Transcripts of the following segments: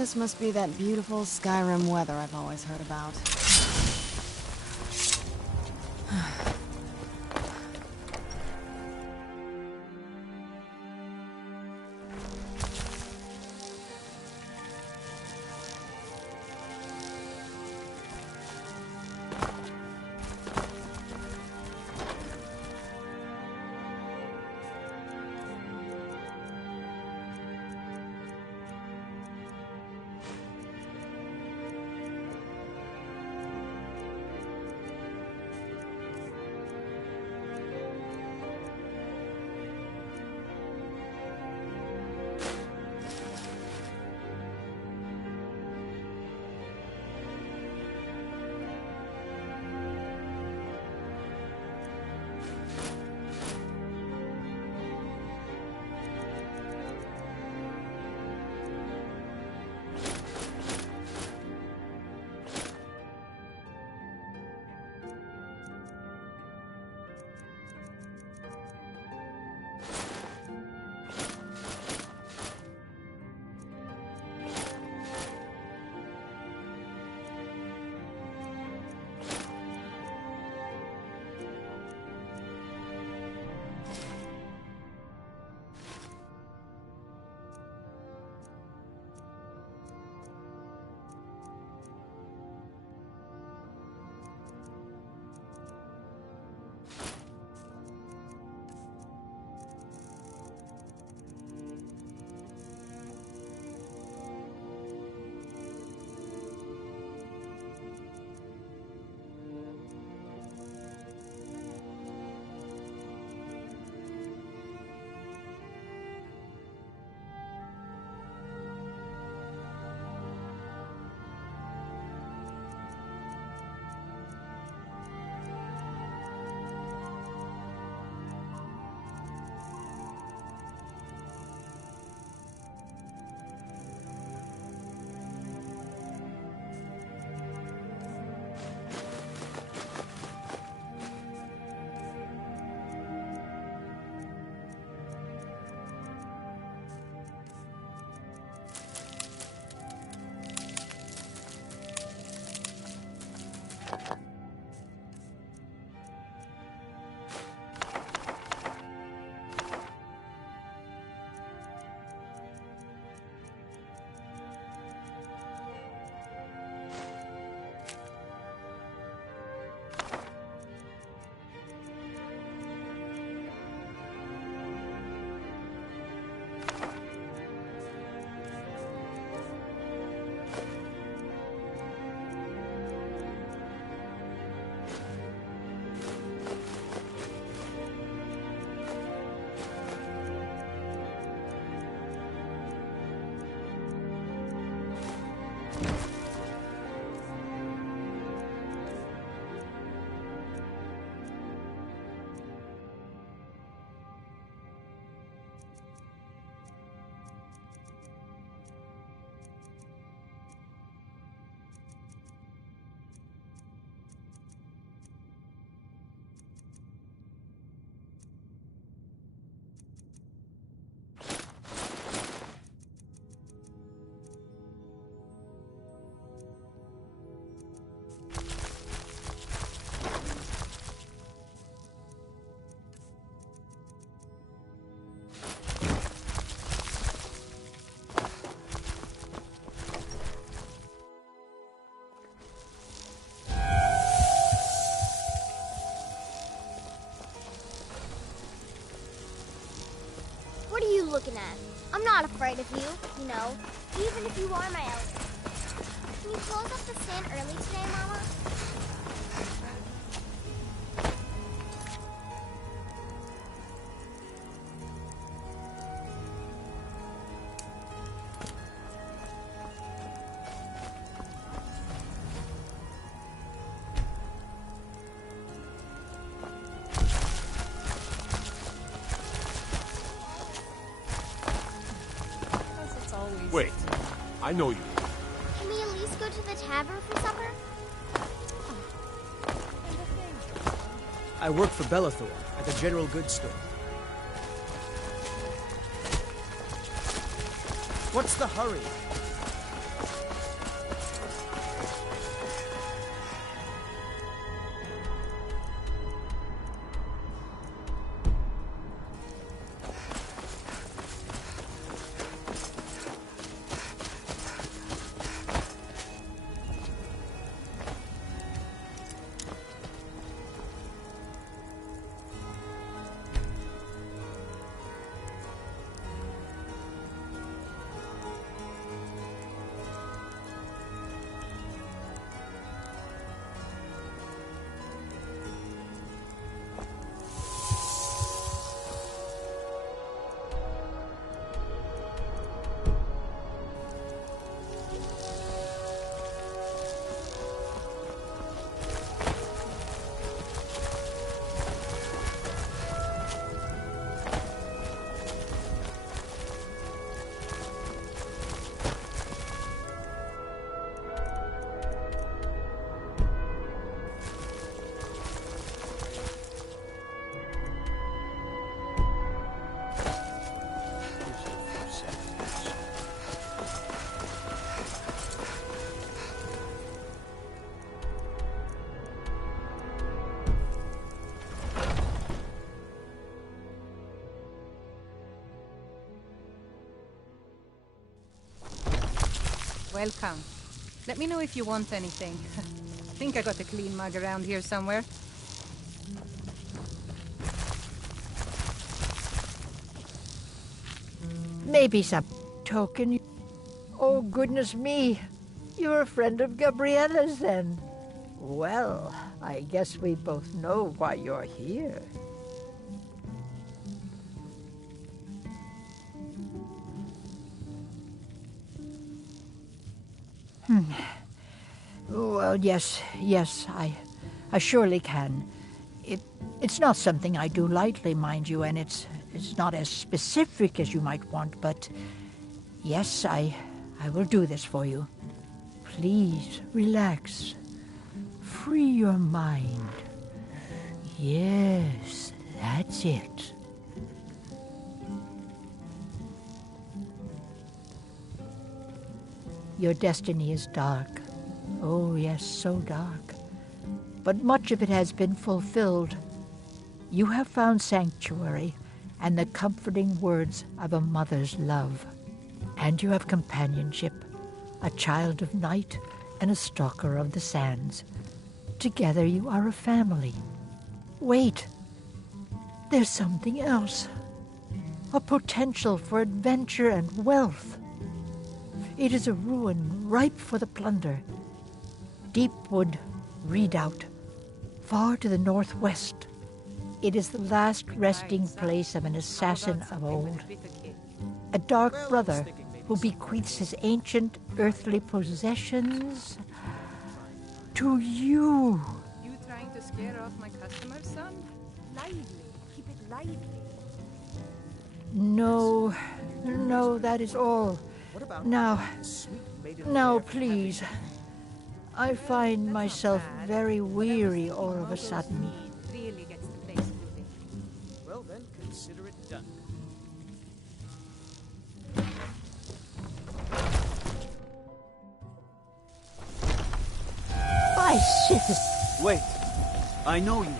This must be that beautiful Skyrim weather I've always heard about. Looking at. I'm not afraid of you, you know, even if you are my elder. Can you close up the stand early today, Mama? Wait, I know you. Can we at least go to the tavern for supper? I work for Bellathor at the General Goods Store. What's the hurry? Welcome. Let me know if you want anything. I think I got a clean mug around here somewhere. Maybe some token. Oh, goodness me. You're a friend of Gabriella's, then. Well, I guess we both know why you're here. Well, yes, I surely can. It's not something I do lightly, mind you, and it's not as specific as you might want, but yes, I will do this for you. Please, relax. Free your mind. Yes, that's it. Your destiny is dark. Oh, yes, so dark. But much of it has been fulfilled. You have found sanctuary and the comforting words of a mother's love. And you have companionship, a child of night and a stalker of the sands. Together you are a family. Wait, there's something else. A potential for adventure and wealth. It is a ruin ripe for the plunder. Deepwood Redoubt, far to the northwest. It is the last resting place of an assassin of old. A dark brother who bequeaths his ancient earthly possessions to you. You trying to scare off my customers, son? Lively. Keep it lively. No, that is all. Now, please. I find myself very weary all of a sudden. Really gets the place moving. Well then, consider it done. By Sith! Wait, I know you.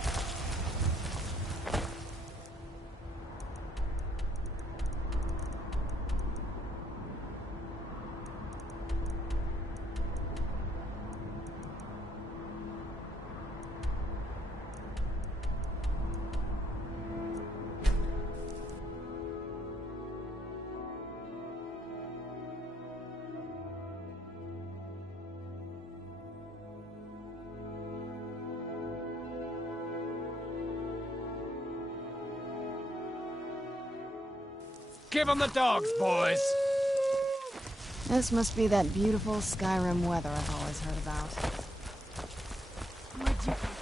Give them the dogs, boys! This must be that beautiful Skyrim weather I've always heard about. Where'd you come from?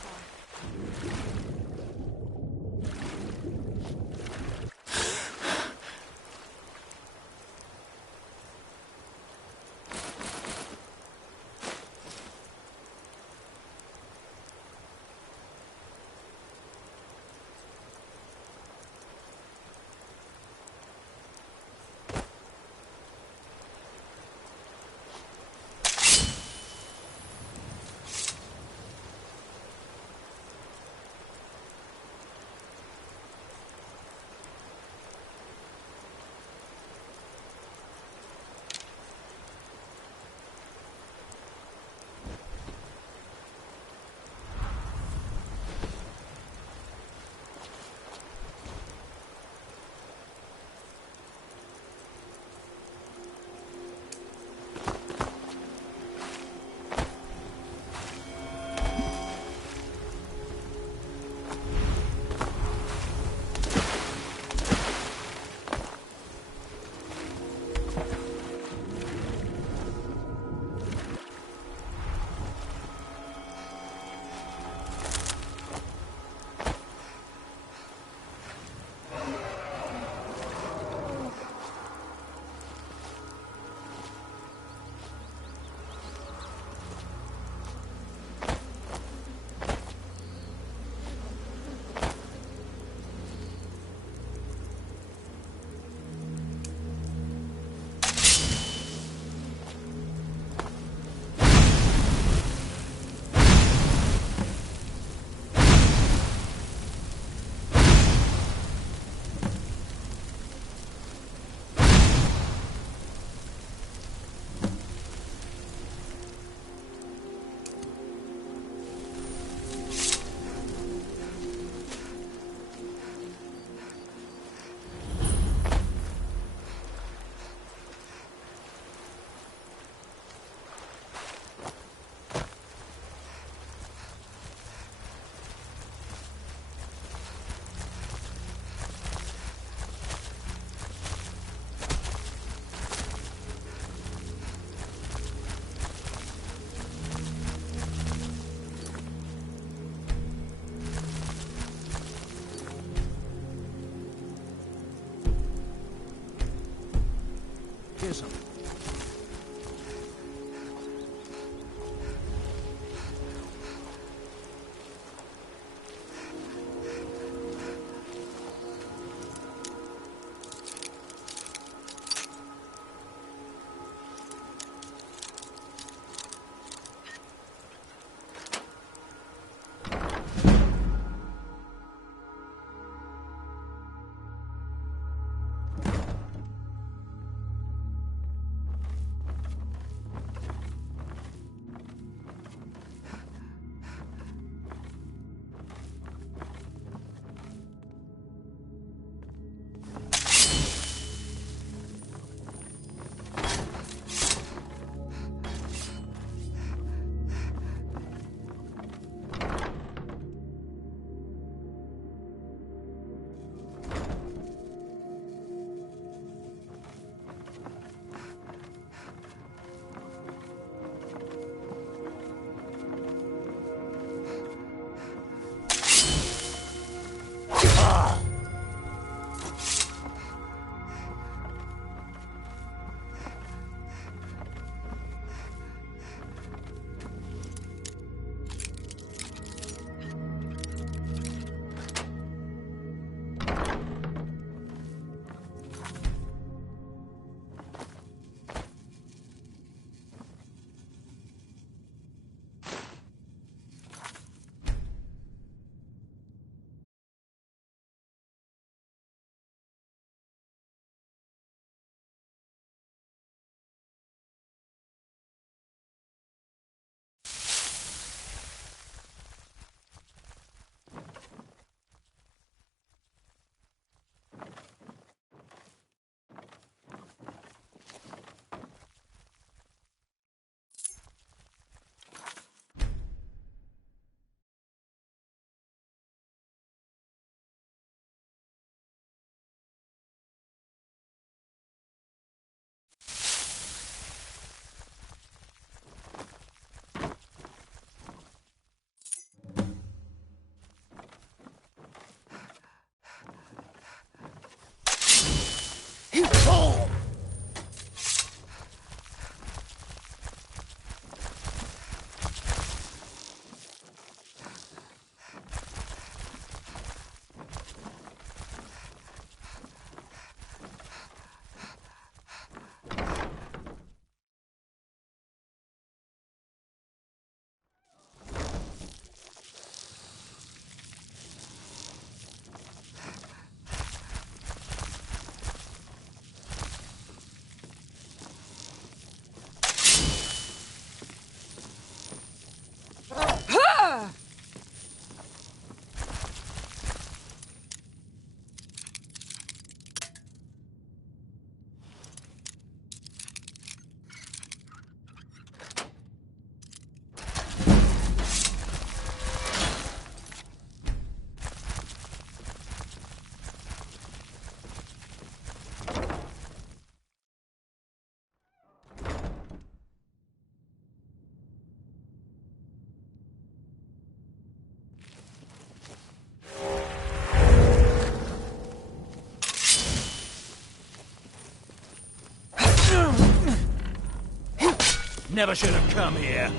never should have come here.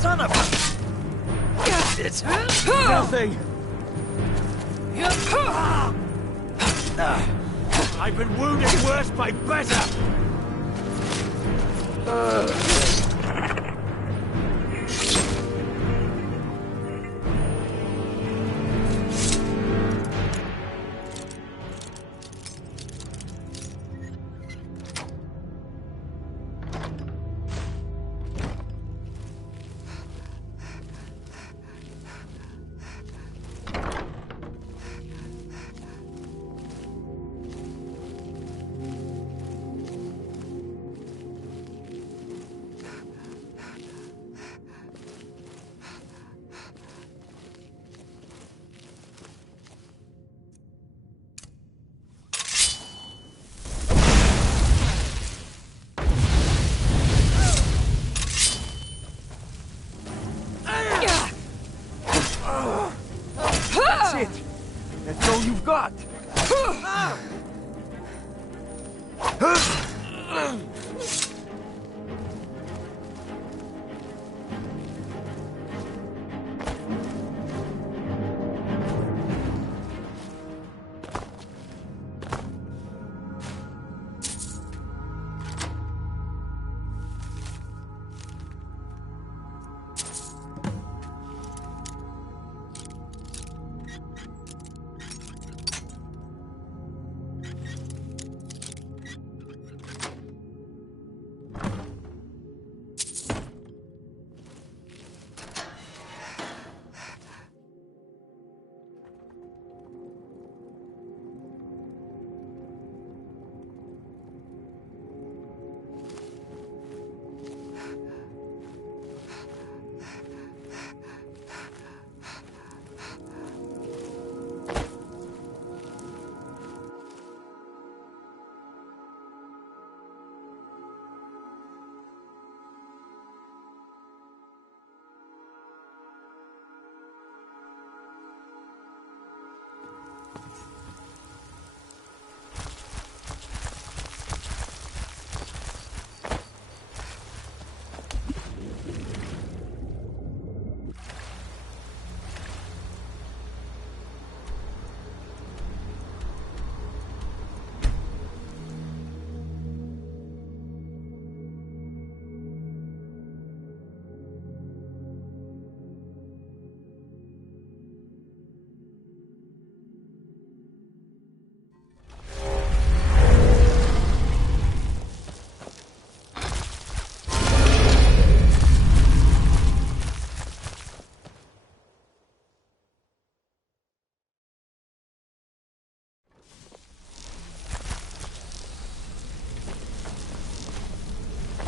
Son of a... It's nothing. I've been wounded worse by better. That's it. That's all you've got.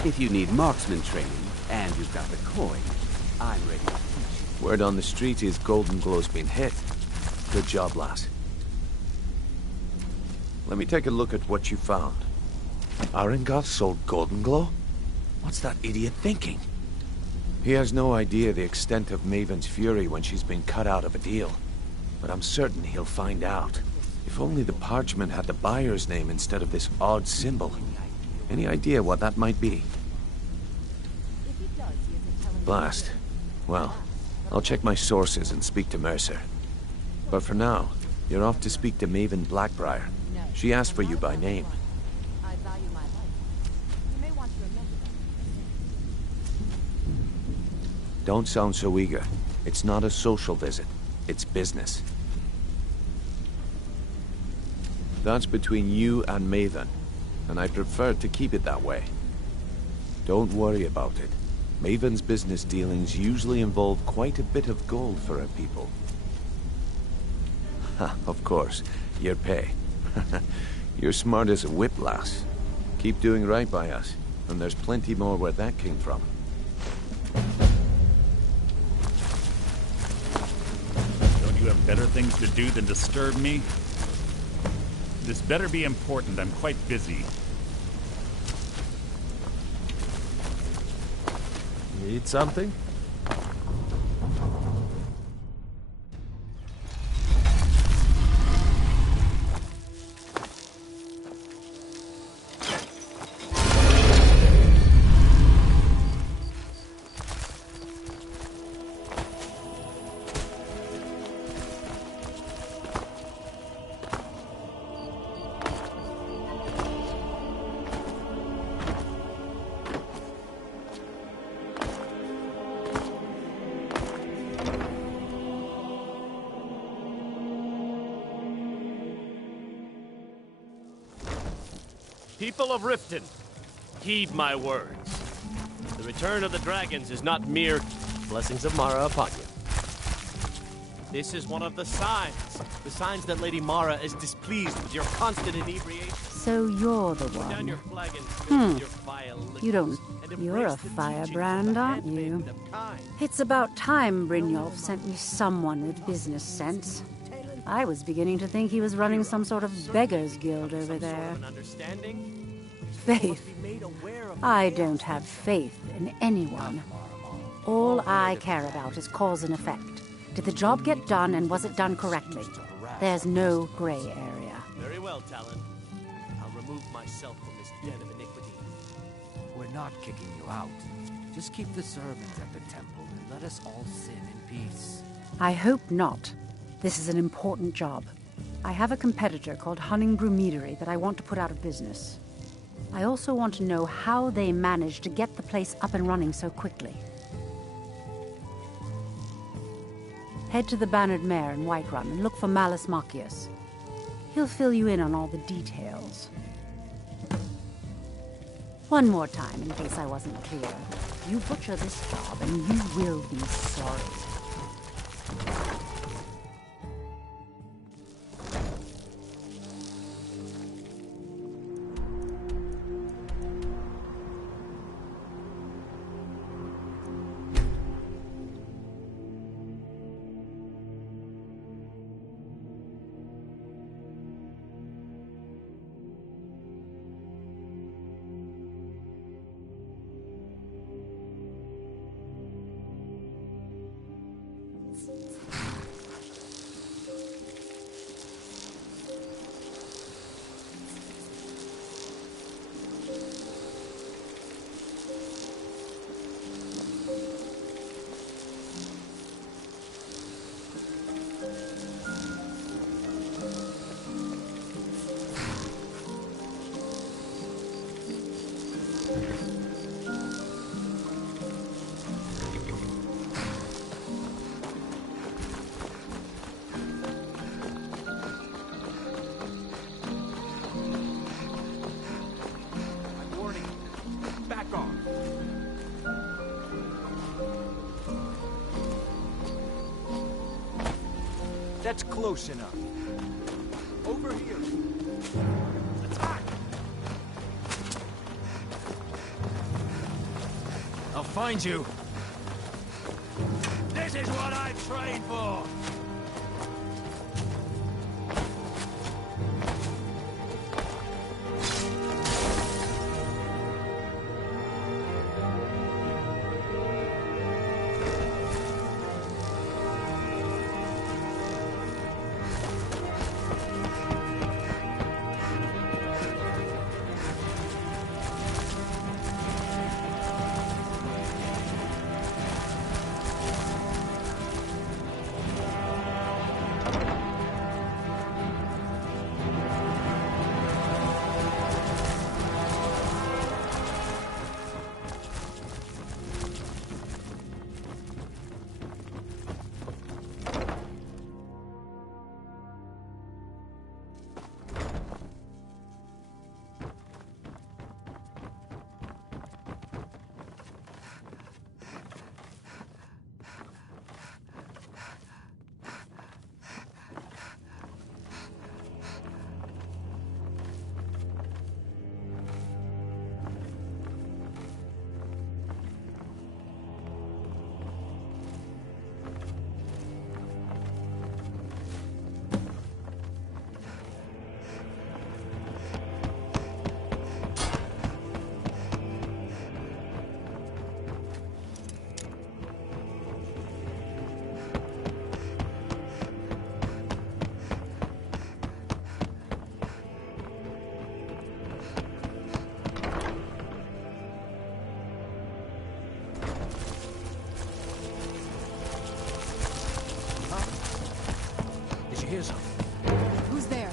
If you need marksman training, and you've got the coin, I'm ready to teach you. Word on the street is Golden Glow's been hit. Good job, lass. Let me take a look at what you found. Arengoth sold Golden Glow? What's that idiot thinking? He has no idea the extent of Maven's fury when she's been cut out of a deal. But I'm certain he'll find out. If only the parchment had the buyer's name instead of this odd symbol. Any idea what that might be? Blast. Well, I'll check my sources and speak to Mercer. But for now, you're off to speak to Maven Blackbriar. She asked for you by name. Don't sound so eager. It's not a social visit. It's business. That's between you and Maven, and I prefer to keep it that way. Don't worry about it. Maven's business dealings usually involve quite a bit of gold for her people. Ha, of course, your pay. You're smart as a whip, lass. Keep doing right by us, and there's plenty more where that came from. Don't you have better things to do than disturb me? This better be important. I'm quite busy. Need something? People of Riften, heed my words. The return of the dragons is not mere blessings of Mara upon you. This is one of the signs that Lady Mara is displeased with your constant inebriation. So you're the Put down your one. flag and spill your vile liquors, You don't... and You're a embrace the teachings of firebrand, the aren't handmaiden you? of Kyne. It's about time Brynjolf sent me someone with business sense. I was beginning to think he was running some sort of beggars guild over Some sort there. of an understanding? Faith. I don't have faith in anyone. All I care about is cause and effect. Did the job get done, and was it done correctly? There's no gray area. Very well, Talon. I'll remove myself from this den of iniquity. We're not kicking you out. Just keep the servants at the temple and let us all sin in peace. I hope not. This is an important job. I have a competitor called Hunningbrew Meadery that I want to put out of business. I also want to know how they managed to get the place up and running so quickly. Head to the Bannered Mare in Whiterun and look for Malus Machius. He'll fill you in on all the details. One more time, in case I wasn't clear. You butcher this job, and you will be sorry. That's close enough. Over here. Attack! I'll find you. This is what I trained for! Here's him. Who's there?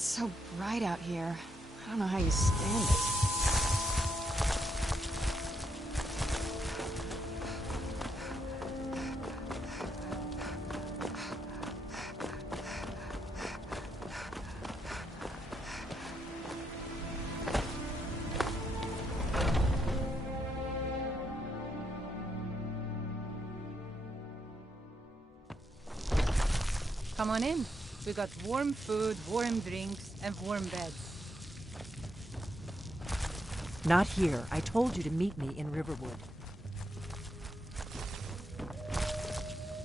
It's so bright out here. I don't know how you stand it. Come on in. We got warm food, warm drinks, and warm beds. Not here. I told you to meet me in Riverwood.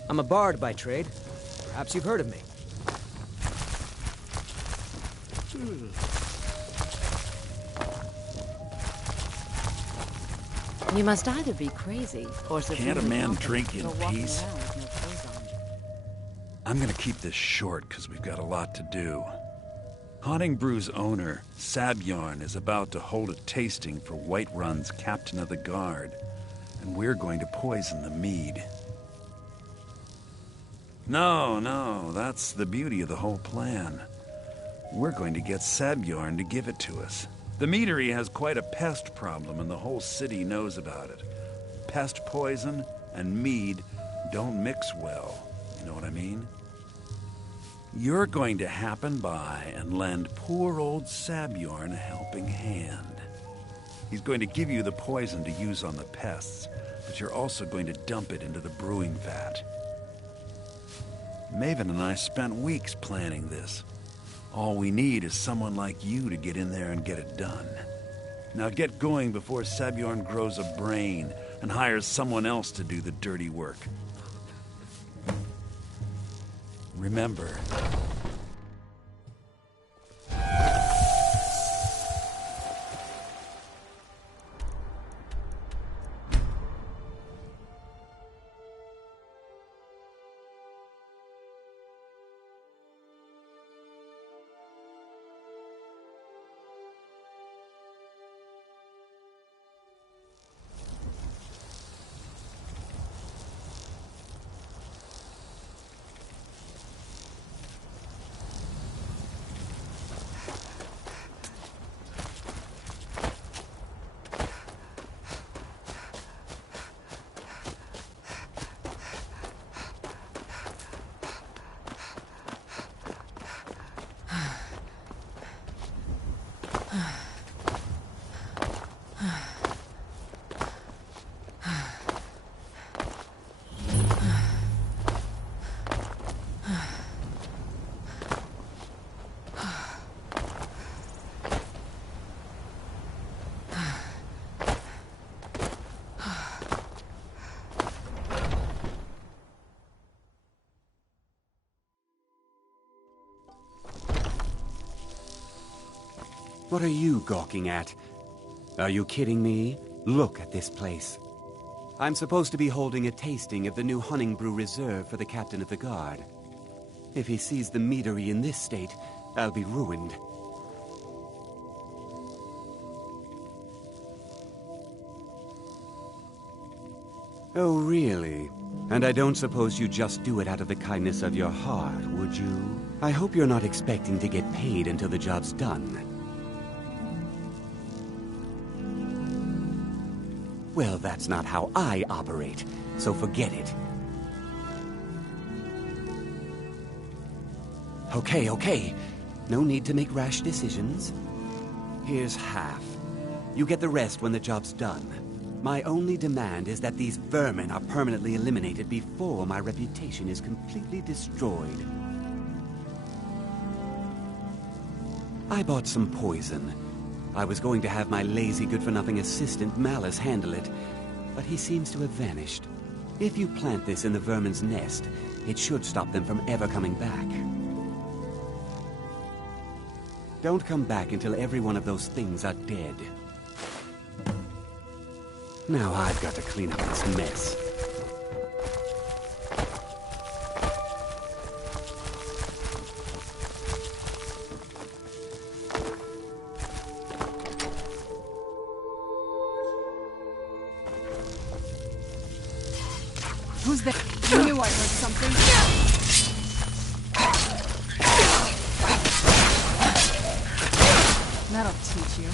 I'm a bard by trade. Perhaps you've heard of me. You must either be crazy or Can't a man drink in walking peace? around with no clothes on. I'm gonna keep this short because we've got a lot to do. Haunting Brew's owner, Sabjorn, is about to hold a tasting for Whiterun's Captain of the Guard, and we're going to poison the mead. No, that's the beauty of the whole plan. We're going to get Sabjorn to give it to us. The meadery has quite a pest problem, and the whole city knows about it. Pest poison and mead don't mix well. You know what I mean? You're going to happen by and lend poor old Sabjorn a helping hand. He's going to give you the poison to use on the pests, but you're also going to dump it into the brewing vat. Maven and I spent weeks planning this. All we need is someone like you to get in there and get it done. Now get going before Sabjorn grows a brain and hires someone else to do the dirty work. Remember, what are you gawking at? Are you kidding me? Look at this place. I'm supposed to be holding a tasting of the new Hunting Brew Reserve for the Captain of the Guard. If he sees the meadery in this state, I'll be ruined. Oh, really? And I don't suppose you just do it out of the kindness of your heart, would you? I hope you're not expecting to get paid until the job's done. Well, that's not how I operate, so forget it. Okay. No need to make rash decisions. Here's half. You get the rest when the job's done. My only demand is that these vermin are permanently eliminated before my reputation is completely destroyed. I bought some poison. I was going to have my lazy, good-for-nothing assistant Malice handle it, but he seems to have vanished. If you plant this in the vermin's nest, it should stop them from ever coming back. Don't come back until every one of those things are dead. Now I've got to clean up this mess. Who's that? I knew I heard something. That'll teach you.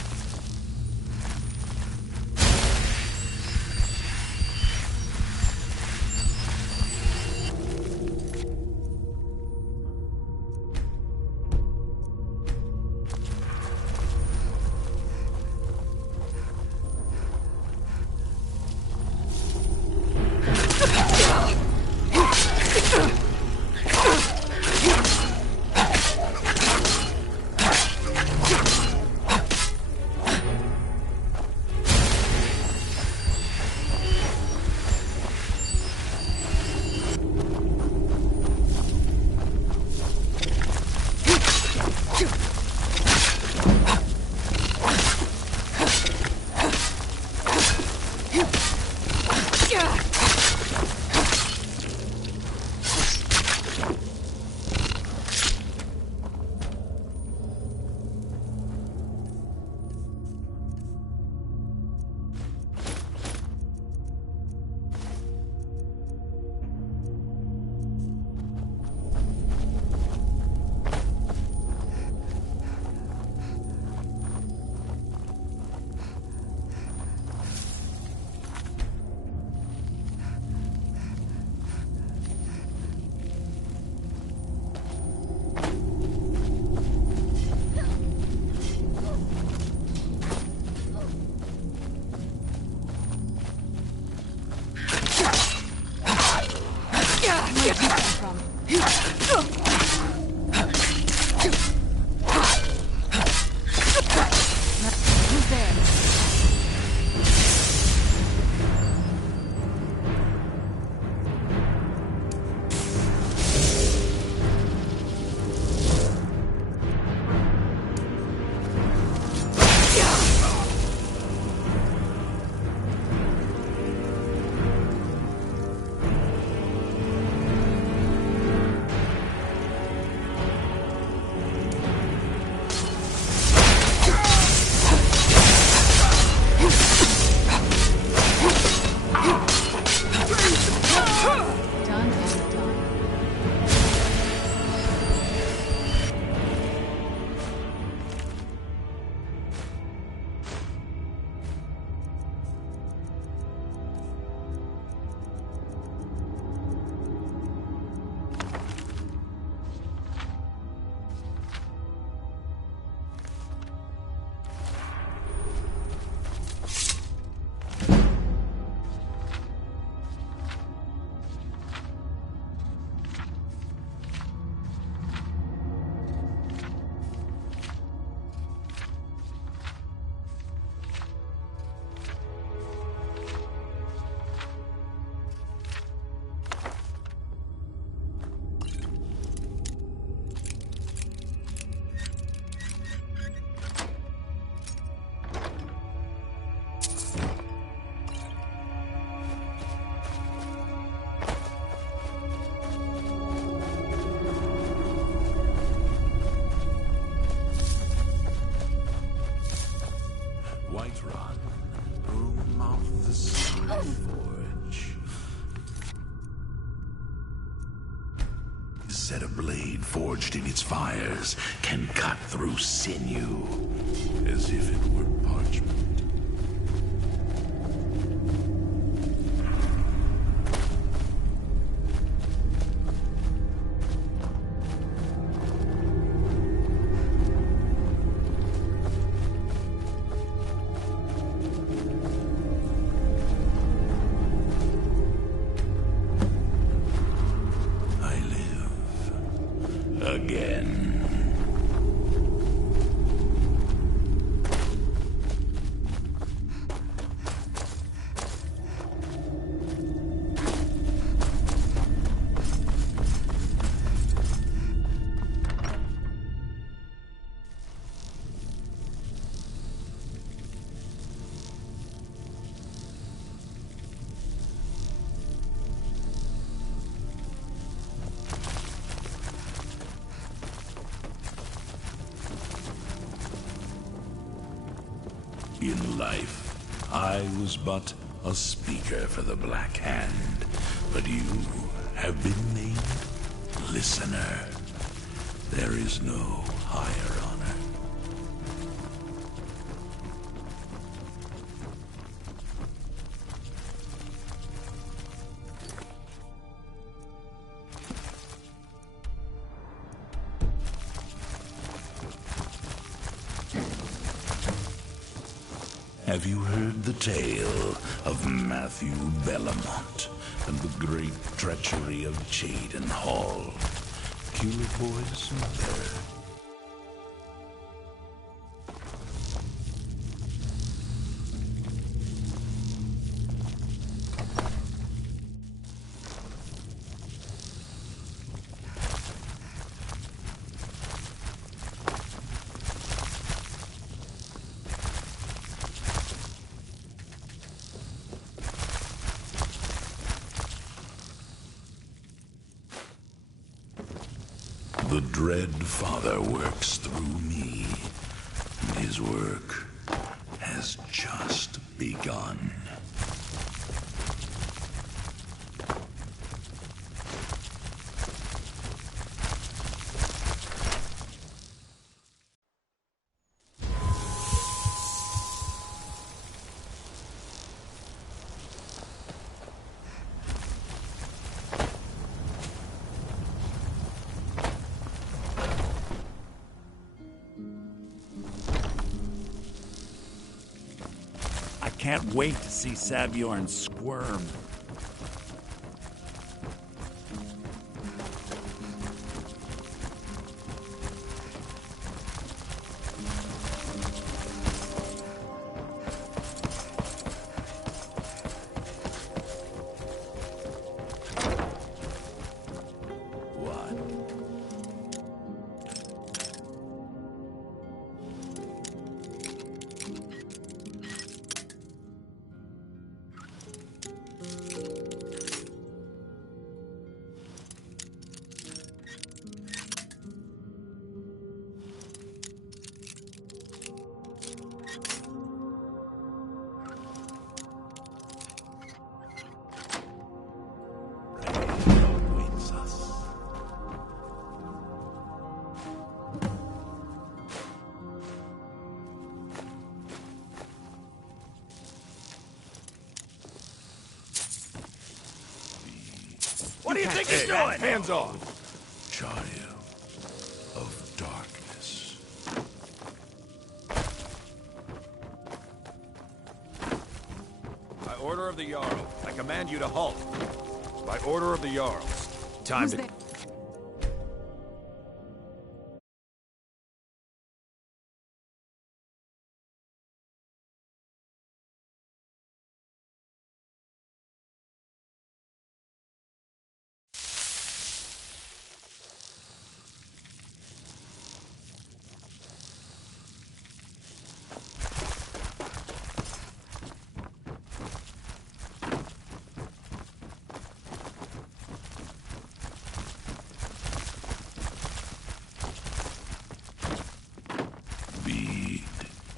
Whiterun, home of the Skyforge. Said a blade forged in its fires can cut through sinew, as if it were parchment. Again. In life, I was but a speaker for the Black Hand, but you have been named listener. There is no higher honor. Have you heard the tale of Matthew Bellamont and the great treachery of Jaden Hall? Killer boys there. The Dread Father works through me, and his work has just begun. Can't wait to see Sabjorn squirm. What do you think he's doing? Hands off. Child of darkness. By order of the Jarl, I command you to halt. By order of the Jarl. Time to...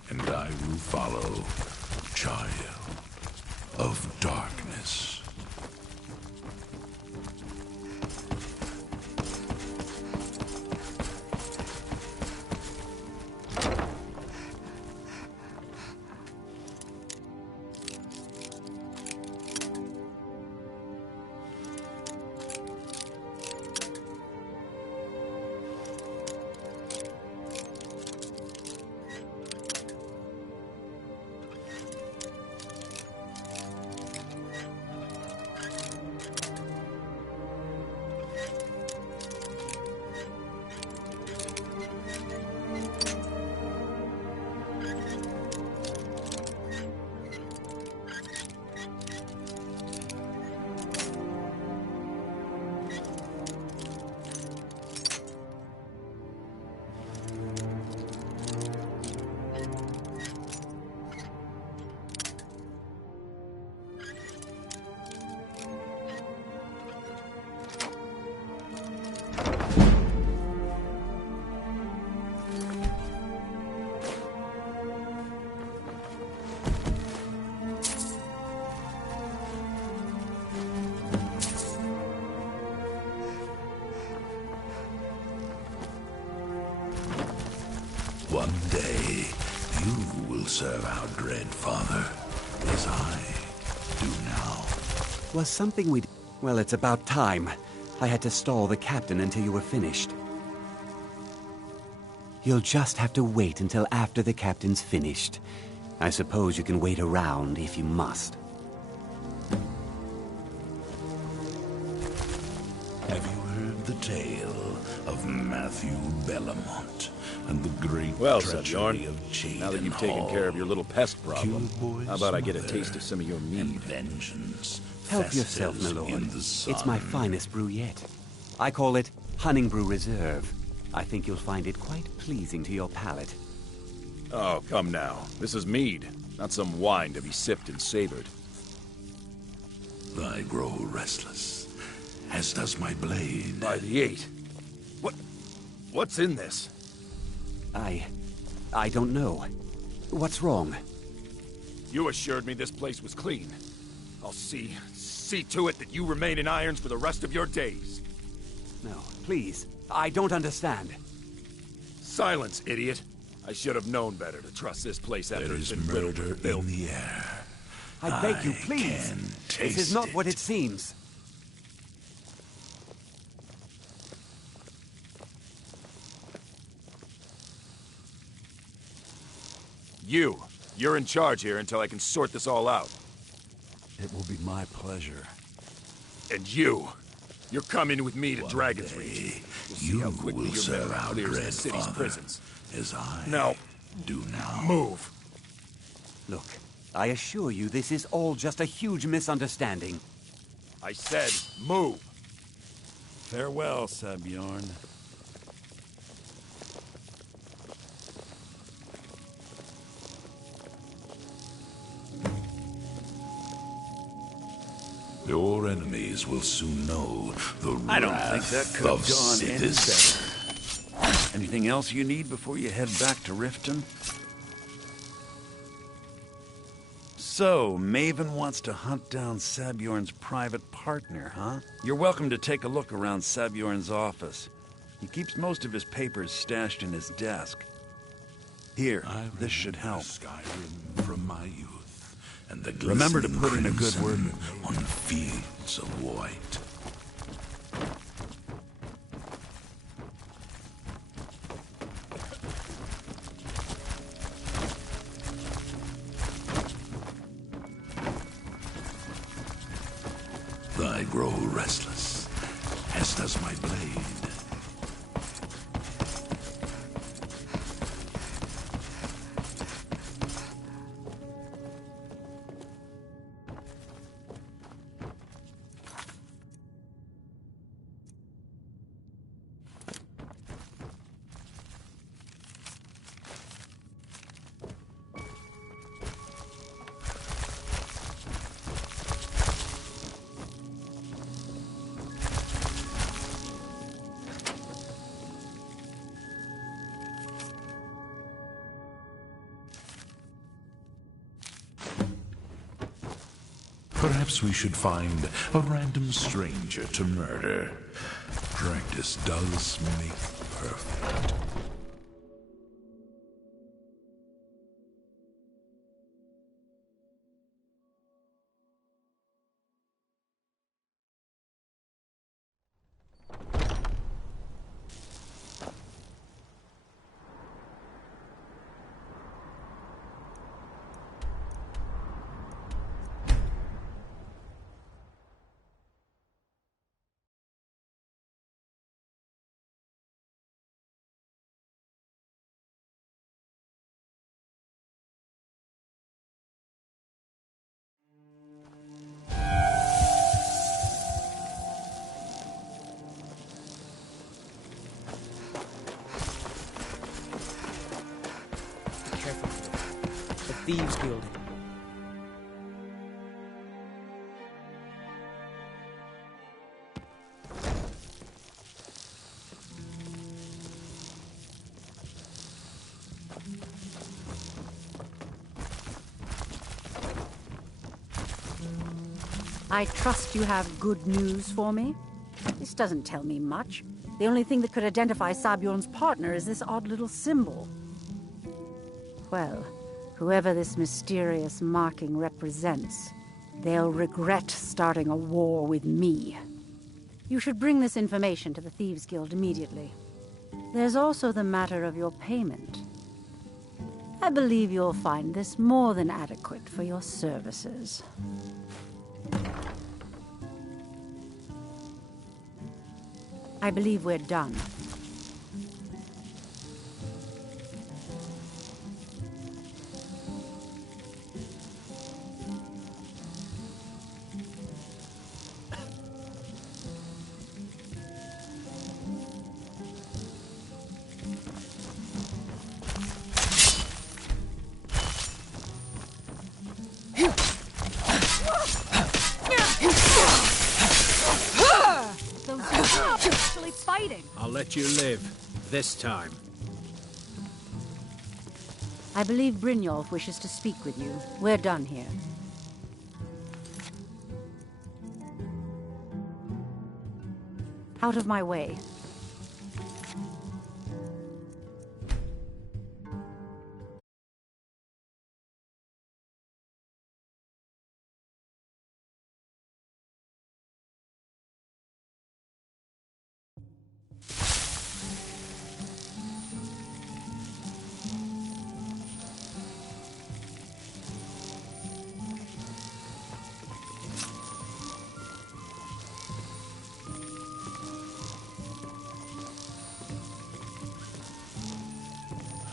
And I will follow, child of darkness. One day, you will serve our dread father, as I do now. Was something we'd... Well, it's about time. I had to stall the captain until you were finished. You'll just have to wait until after the captain's finished. I suppose you can wait around if you must. Have you heard the tale of Matthew Bellamont and the great Well, treachery Sebjorn, of Chaden now that you've taken care of your little pest problem, how about I get a taste of some of your mead? Vengeance. Help yourself, my festers lord. in the sun. It's my finest brew yet. I call it Honning Brew Reserve. I think you'll find it quite pleasing to your palate. Oh, come now. This is mead, not some wine to be sipped and savored. I grow restless, as does my blade. By the 8. What's in this? I don't know. What's wrong? You assured me this place was clean. I'll see to it that you remain in irons for the rest of your days. No, please. I don't understand. Silence, idiot. I should have known better to trust this place after There it's is been riddled murder with filth. in the air. I beg you, please. Can This taste is not it. what it seems. You're in charge here until I can sort this all out. It will be my pleasure. And you're coming with me to Dragon's Reach. We'll see how quickly your memory clears the city's prisons. As I Now, do now. move. Look, I assure you this is all just a huge misunderstanding. I said move. Farewell, Sebjorn. Your enemies will soon know the I don't wrath think that could have of gone any Sithis. better. Anything else you need before you head back to Riften? So, Maven wants to hunt down Sabjorn's private partner, huh? You're welcome to take a look around Sabjorn's office. He keeps most of his papers stashed in his desk. Here, this should help. Skyrim from my youth, and the Remember to glistening put in a good crimson word with on fields of white. I grow restless, as does my blade. Perhaps we should find a random stranger to murder. Practice does make perfect. Careful. The Thieves Guild. I trust you have good news for me? This doesn't tell me much. The only thing that could identify Sabjorn's partner is this odd little symbol. Well, whoever this mysterious marking represents, they'll regret starting a war with me. You should bring this information to the Thieves Guild immediately. There's also the matter of your payment. I believe you'll find this more than adequate for your services. I believe we're done. Actually fighting. I'll let you live. This time. I believe Brynjolf wishes to speak with you. We're done here. Out of my way.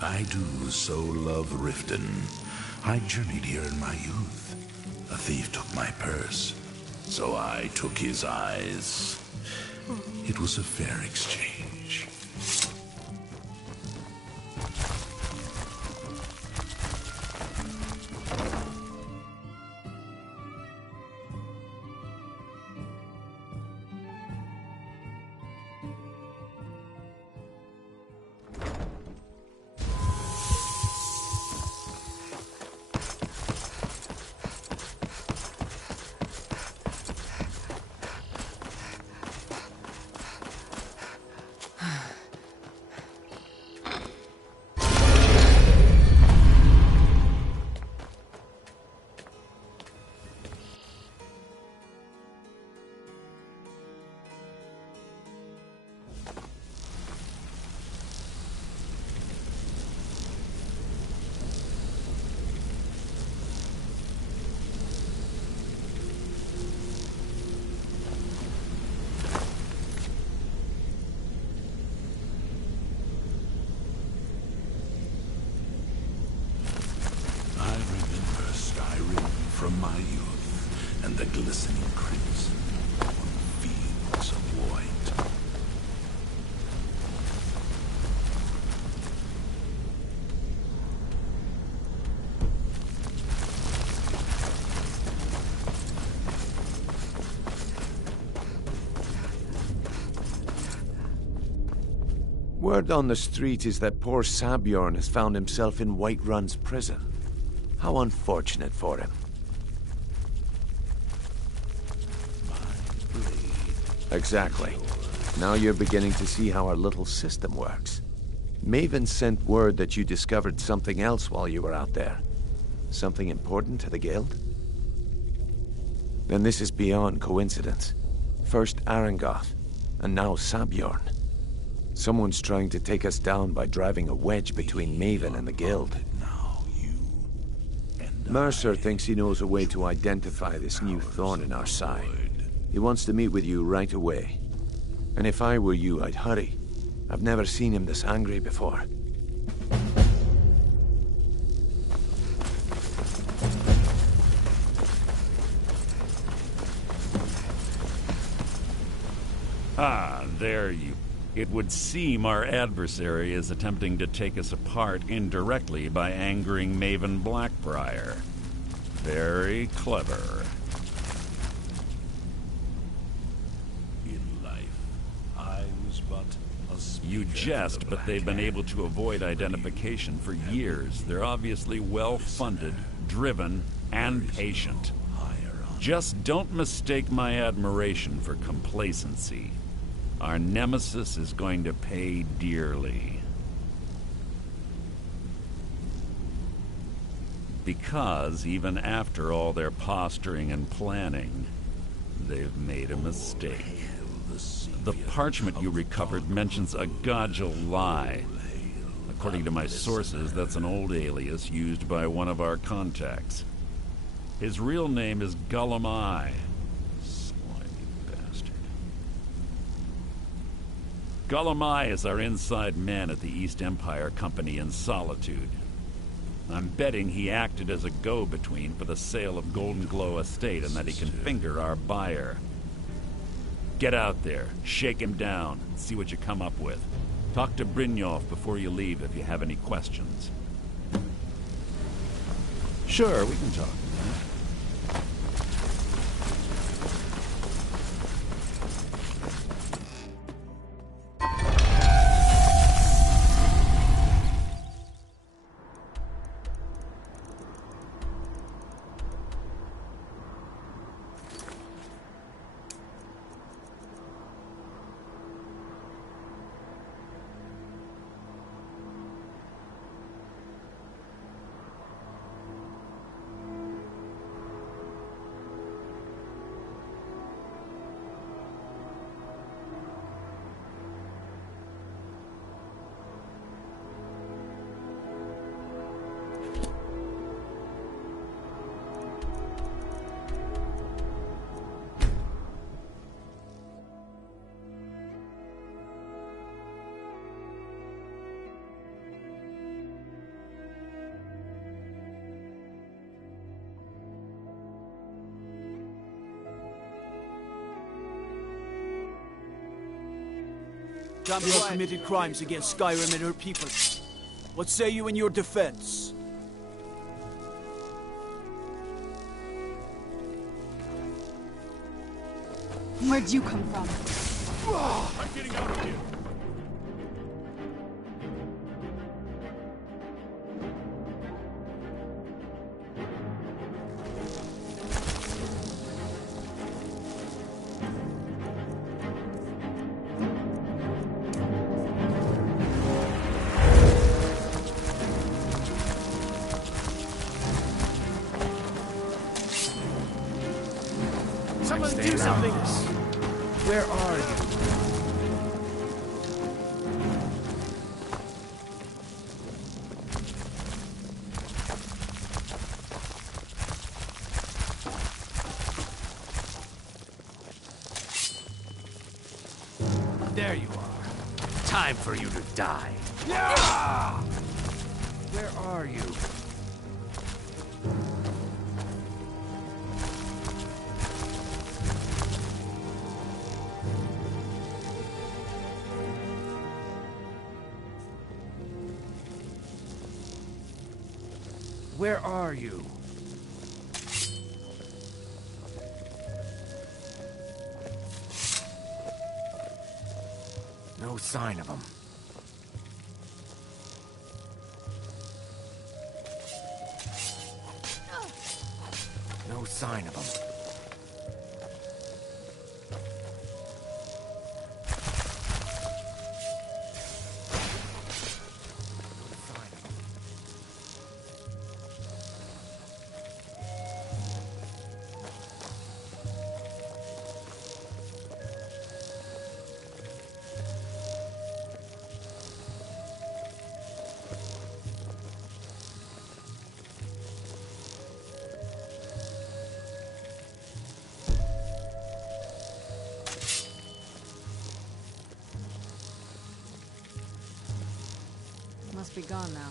I do so love Riften. I journeyed here in my youth. A thief took my purse, so I took his eyes. It was a fair exchange. From my youth and the glistening crimson on fields of white. Word on the street is that poor Sabjorn has found himself in Whiterun's prison. How unfortunate for him. Exactly. Now you're beginning to see how our little system works. Maven sent word that you discovered something else while you were out there. Something important to the Guild? Then this is beyond coincidence. First Arangoth, and now Sabjorn. Someone's trying to take us down by driving a wedge between Maven and the Guild. Mercer thinks he knows a way to identify this new thorn in our side. He wants to meet with you right away. And if I were you, I'd hurry. I've never seen him this angry before. Ah, there you... It would seem our adversary is attempting to take us apart indirectly by angering Maven Blackbriar. Very clever. You jest, but they've been able to avoid identification for years. They're obviously well-funded, driven, and patient. Just don't mistake my admiration for complacency. Our nemesis is going to pay dearly. Because even after all their posturing and planning, they've made a mistake. The parchment you recovered mentions a Godjal lie. According to my sources, that's an old alias used by one of our contacts. His real name is Gullum Eye. Slimy bastard. Gullum Eye is our inside man at the East Empire Company in Solitude. I'm betting he acted as a go-between for the sale of Golden Glow Estate and that he can finger our buyer. Get out there, shake him down, see what you come up with. Talk to Brynjolf before you leave if you have any questions. Sure, we can talk. You have committed crimes against Skyrim and her people. What say you in your defense? Where'd you come from? I'm getting out of here. Someone do something! Where are you? There you are. Time for you to die. Where are you? Where are you? No sign of him. No sign of him. Must be gone now.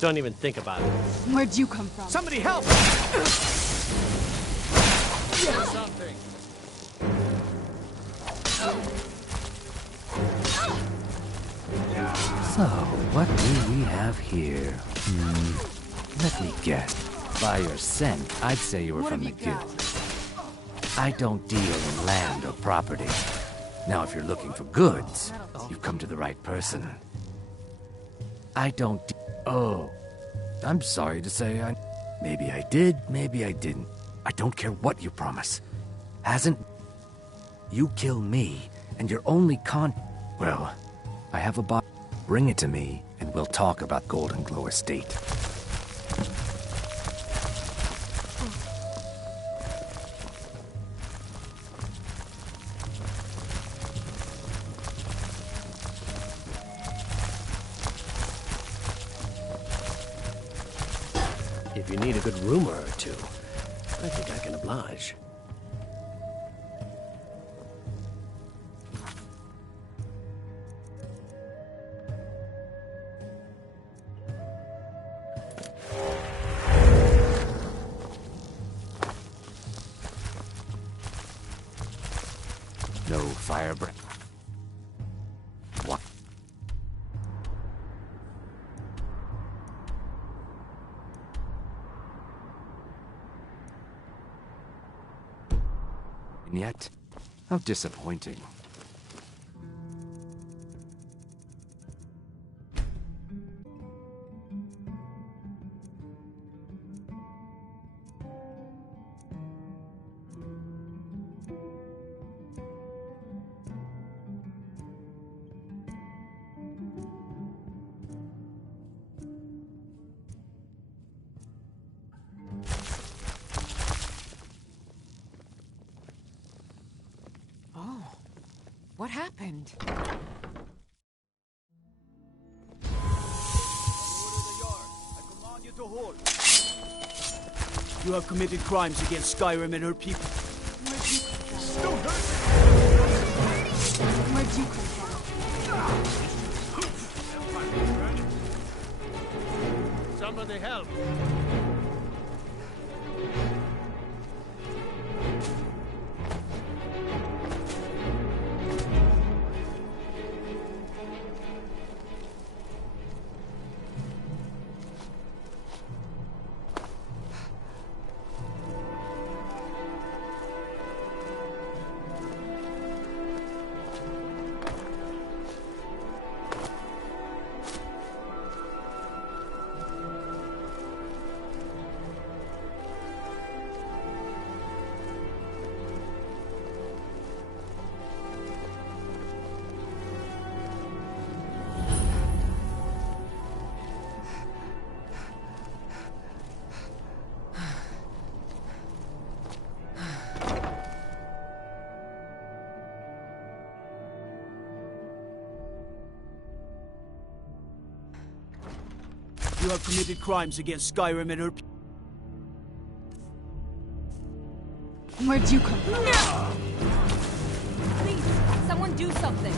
Don't even think about it. Where'd you come from? Somebody help! Something. So, what do we have here? Let me guess. By your scent, I'd say you were from the guild. I don't deal in land or property. Now, if you're looking for goods, you've come to the right person. I don't Oh. I'm sorry to say Maybe I did, maybe I didn't. I don't care what you promise. Hasn't... You kill me, and your only Well, I have a box. Bring it to me, and we'll talk about Golden Glow Estate. you need a good rumor or two, I think I can oblige. No fire breath. What? And yet, how disappointing. What happened? You have committed crimes against Skyrim and her people. Where'd you come from? Somebody help! You have committed crimes against Skyrim and her people. Where'd you come from? Please, someone do something.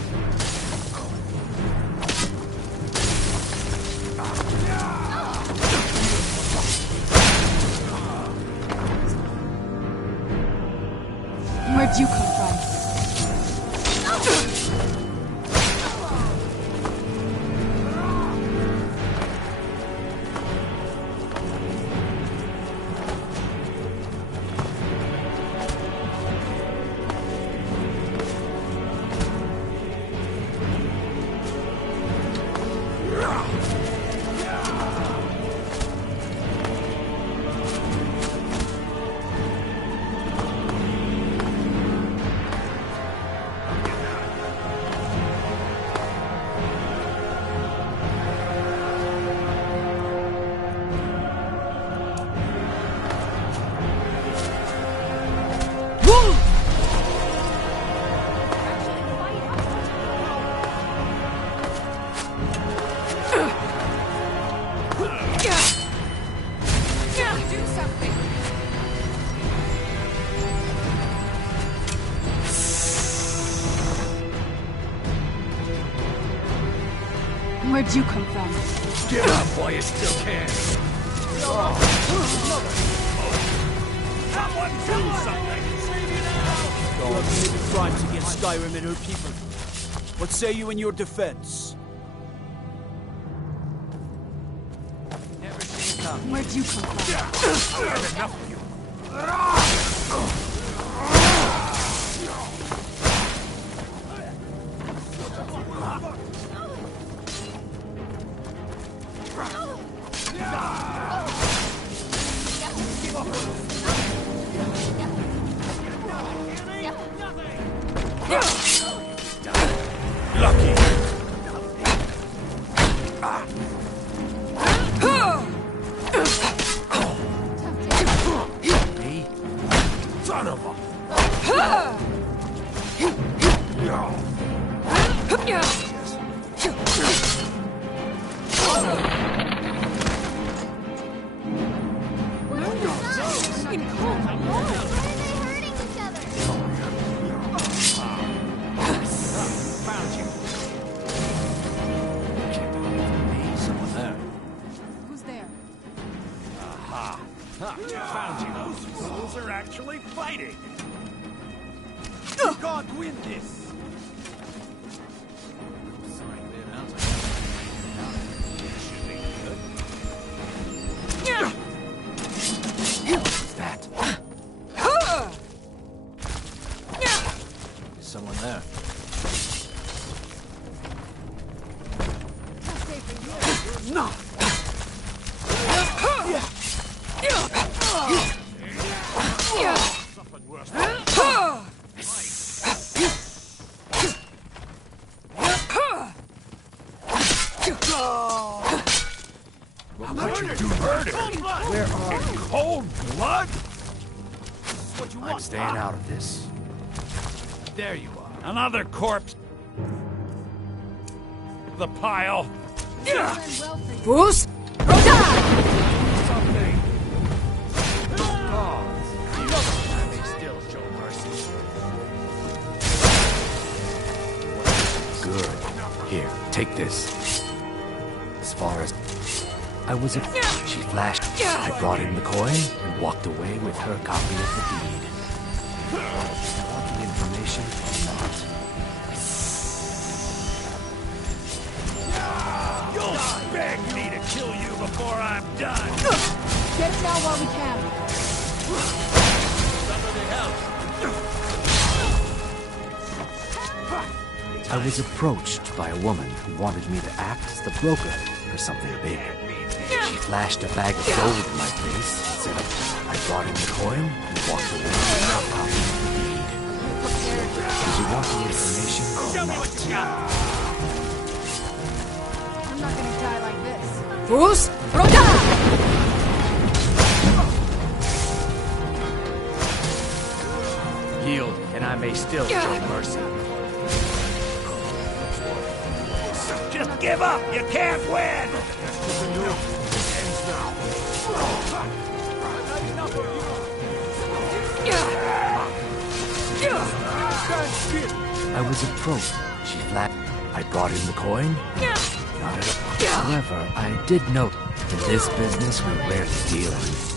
Where'd you come from? Where'd you come from? Get up while you still can! Someone do something! You have committed crimes against Skyrim and her people. What say you in your defense? Never seen it come. Where'd you come from? I've had enough of you! Lucky! Me? Son of a... actually fighting! You can't win this! What's that? Someone there. No! Something worse. Where are you? Cold blood? I'm staying out of this. There you are. Another corpse. The pile. Who's? Something. I may still show mercy. Good. Here, take this. As far as I was she flashed. I brought in the coin and walked away with her copy of the deed. Want the information or not? You'll beg me to kill you before I'm done. Get it now while we can. Somebody help. I was approached by a woman who wanted me to act as the broker for something big. She flashed a bag of gold in my face and said, I brought in the coin and walked away with her copy of the deed. Did you want the information or Show me not? what you got. I'm not gonna die like this. Who's? Roda! Yield, and I may still show mercy. Just give up. You can't win. I was approached. She flat. I brought in the coin. Not at all. However, I did note in this business we rarely deal in.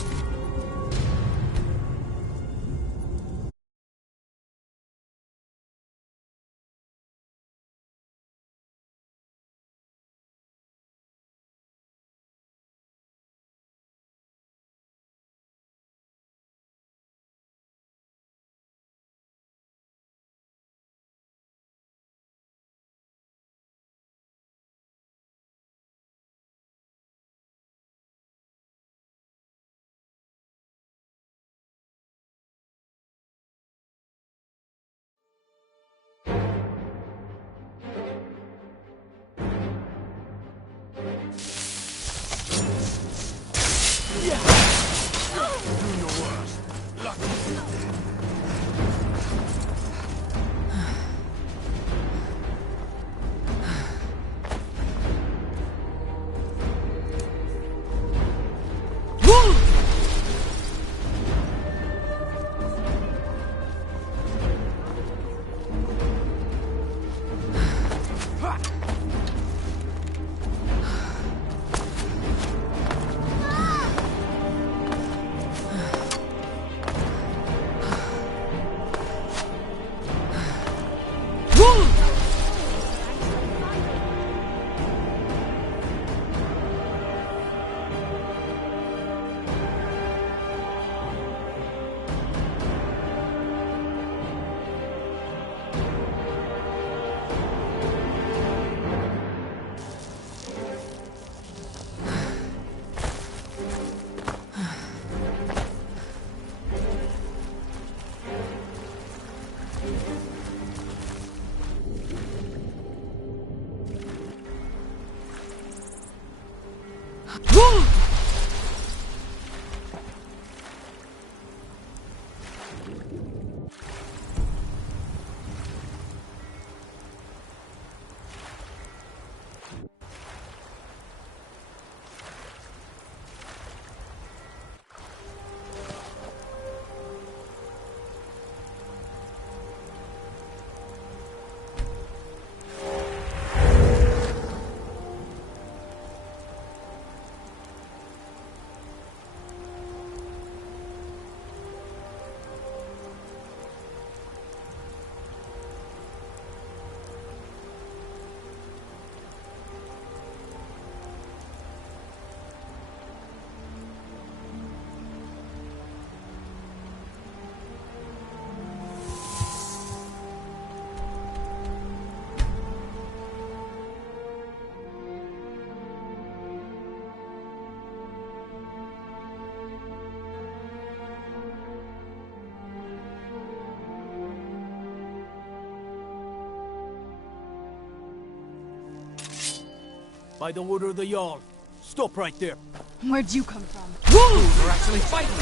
By the order of the Jarl. Stop right there. Where'd you come from? Whoa! We're actually fighting!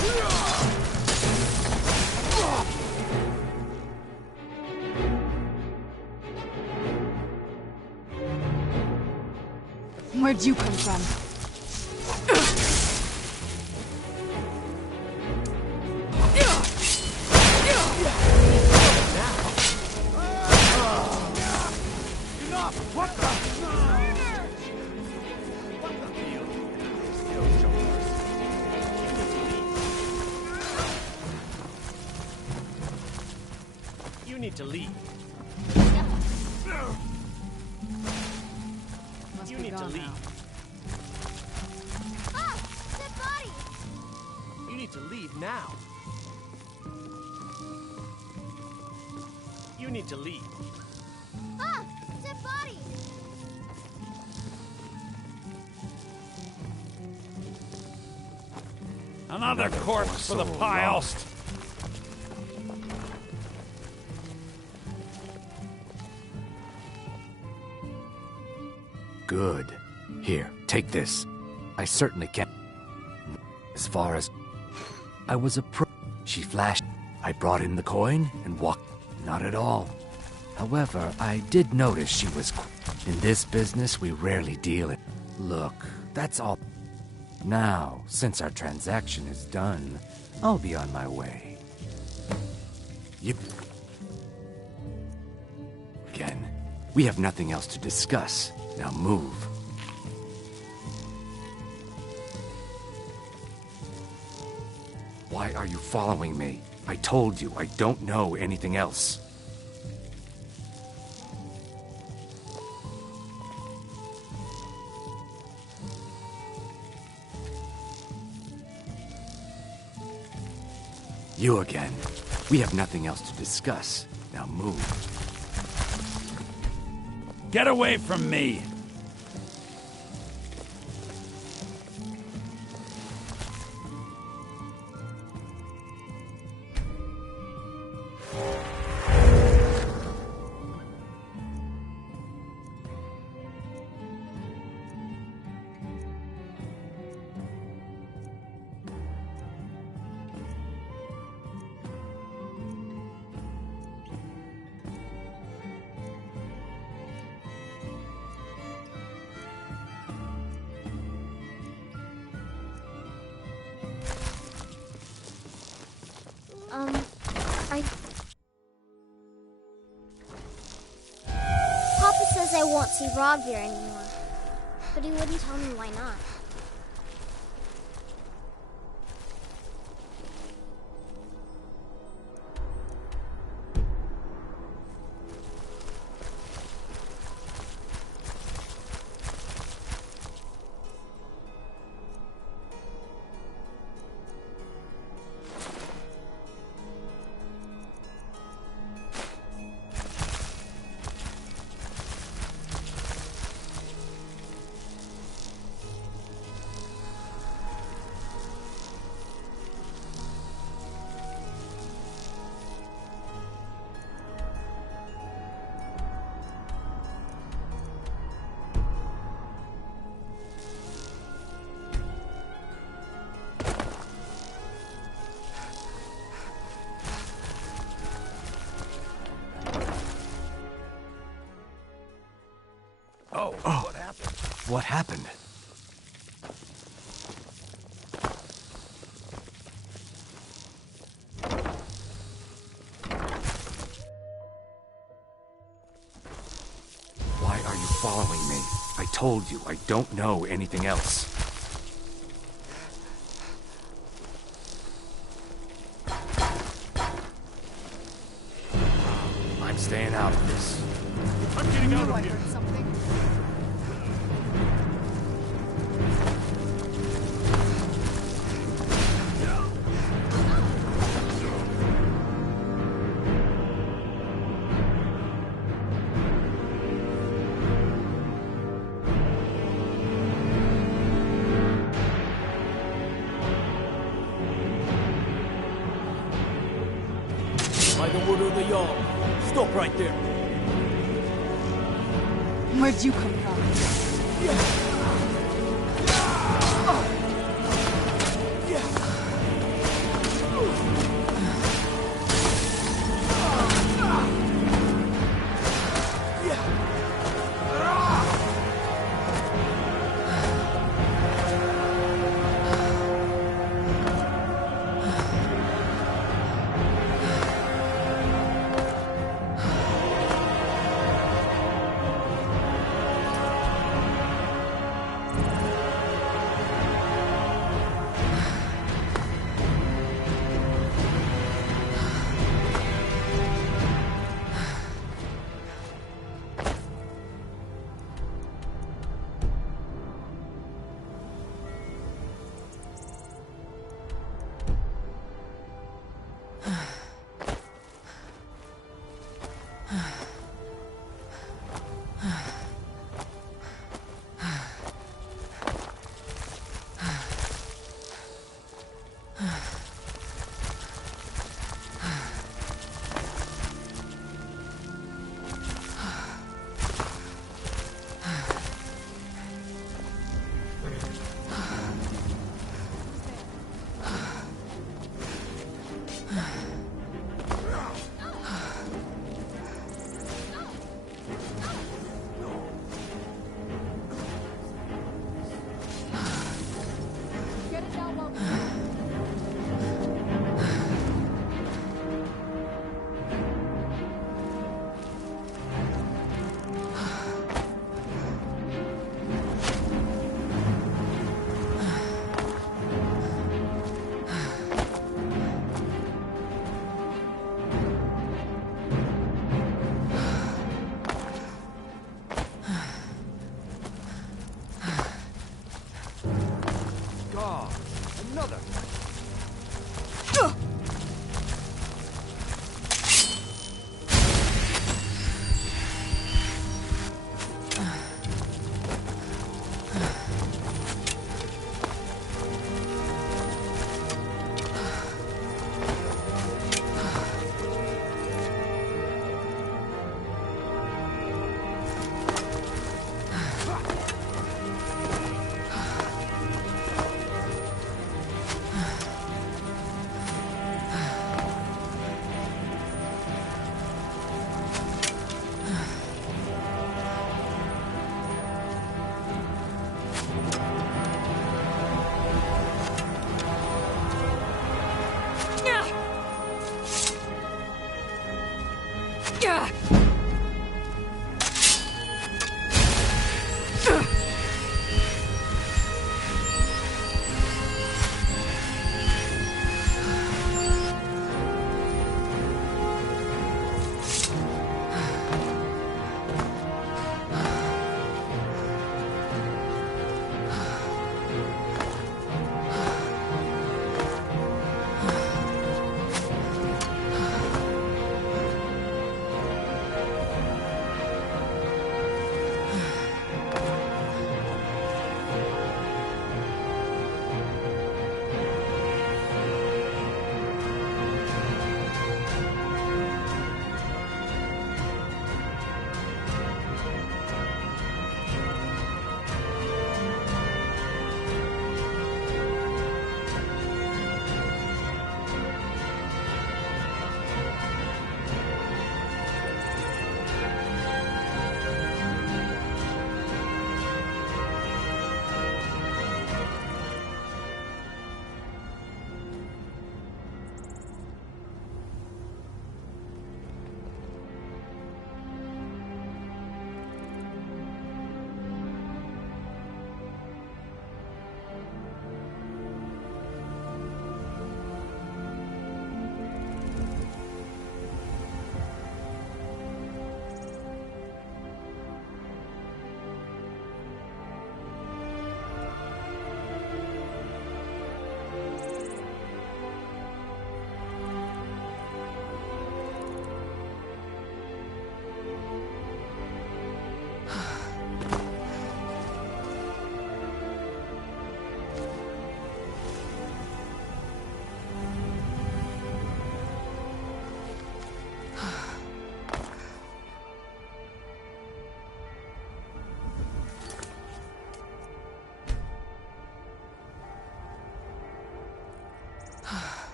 Where'd you come from? Enough! What the? You need to leave. Must You be need to gone leave. now. Ah! Dead body! You need to leave now. You need to leave. Ah! Dead body! Another corpse for the pile. Good. Here, take this. I certainly can't. As far as I was she flashed. I brought in the coin and walked. Not at all. However, I did notice she was. In this business, we rarely deal in. Look, that's all. Now, since our transaction is done, I'll be on my way. You. Again, we have nothing else to discuss. Now move. Why are you following me? I told you I don't know anything else. You again. We have nothing else to discuss. Now move. Get away from me! Papa says I won't see Rob here anymore, but he wouldn't tell me why not. What happened? Why are you following me? I told you I don't know anything else. I'm staying out of this. I'm getting out of I here. heard something. By the order of the Jarl. Stop right there. Where'd you come from?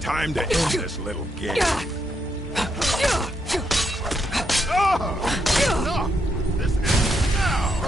Time to end this little game. Oh, no! This ends now!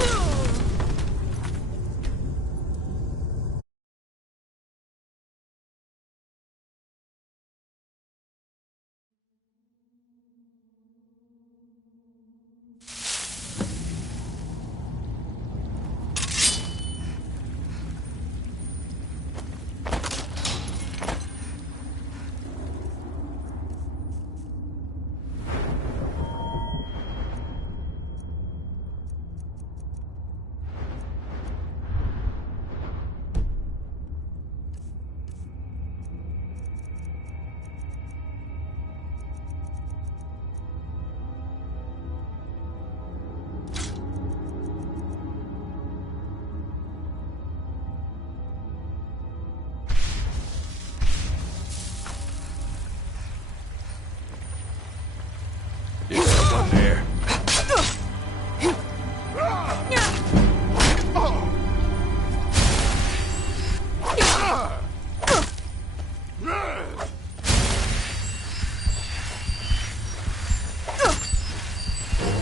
Is someone there?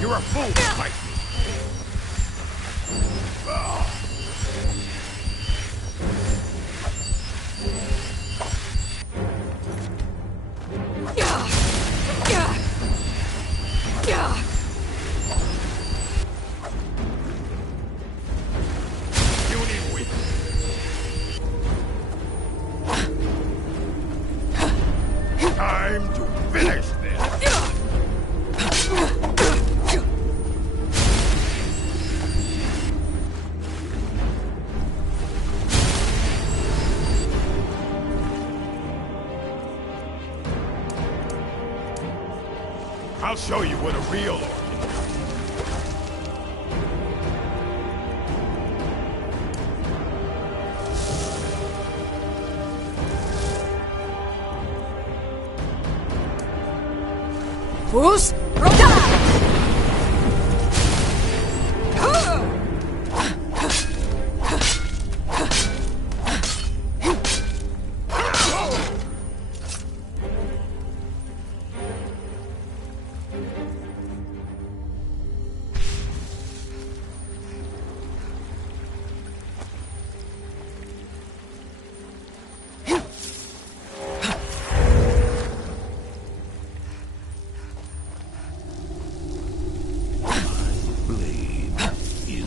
You're a fool to fight me. Time to finish this! I'll show you what a real orc is.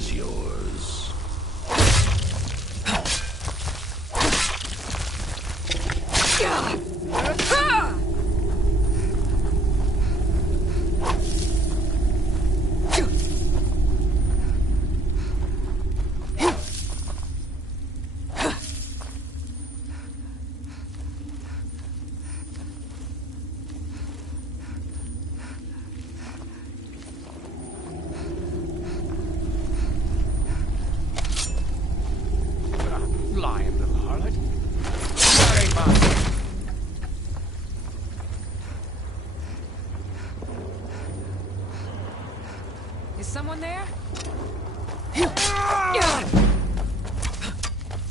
is yours. Lying little harlot. That ain't mine. Is someone there?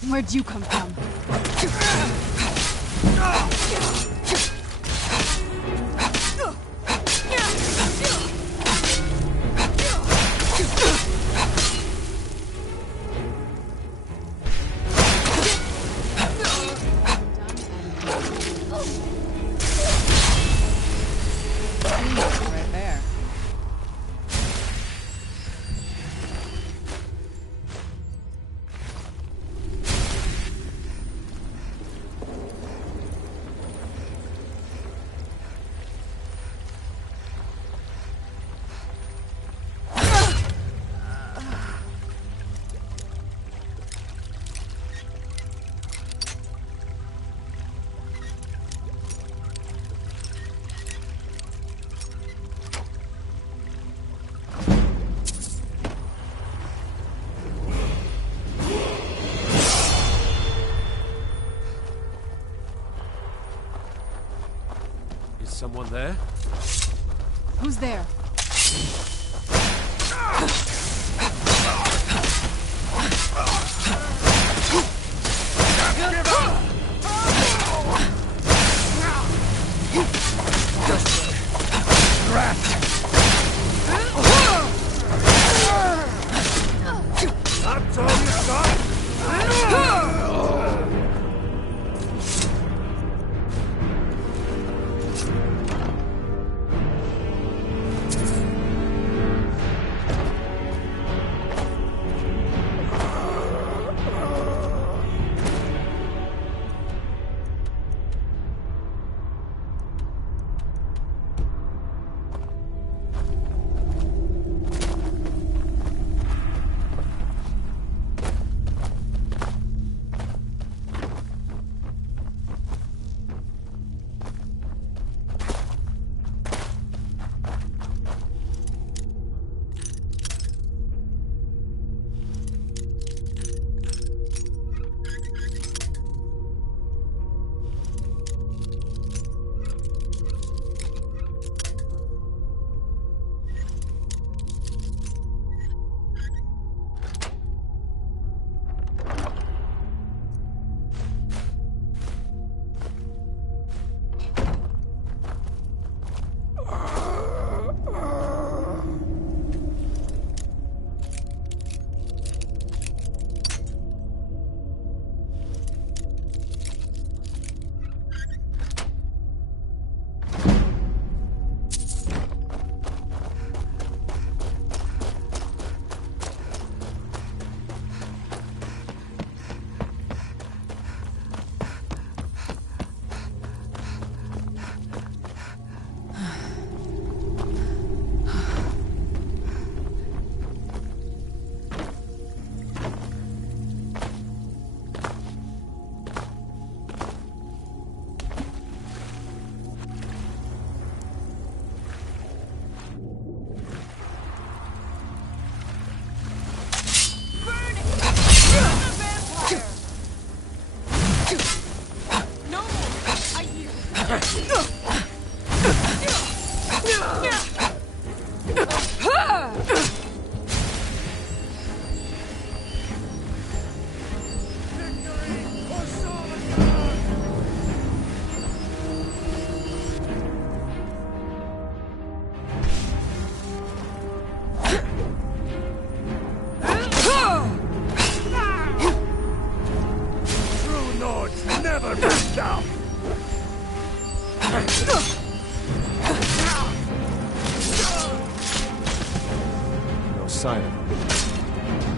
Where'd you come from? Right there. Is someone there? Who's there? That's all you got? No sign of him.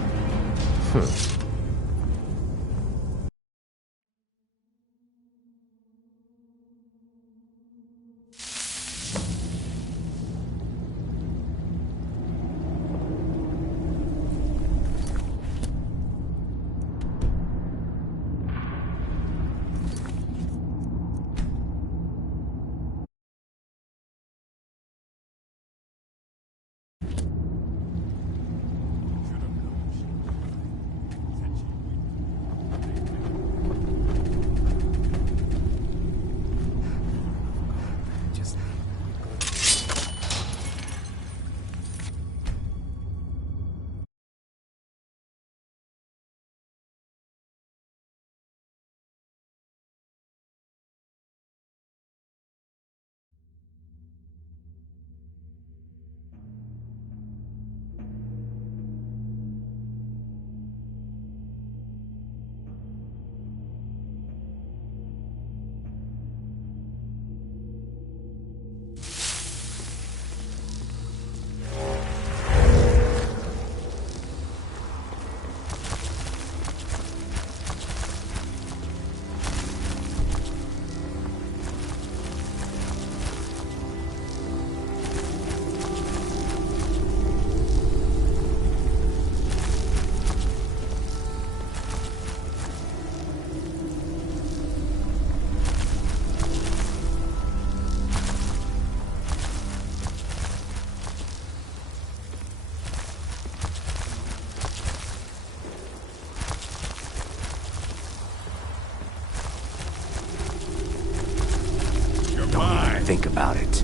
Think about it.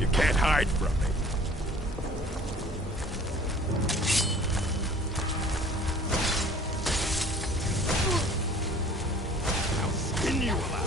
You can't hide from me. I'll skin you alive.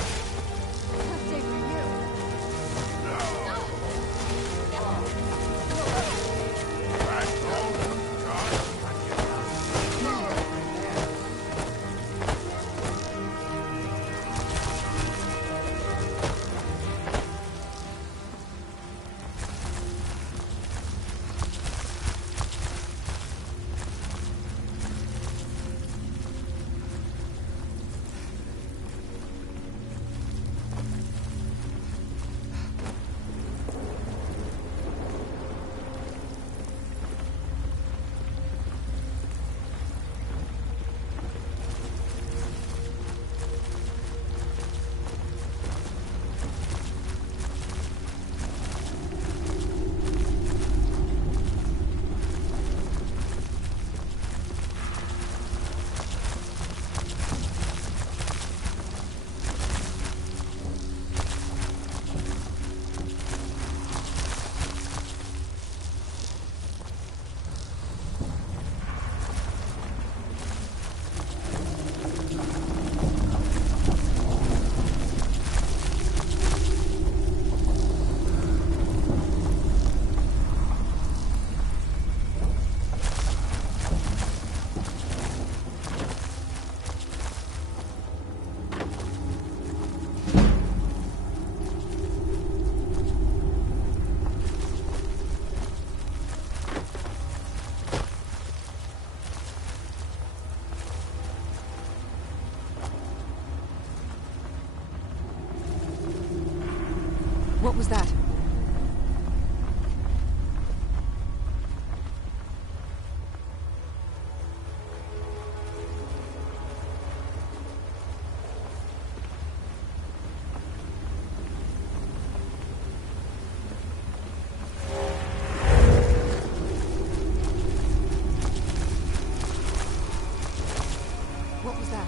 What was that? What was that?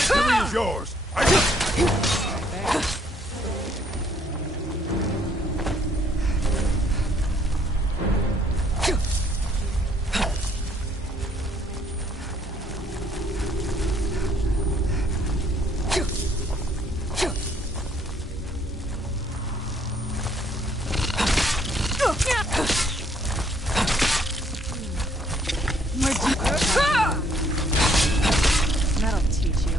Victory is yours. That'll teach you.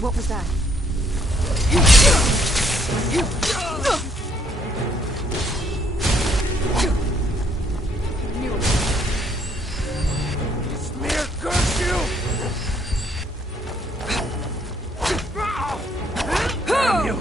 What was that? Smear, curse you! Damn you!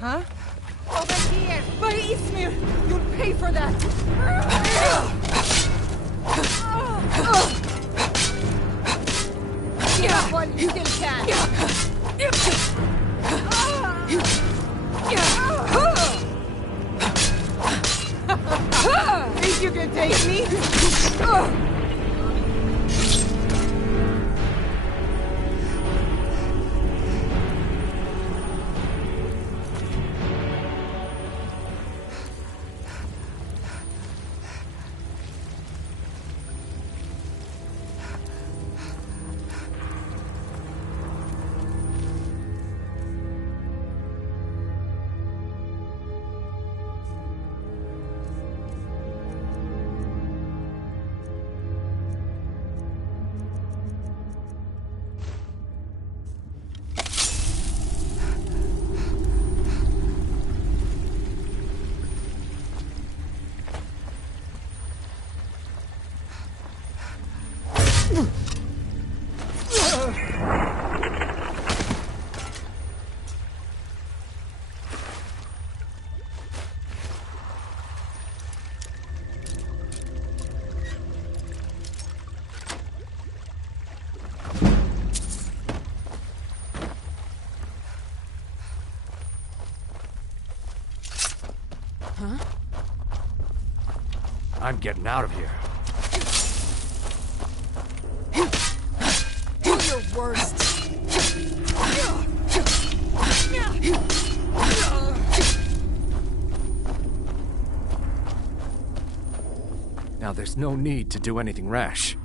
Huh? Over here! By Ismir! You'll pay for that! Get up while you still can! Think you can take me? Huh? I'm getting out of here. Do your worst. Now there's no need to do anything rash.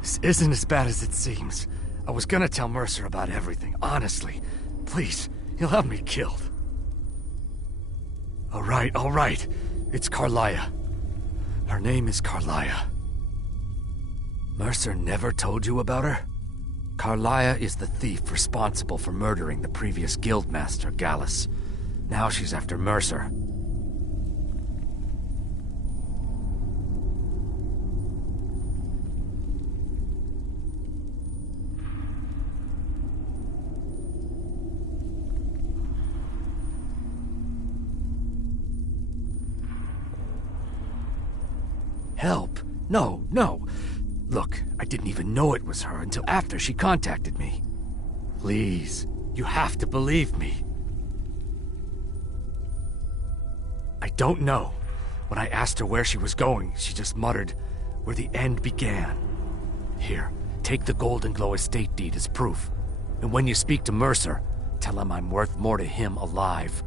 This isn't as bad as it seems. I was gonna tell Mercer about everything, honestly. Please, he'll have me killed. All right. It's Carlia. Her name is Carlia. Mercer never told you about her? Carlia is the thief responsible for murdering the previous guildmaster, Gallus. Now she's after Mercer. Help? No, no. Look, I didn't even know it was her until after she contacted me. Please, you have to believe me. I don't know. When I asked her where she was going, she just muttered, "Where the end began." Here, take the Golden Glow estate deed as proof. And when you speak to Mercer, tell him I'm worth more to him alive.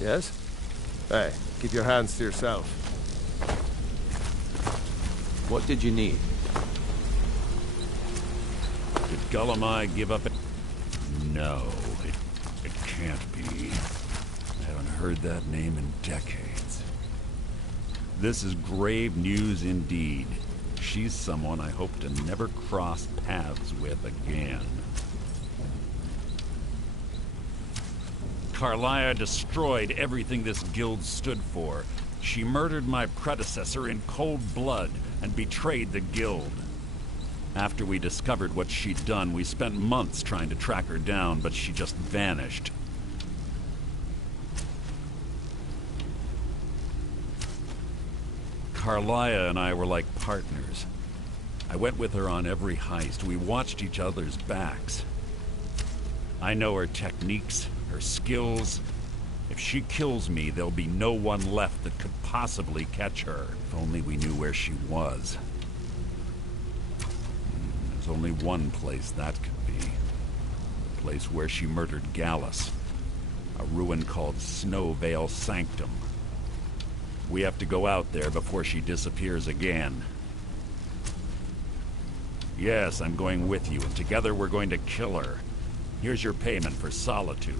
Yes? Hey, keep your hands to yourself. What did you need? Did Gullumai give up it? No, it can't be. I haven't heard that name in decades. This is grave news indeed. She's someone I hope to never cross paths with again. Carlia destroyed everything this guild stood for. She murdered my predecessor in cold blood and betrayed the guild. After we discovered what she'd done, we spent months trying to track her down, but she just vanished. Carlia and I were like partners. I went with her on every heist. We watched each other's backs. I know her techniques, her skills. If she kills me, there'll be no one left that could possibly catch her. If only we knew where she was. There's only one place that could be. The place where she murdered Gallus. A ruin called Snowvale Sanctum. We have to go out there before she disappears again. Yes, I'm going with you, and together we're going to kill her. Here's your payment for solitude.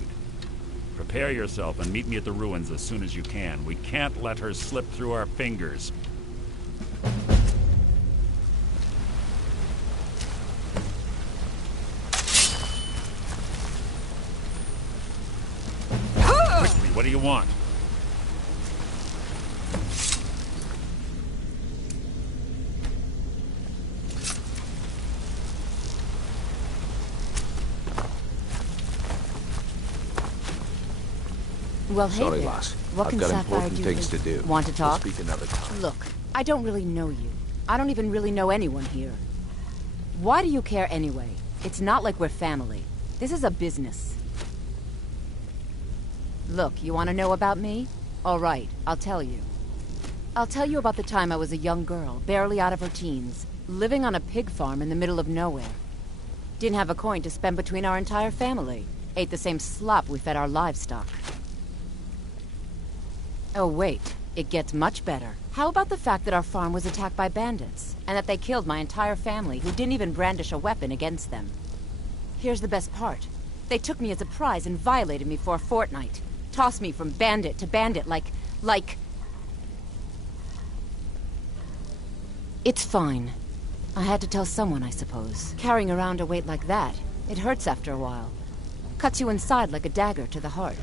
Prepare yourself and meet me at the ruins as soon as you can. We can't let her slip through our fingers. Quickly, what do you want? Well, hey Sorry, there. lass. What I've can got Sapphire important do things for- to do. Want to talk? We'll speak another time. Look, I don't really know you. I don't even really know anyone here. Why do you care anyway? It's not like we're family. This is a business. Look, you want to know about me? All right, I'll tell you. I'll tell you about the time I was a young girl, barely out of her teens, living on a pig farm in the middle of nowhere. Didn't have a coin to spend between our entire family. Ate the same slop we fed our livestock. Oh, wait. It gets much better. How about the fact that our farm was attacked by bandits, and that they killed my entire family, who didn't even brandish a weapon against them? Here's the best part. They took me as a prize and violated me for a fortnight. Tossed me from bandit to bandit like... It's fine. I had to tell someone, I suppose. Carrying around a weight like that, it hurts after a while. Cuts you inside like a dagger to the heart.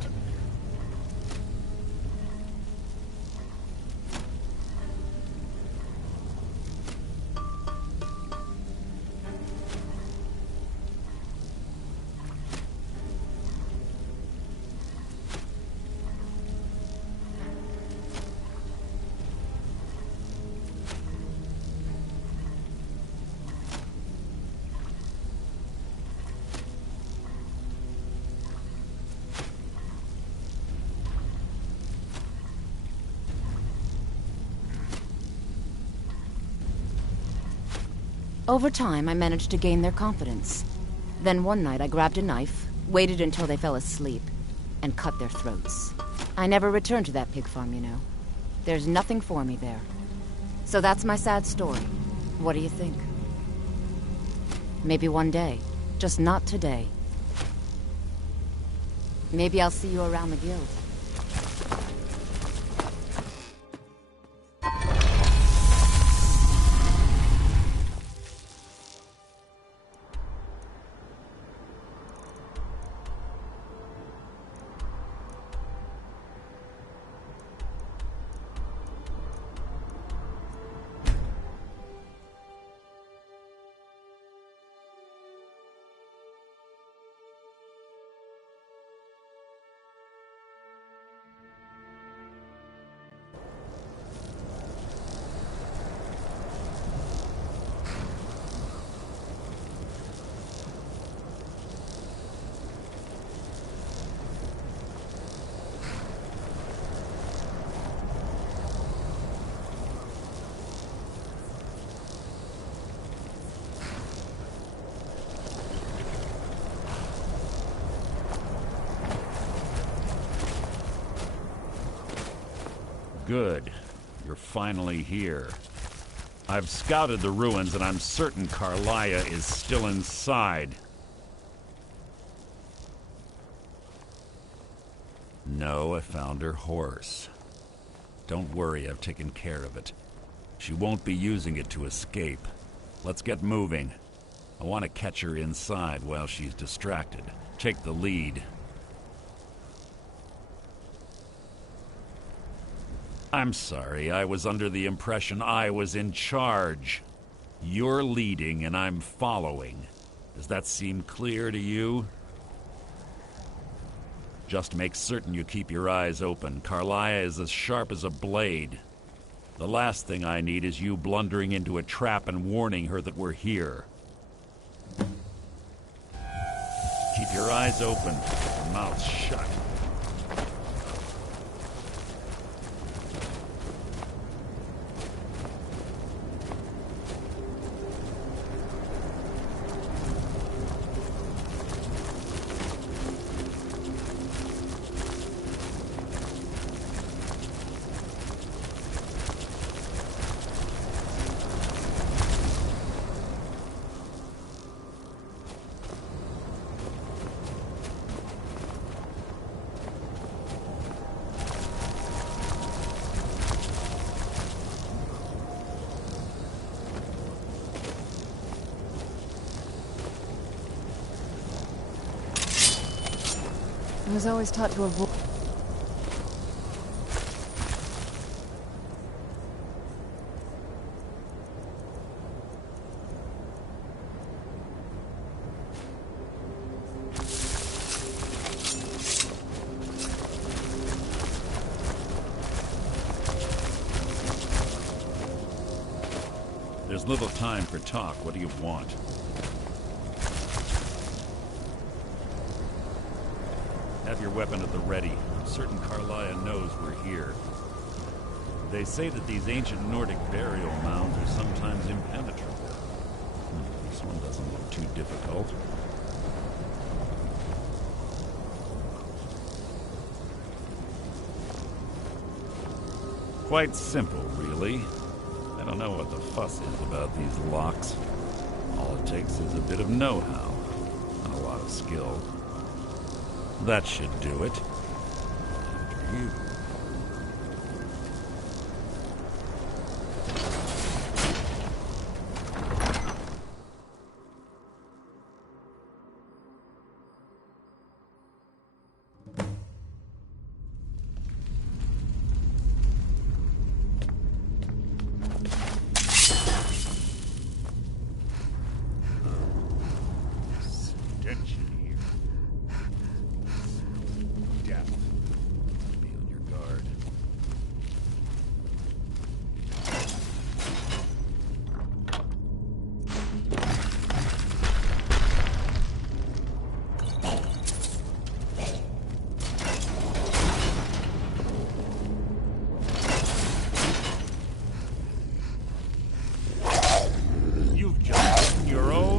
Over time, I managed to gain their confidence. Then one night I grabbed a knife, waited until they fell asleep, and cut their throats. I never returned to that pig farm, you know. There's nothing for me there. So that's my sad story. What do you think? Maybe one day. Just not today. Maybe I'll see you around the guild. Good. You're finally here. I've scouted the ruins, and I'm certain Carlia is still inside. No, I found her horse. Don't worry, I've taken care of it. She won't be using it to escape. Let's get moving. I want to catch her inside while she's distracted. Take the lead. I'm sorry, I was under the impression I was in charge. You're leading and I'm following. Does that seem clear to you? Just make certain you keep your eyes open. Carlia is as sharp as a blade. The last thing I need is you blundering into a trap and warning her that we're here. Keep your eyes open, your mouth shut. I was always taught to avoid... There's little time for talk. What do you want? Have your weapon at the ready. I'm certain Carlia knows we're here. They say that these ancient Nordic burial mounds are sometimes impenetrable. This one doesn't look too difficult. Quite simple, really. I don't know what the fuss is about these locks. All it takes is a bit of know-how and a lot of skill. That should do it. After you.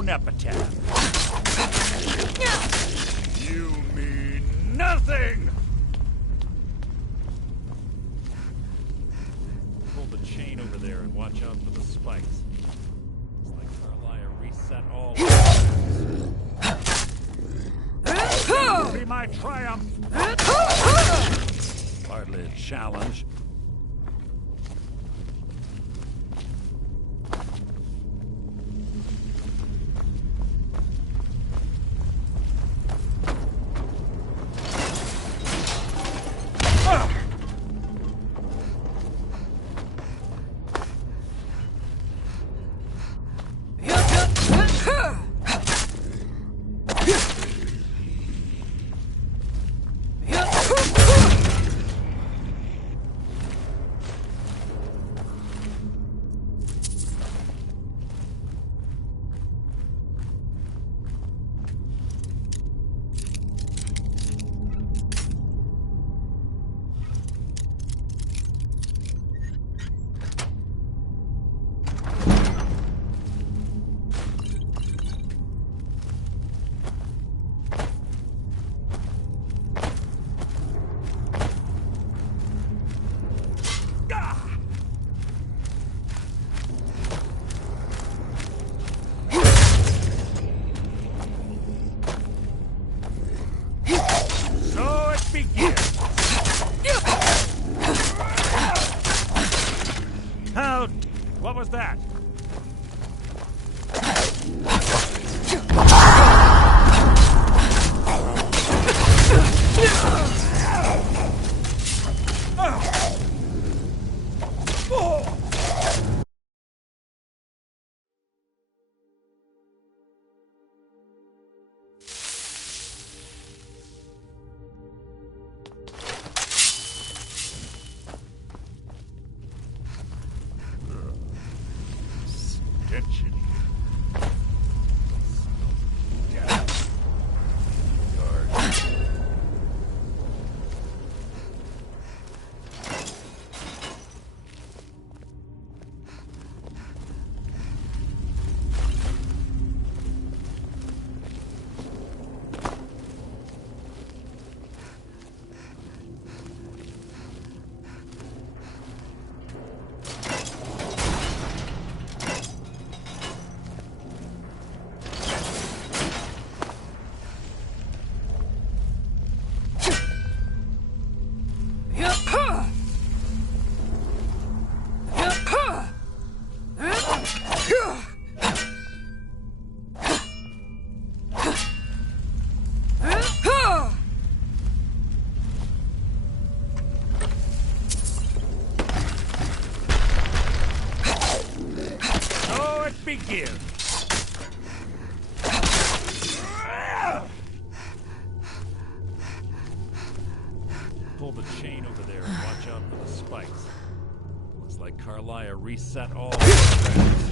Epitaph. You mean nothing! Pull the chain over there and watch out for the spikes. It's like Carlia reset all of be my triumph! Hardly a challenge. was that? Begin. Pull the chain over there and watch out for the spikes. Looks like Carlia reset all the tracks.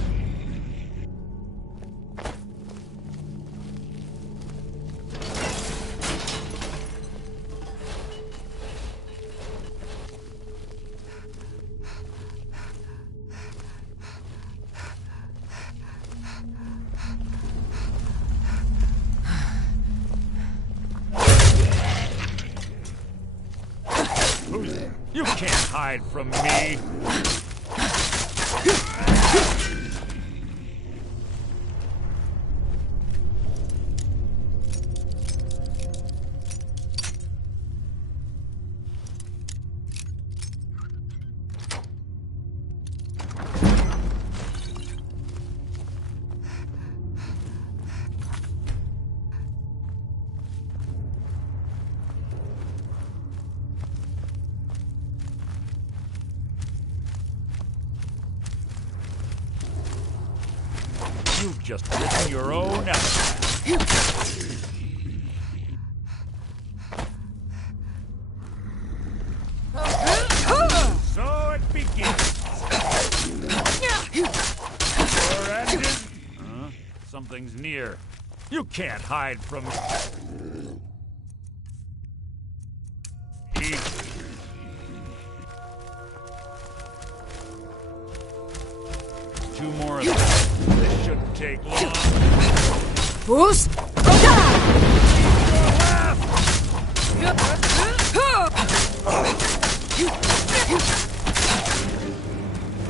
You can't hide from me! You've just written your own epitaph. So it begins. Your end is... Something's near. You can't hide from me. 2 more of them. This shouldn't take long. Boost!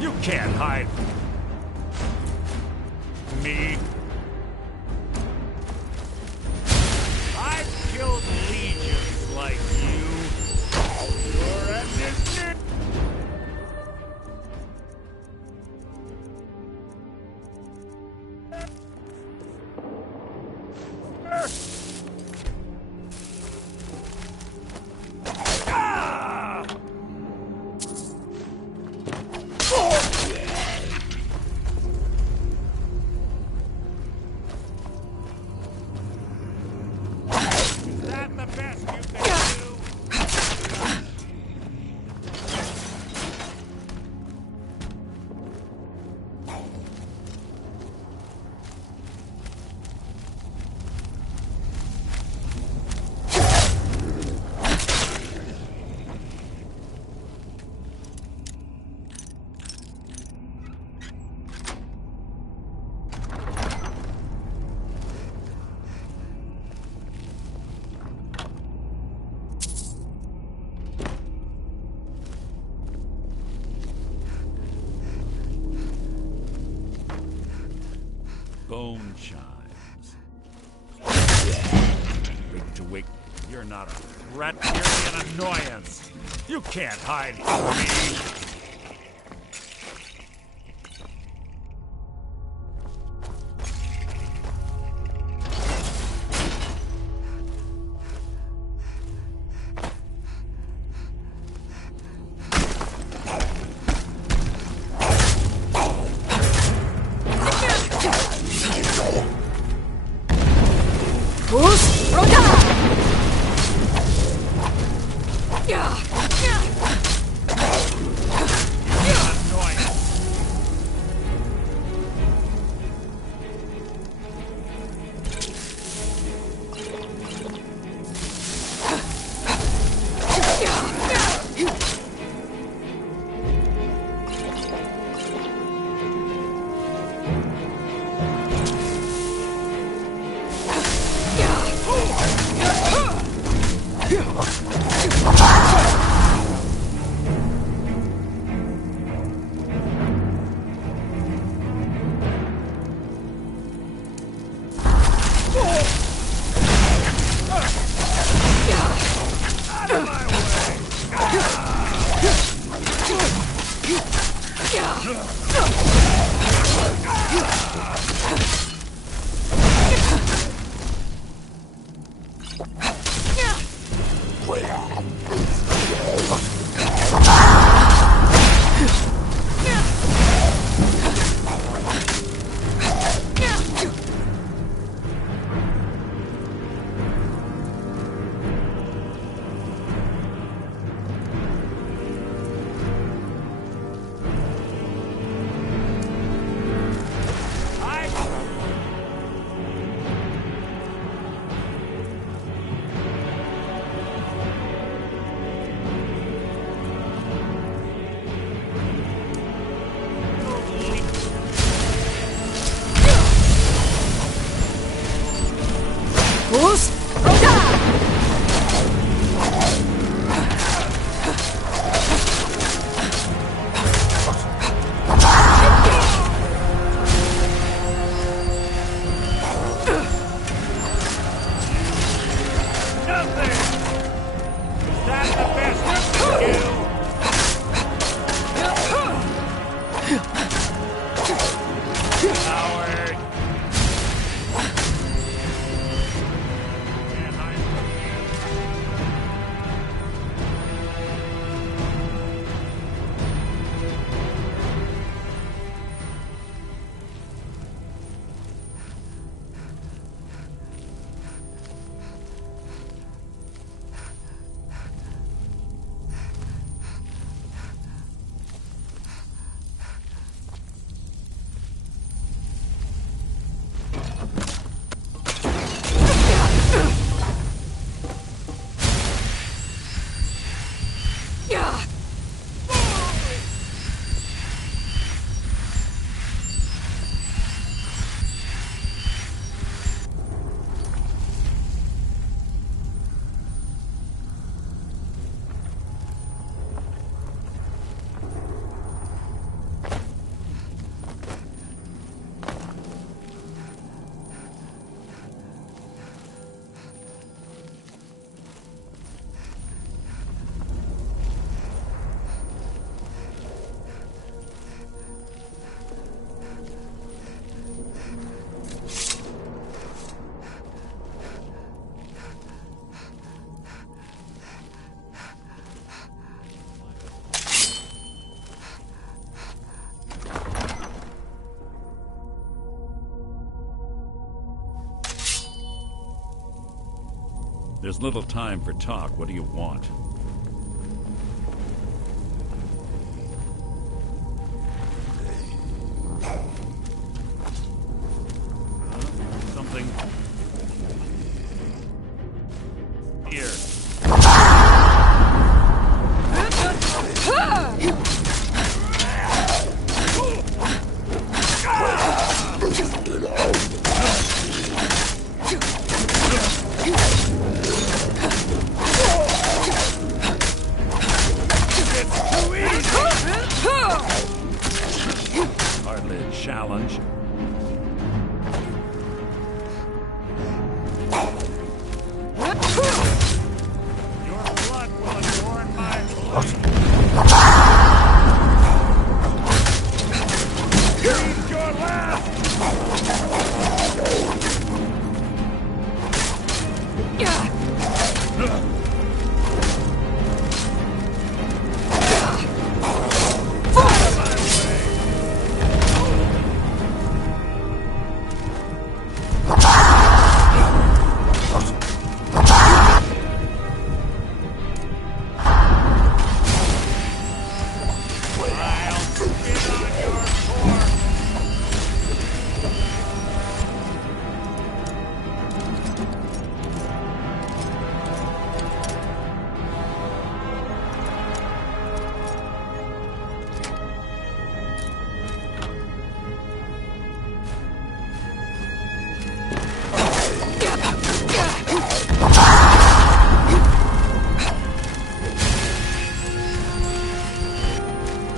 You can't hide from me. I've killed legions like you. Your end is near. Bone chimes. Wait to wait. You're not a threat. You're an annoyance. You can't hide from me. Who's? There's little time for talk. What do you want? Something here. Hardly a challenge. Your blood will adorn my Here's your last!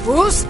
Who's?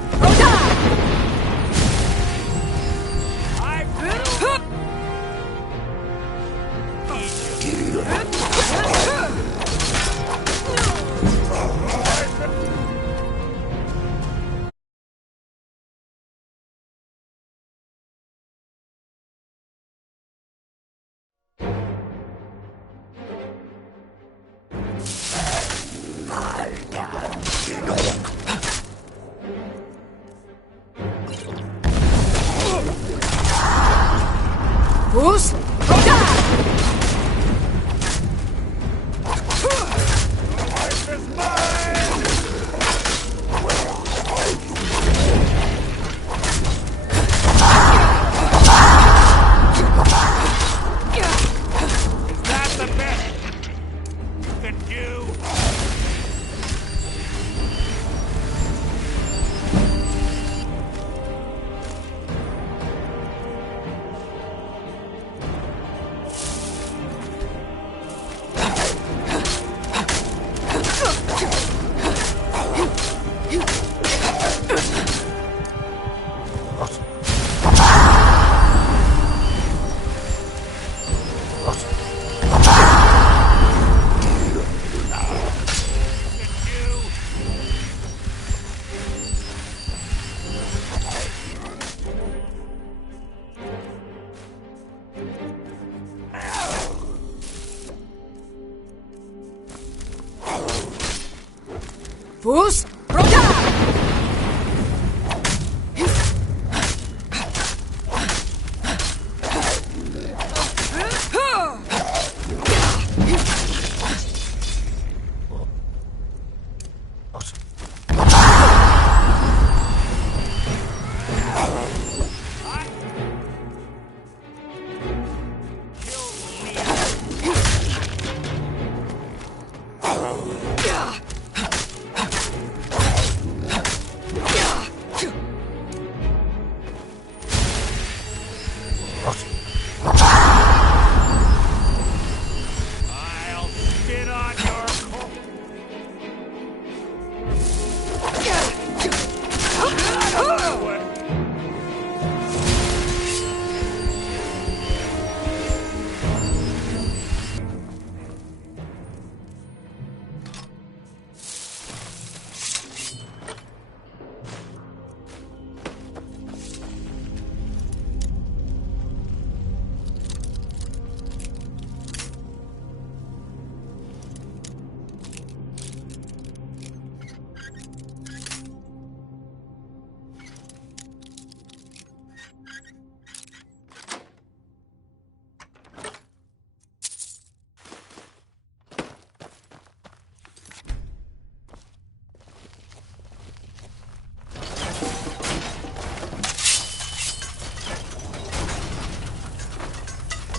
Fus, Roda!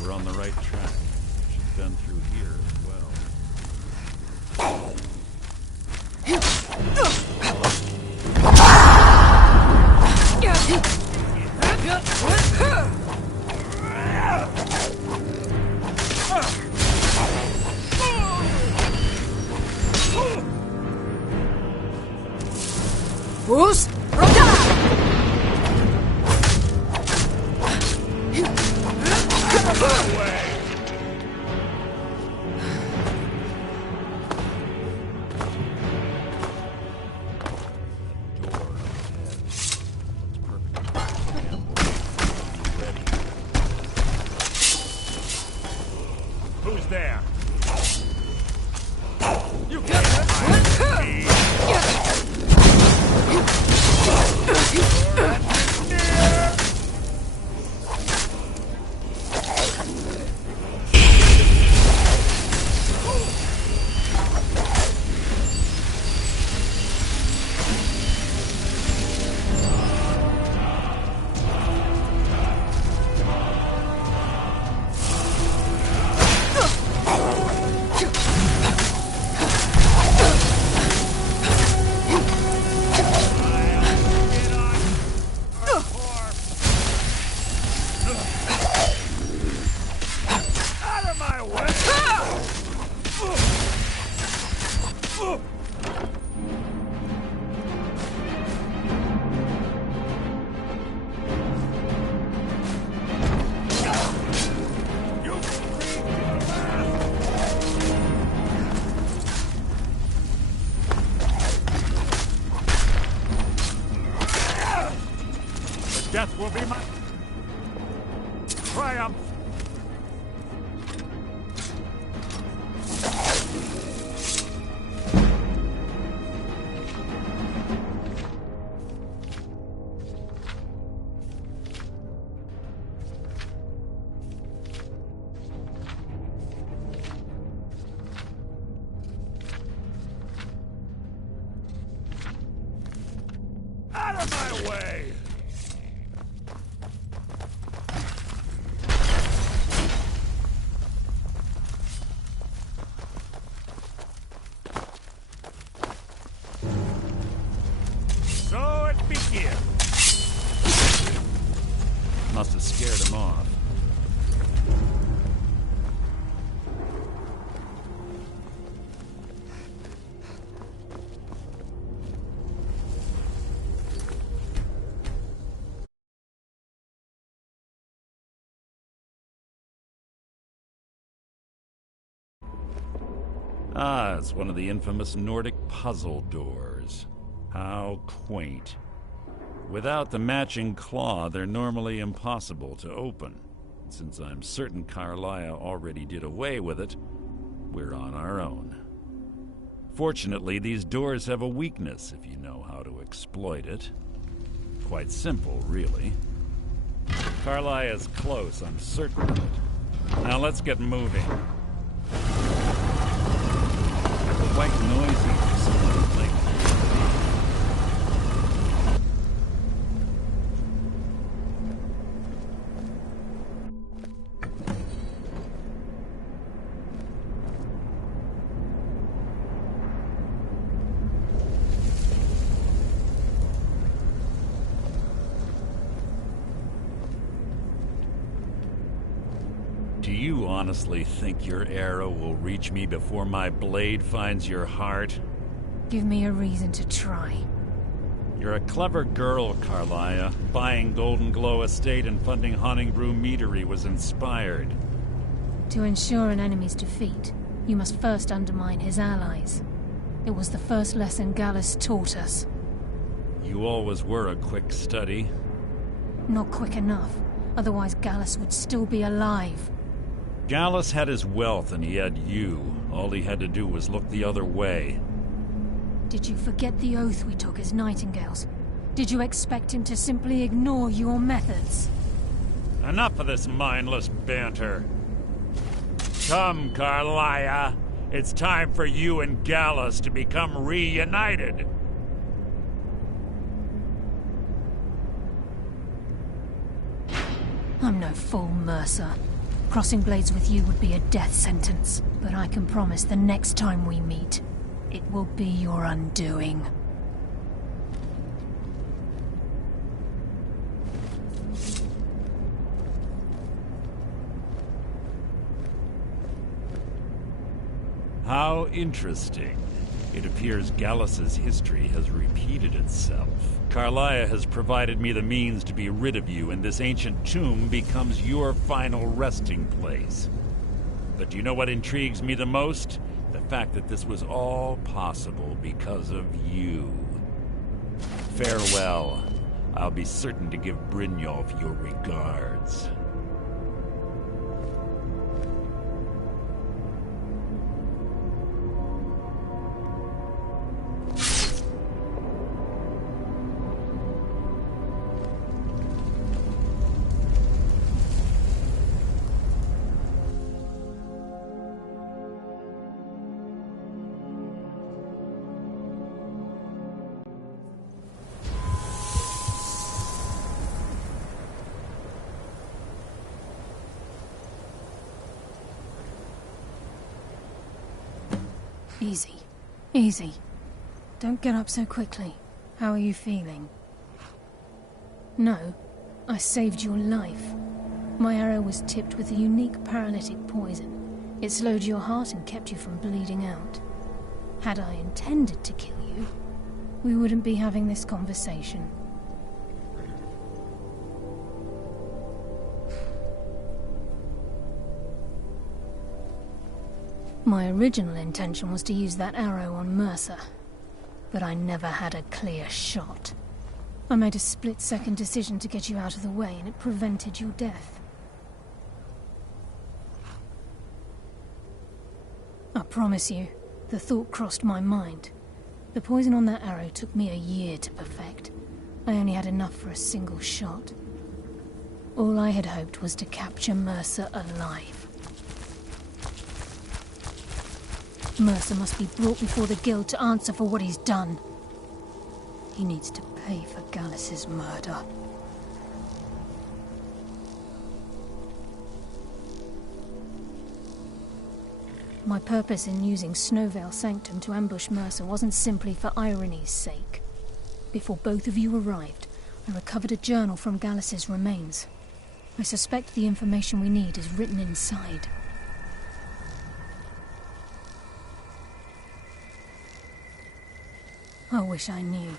We're on the right track. She's been through here as well. Fus, Roda! Who's there? You got Death will be my triumph. Out of my way! So it begins. Must have scared him off. Ah, it's one of the infamous Nordic puzzle doors. How quaint. Without the matching claw, they're normally impossible to open. Since I'm certain Carlia already did away with it, we're on our own. Fortunately, these doors have a weakness if you know how to exploit it. Quite simple, really. Carlia's close, I'm certain of it. Now let's get moving. Quite noisy for someone like Do you honestly think your arrow will reach me before my blade finds your heart? Give me a reason to try. You're a clever girl, Carlia. Buying Golden Glow Estate and funding Honningbrew Meadery was inspired. To ensure an enemy's defeat, you must first undermine his allies. It was the first lesson Gallus taught us. You always were a quick study. Not quick enough, otherwise Gallus would still be alive. Gallus had his wealth and he had you. All he had to do was look the other way. Did you forget the oath we took as Nightingales? Did you expect him to simply ignore your methods? Enough of this mindless banter. Come, Carlia. It's time for you and Gallus to become reunited. I'm no fool, Mercer. Crossing blades with you would be a death sentence, but I can promise the next time we meet, it will be your undoing. How interesting. It appears Gallus's history has repeated itself. Carlia has provided me the means to be rid of you, and this ancient tomb becomes your final resting place. But do you know what intrigues me the most? The fact that this was all possible because of you. Farewell. I'll be certain to give Brynjolf your regards. Easy. Easy. Don't get up so quickly. How are you feeling? No, I saved your life. My arrow was tipped with a unique paralytic poison. It slowed your heart and kept you from bleeding out. Had I intended to kill you, we wouldn't be having this conversation. My original intention was to use that arrow on Mercer, but I never had a clear shot. I made a split-second decision to get you out of the way, and it prevented your death. I promise you, the thought crossed my mind. The poison on that arrow took me a year to perfect. I only had enough for a single shot. All I had hoped was to capture Mercer alive. Mercer must be brought before the Guild to answer for what he's done. He needs to pay for Gallus's murder. My purpose in using Snowvale Sanctum to ambush Mercer wasn't simply for irony's sake. Before both of you arrived, I recovered a journal from Gallus's remains. I suspect the information we need is written inside. I wish I knew.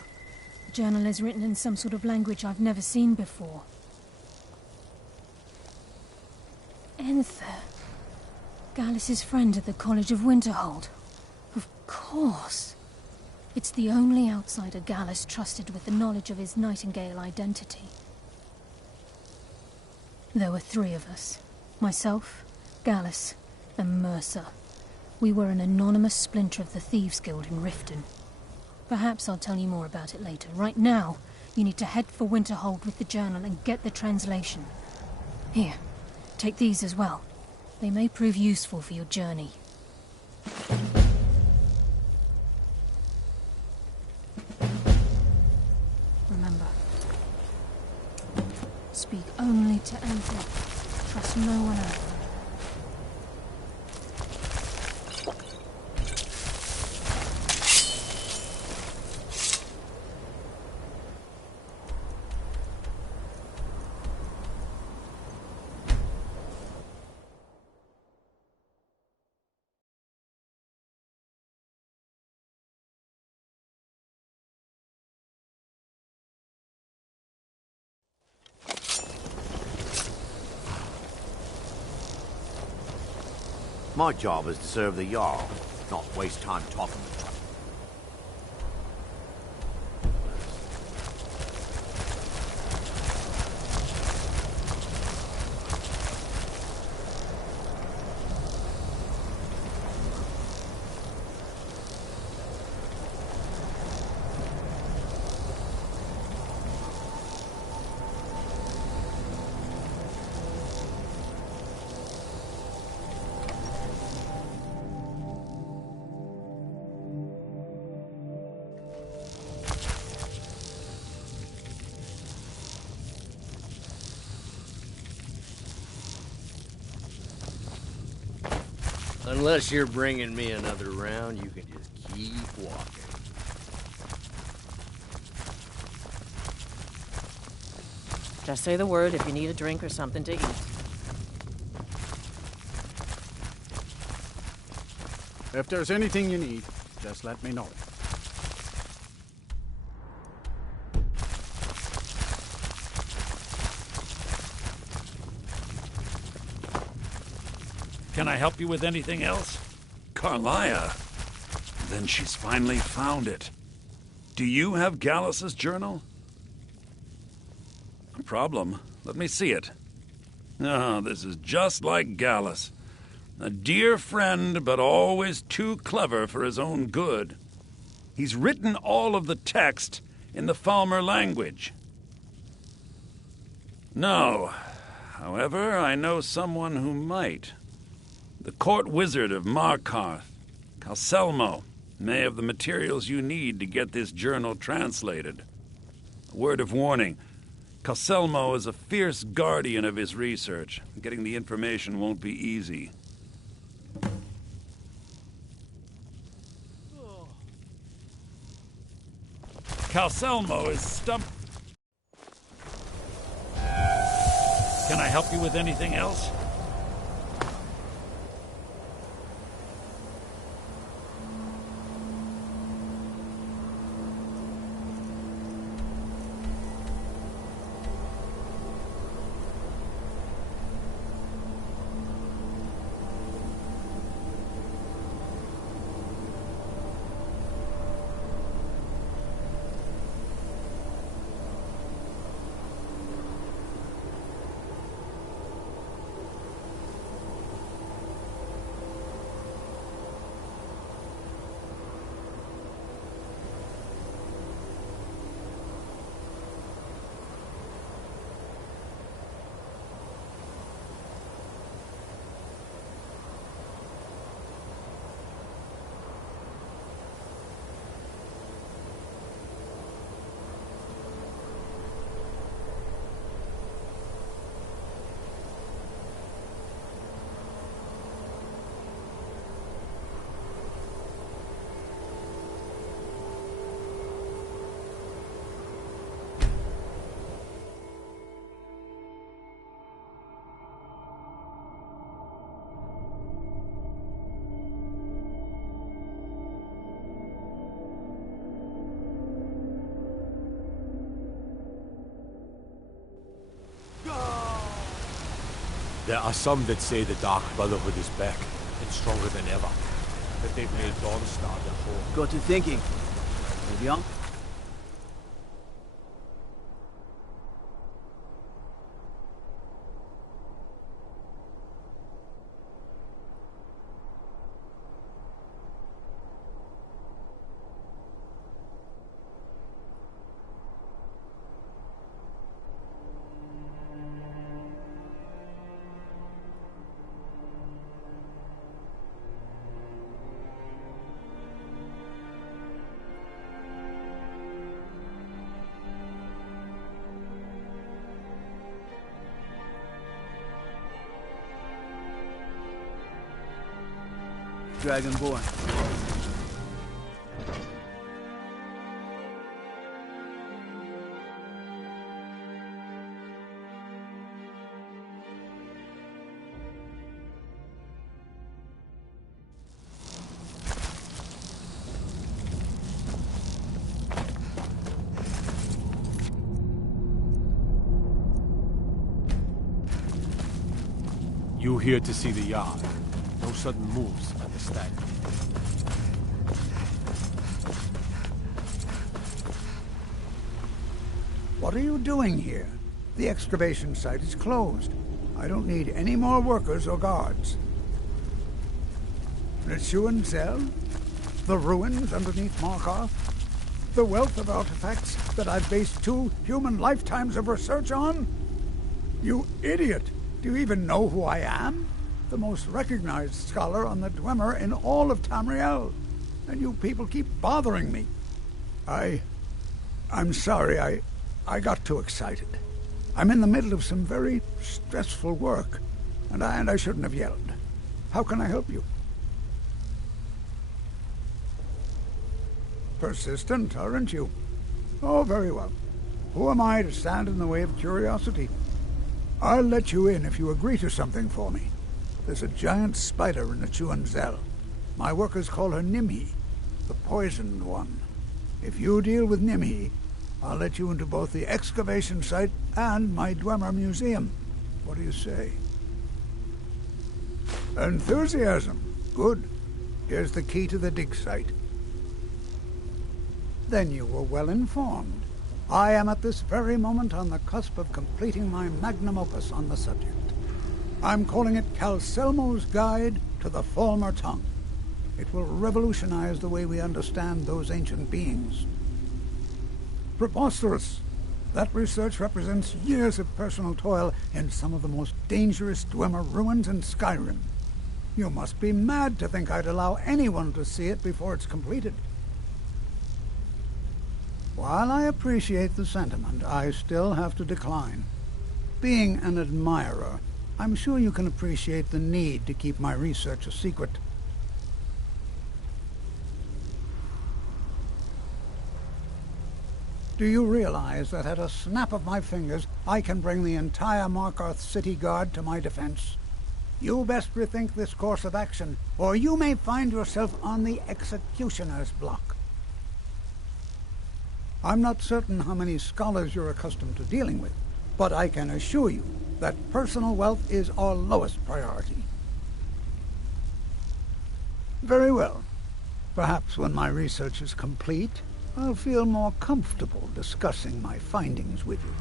The journal is written in some sort of language I've never seen before. Enther. Gallus's friend at the College of Winterhold. course. It's the only outsider Gallus trusted with the knowledge of his Nightingale identity. There were 3 of us. Myself, Gallus, and Mercer. We were an anonymous splinter of the Thieves' Guild in Riften. Perhaps I'll tell you more about it later. Right now, you need to head for Winterhold with the journal and get the translation. Here, take these as well. They may prove useful for your journey. Remember, speak only to Anthem. Trust no one else. My job is to serve the Jarl, not waste time talking. Unless you're bringing me another round, you can just keep walking. Just say the word if you need a drink or something to eat. If there's anything you need, just let me know. Can I help you with anything else? Carlia. Then she's finally found it. Do you have Gallus's journal? No problem. Let me see it. Oh, this is just like Gallus. A dear friend, but always too clever for his own good. He's written all of the text in the Falmer language. No. However, I know someone who might. The court wizard of Markarth, Calselmo, may have the materials you need to get this journal translated. A word of warning, Calselmo is a fierce guardian of his research. Getting the information won't be easy. Calselmo is stumped. Can I help you with anything else? There are some that say the Dark Brotherhood is back, and stronger than ever. Got to thinking. Maybe on. Dragonborn. You here to see the yard. No sudden moves, understand? What are you doing here? The excavation site is closed. I don't need any more workers or guards. The Chuan Cell? The ruins underneath Markarth? The wealth of artifacts that I've based 2 human lifetimes of research on? You idiot! Do you even know who I am? The most recognized scholar on the Dwemer in all of Tamriel. And you people keep bothering me. I'm sorry, I got too excited. I'm in the middle of some very stressful work, and I shouldn't have yelled. How can I help you? Persistent, aren't you? Oh, very well. Who am I to stand in the way of curiosity? I'll let you in if you agree to something for me. There's a giant spider in the Chuan Zell. My workers call her Nimhi, the poisoned one. If you deal with Nimhi, I'll let you into both the excavation site and my Dwemer museum. What do you say? Enthusiasm. Good. Here's the key to the dig site. Then you were well informed. I am at this very moment on the cusp of completing my magnum opus on the subject. I'm calling it Calcelmo's Guide to the Falmer Tongue. It will revolutionize the way we understand those ancient beings. Preposterous! That research represents years of personal toil in some of the most dangerous Dwemer ruins in Skyrim. You must be mad to think I'd allow anyone to see it before it's completed. While I appreciate the sentiment, I still have to decline. Being an admirer, I'm sure you can appreciate the need to keep my research a secret. Do you realize that at a snap of my fingers, I can bring the entire Markarth City Guard to my defense? You best rethink this course of action, or you may find yourself on the executioner's block. I'm not certain how many scholars you're accustomed to dealing with, but I can assure you that personal wealth is our lowest priority. Very well. Perhaps when my research is complete, I'll feel more comfortable discussing my findings with you.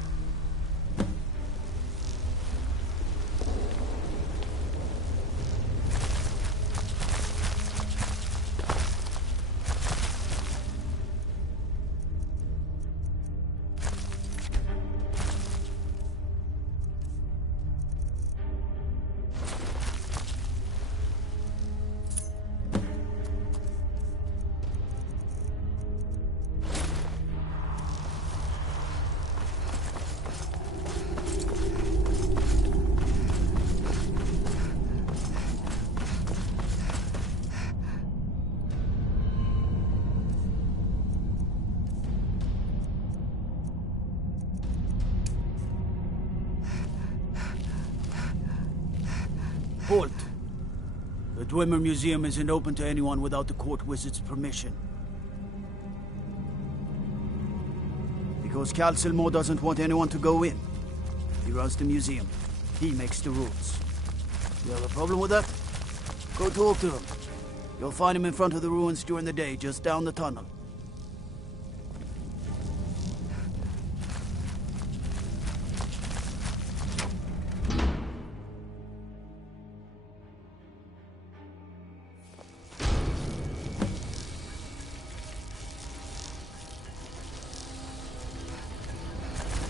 Halt. The Dwemer Museum isn't open to anyone without the court wizard's permission. Because Calcelmo doesn't want anyone to go in. He runs the museum. He makes the rules. You have a problem with that? Go talk to him. You'll find him in front of the ruins during the day, just down the tunnel.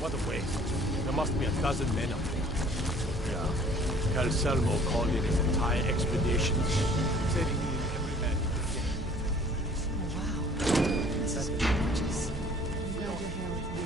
What a waste. There must be a dozen men up there. Yeah. Calselmo called in his entire expedition. Said he needed every man he could get. Oh, wow. This is gorgeous. I'm glad you're here with me.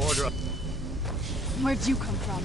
Order. Where'd you come from?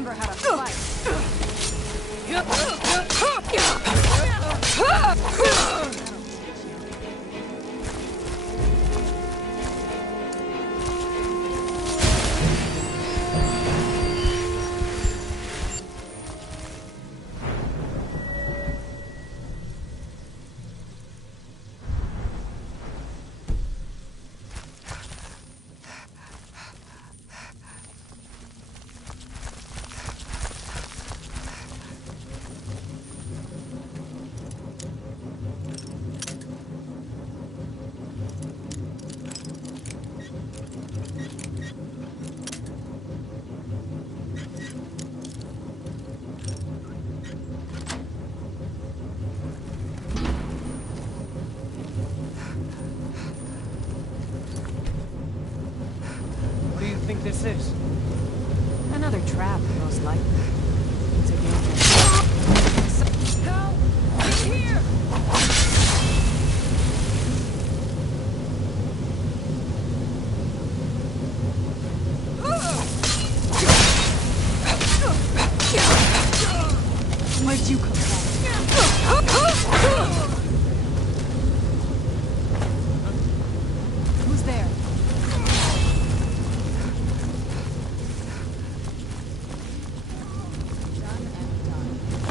remember how to fight. What do you think this is? Another trap, most likely. It's a danger. Help! In here! Where'd you come from? Who's there? Done and done.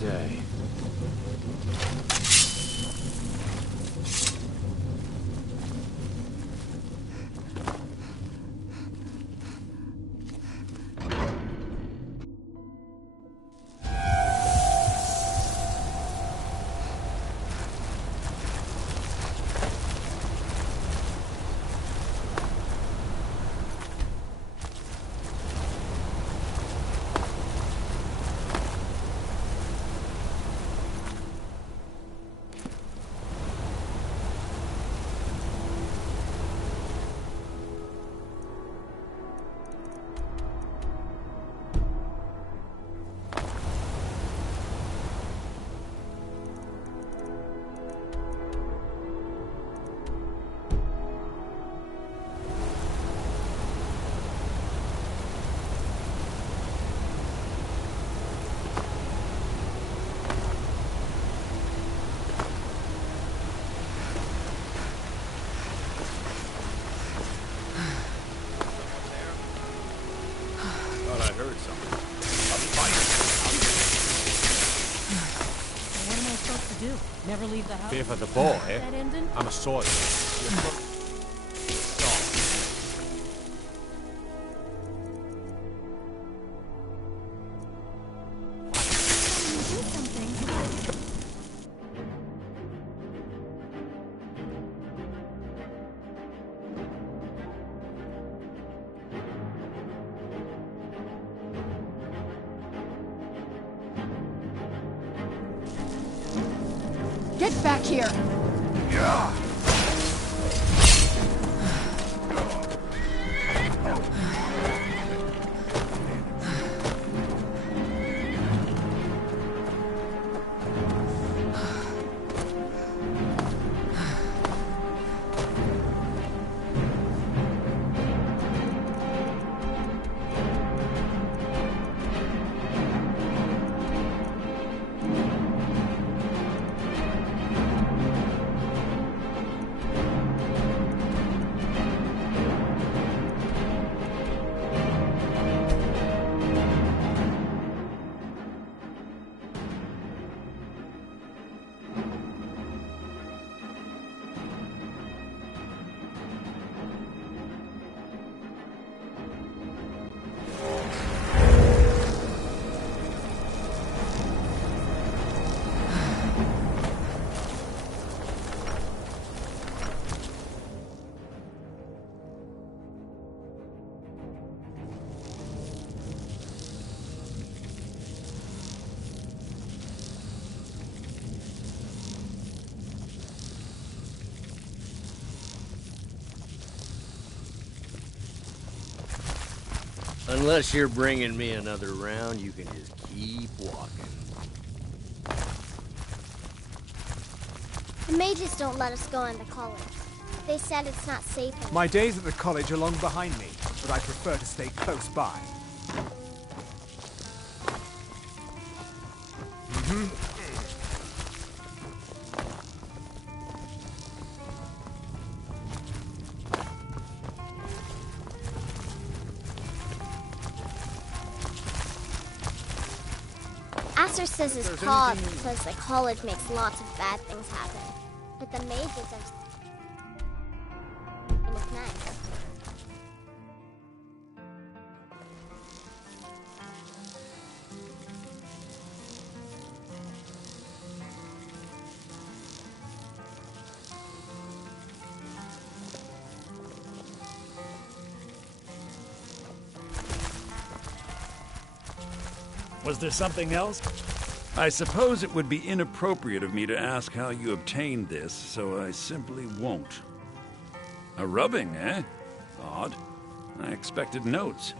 day. Thought I heard something. A fight. What am I supposed to do? Never leave the house? Fear for the boy, eh? That ending? I'm a swordsman. Get back here! Unless you're bringing me another round, you can just keep walking. The mages don't let us go into college. They said it's not safe anymore. My days at the college are long behind me, but I prefer to stay close by. Asher says it's called because the college makes lots of bad things happen. But the mages are with men. Was there something else? I suppose it would be inappropriate of me to ask how you obtained this, so I simply won't. A rubbing, eh? Odd. I expected notes.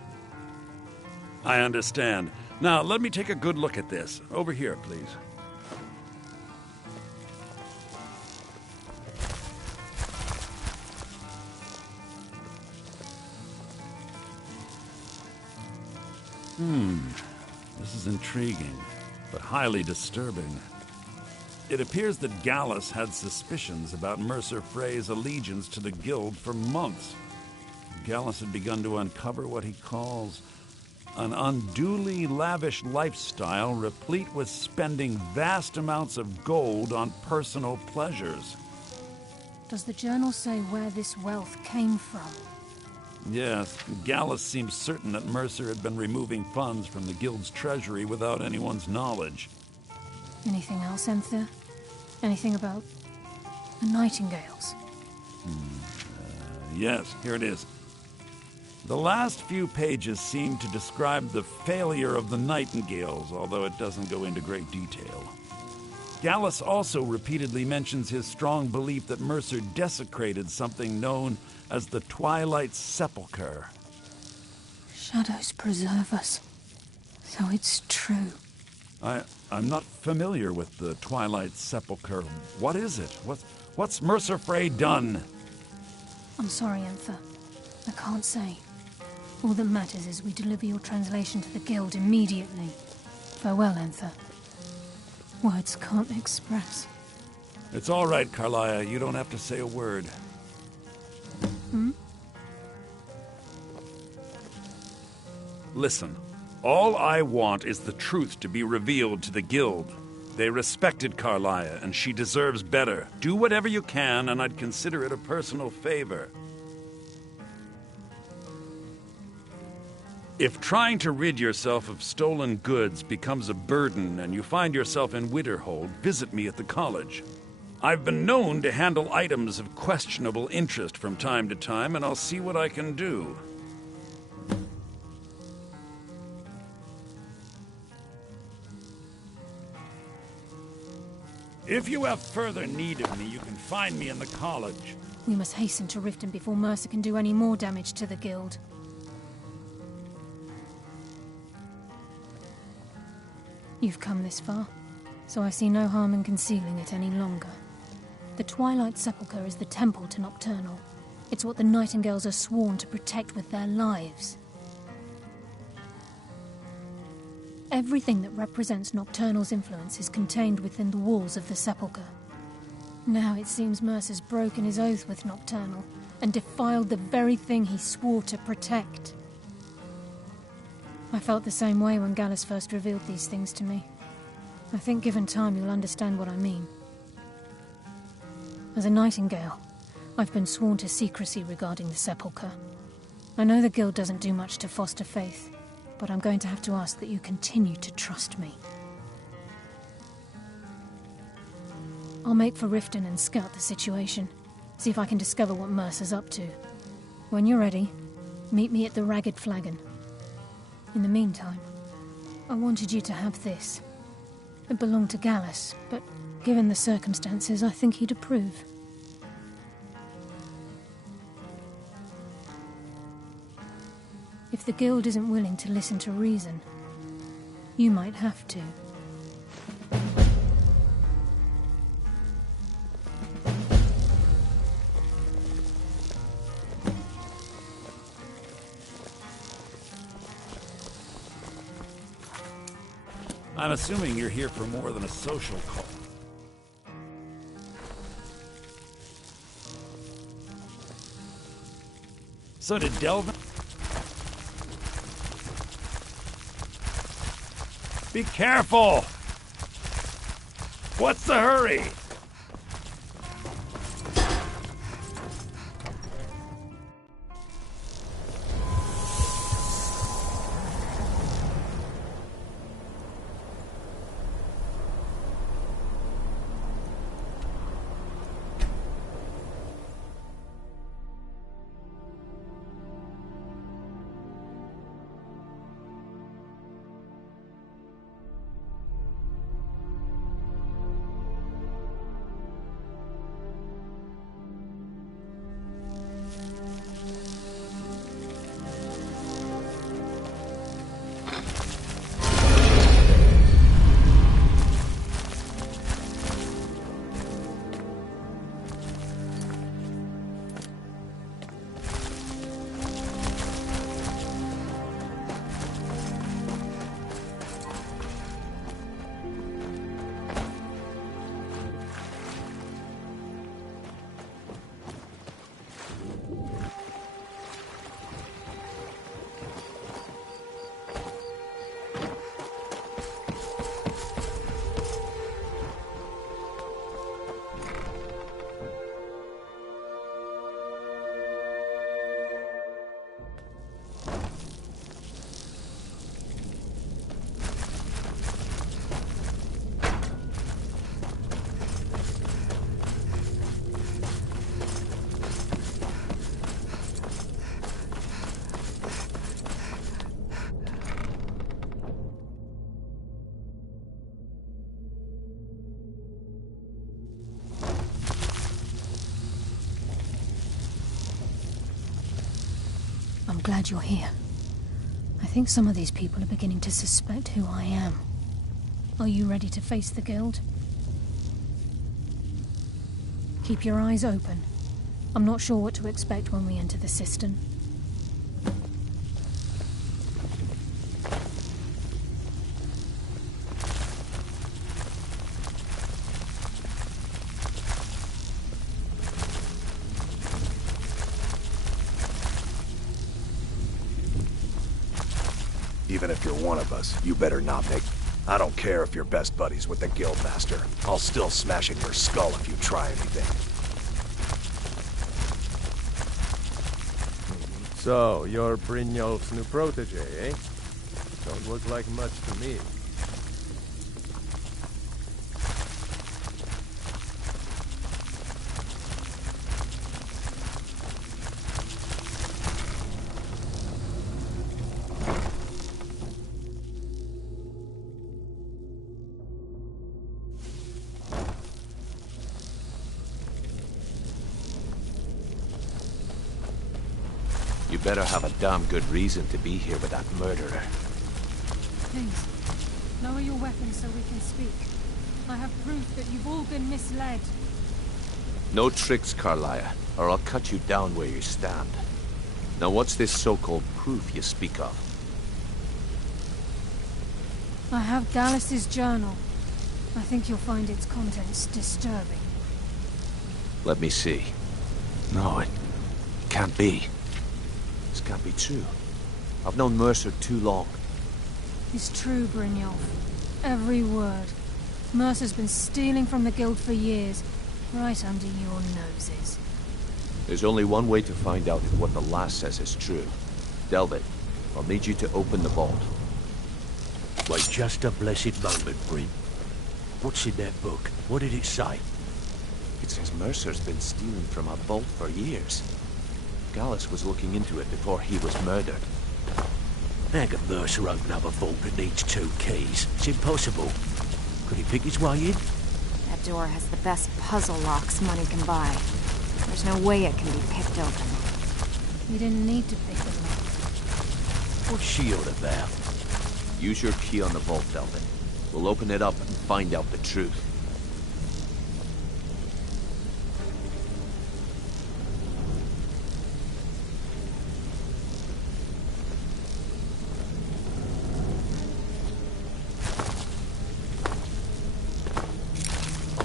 I understand. Now, let me take a good look at this. Over here, please. This is intriguing, but highly disturbing. It appears that Gallus had suspicions about Mercer Frey's allegiance to the Guild for months. Gallus had begun to uncover what he calls An unduly lavish lifestyle replete with spending vast amounts of gold on personal pleasures. Does the journal say where this wealth came from? Yes, Gallus seems certain that Mercer had been removing funds from the guild's treasury without anyone's knowledge. Anything else, Enthir? Anything about the Nightingales? Yes, here it is. The last few pages seem to describe the failure of the Nightingales, although it doesn't go into great detail. Gallus also repeatedly mentions his strong belief that Mercer desecrated something known as the Twilight Sepulchre. Shadows preserve us. So it's true. I'm not familiar with the Twilight Sepulchre. What is it? What's Mercer Frey done? I'm sorry, Enthir. I can't say. All that matters is we deliver your translation to the guild immediately. Farewell, Enthir. Words can't express. It's all right, Carlia. You don't have to say a word. Hmm? Listen, all I want is the truth to be revealed to the guild. They respected Carlia, and she deserves better. Do whatever you can, and I'd consider it a personal favor. If trying to rid yourself of stolen goods becomes a burden and you find yourself in Winterhold, visit me at the college. I've been known to handle items of questionable interest from time to time, and I'll see what I can do. If you have further need of me, you can find me in the college. We must hasten to Riften before Mercer can do any more damage to the guild. You've come this far, so I see no harm in concealing it any longer. The Twilight Sepulchre is the temple to Nocturnal. It's what the Nightingales are sworn to protect with their lives. Everything that represents Nocturnal's influence is contained within the walls of the Sepulchre. Now it seems Mercer's broken his oath with Nocturnal and defiled the very thing he swore to protect. I felt the same way when Gallus first revealed these things to me. I think given time you'll understand what I mean. As a Nightingale, I've been sworn to secrecy regarding the Sepulchre. I know the Guild doesn't do much to foster faith, but I'm going to have to ask that you continue to trust me. I'll make for Riften and scout the situation, see if I can discover what Mercer's up to. When you're ready, meet me at the Ragged Flagon. In the meantime, I wanted you to have this. It belonged to Gallus, but given the circumstances, I think he'd approve. If the Guild isn't willing to listen to reason, you might have to. I'm assuming you're here for more than a social call. So did Delvin... Be careful! What's the hurry? glad you're here. I think some of these people are beginning to suspect who I am. Are you ready to face the Guild? Keep your eyes open. I'm not sure what to expect when we enter the cistern. Even if you're one of us, you better not make... I don't care if you're best buddies with the Guildmaster. I'll still smash in your skull if you try anything. So, you're Brynjolf's new protege, eh? Don't look like much to me. You better have a damn good reason to be here with that murderer. Please, lower your weapons so we can speak. I have proof that you've all been misled. No tricks, Carlia, or I'll cut you down where you stand. Now what's this so-called proof you speak of? I have Dallas's journal. I think you'll find its contents disturbing. Let me see. No, it can't be. This can't be true. I've known Mercer too long. It's true, Brynjolf. Every word. Mercer's been stealing from the Guild for years, right under your noses. There's only one way to find out if what the lass says is true. Delve, I'll need you to open the vault. Wait just a blessed moment, Bryn. What's in that book? What did it say? It says Mercer's been stealing from our vault for years. Gallus was looking into it before he was murdered. How can Mercer open up a vault that needs 2 keys? It's impossible. Could he pick his way in? That door has the best puzzle locks money can buy. There's no way it can be picked open. You didn't need to pick the lock. What's she on about? Use your key on the vault, Delvin. We'll open it up and find out the truth.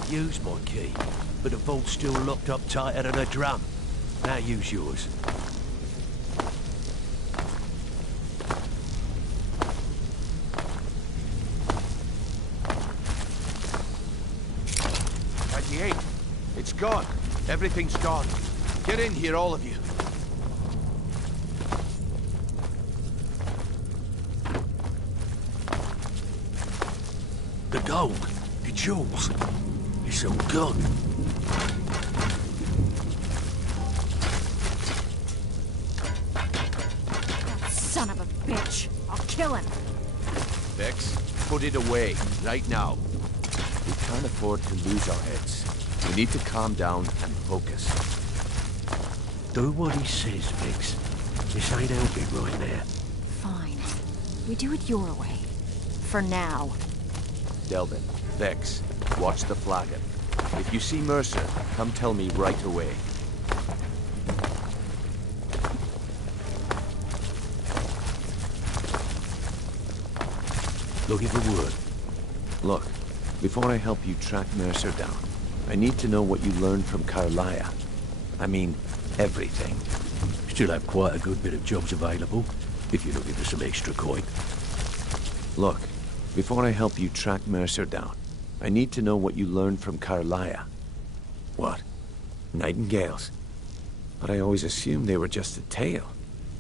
Use my key, but the vault's still locked up tighter than a drum. Now use yours. It's gone. Everything's gone. Get in here, all of you. The gold, the jewels, it's all gone. That son of a bitch. I'll kill him. Vex, put it away, right now. We can't afford to lose our heads. We need to calm down and focus. Do what he says, Vex. This ain't helping right now. Fine. We do it your way. For now. Delvin, Vex, watch the flagon. If you see Mercer, come tell me right away. Looking for word. Look, before I help you track Mercer down, I need to know what you learned from Carlia. I mean, everything. Still have quite a good bit of jobs available, if you're looking for some extra coin. Look, before I help you track Mercer down, I need to know what you learned from Carlia. What? Nightingales? But I always assumed they were just a tale.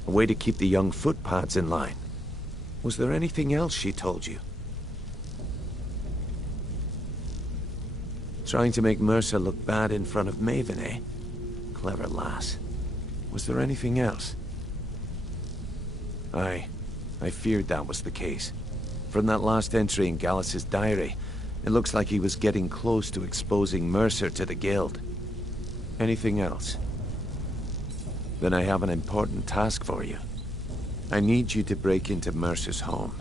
A way to keep the young footpads in line. Was there anything else she told you? Trying to make Mercer look bad in front of Maven, eh? Clever lass. Was there anything else? I feared that was the case. From that last entry in Gallus's diary, it looks like he was getting close to exposing Mercer to the Guild. Anything else? Then I have an important task for you. I need you to break into Mercer's home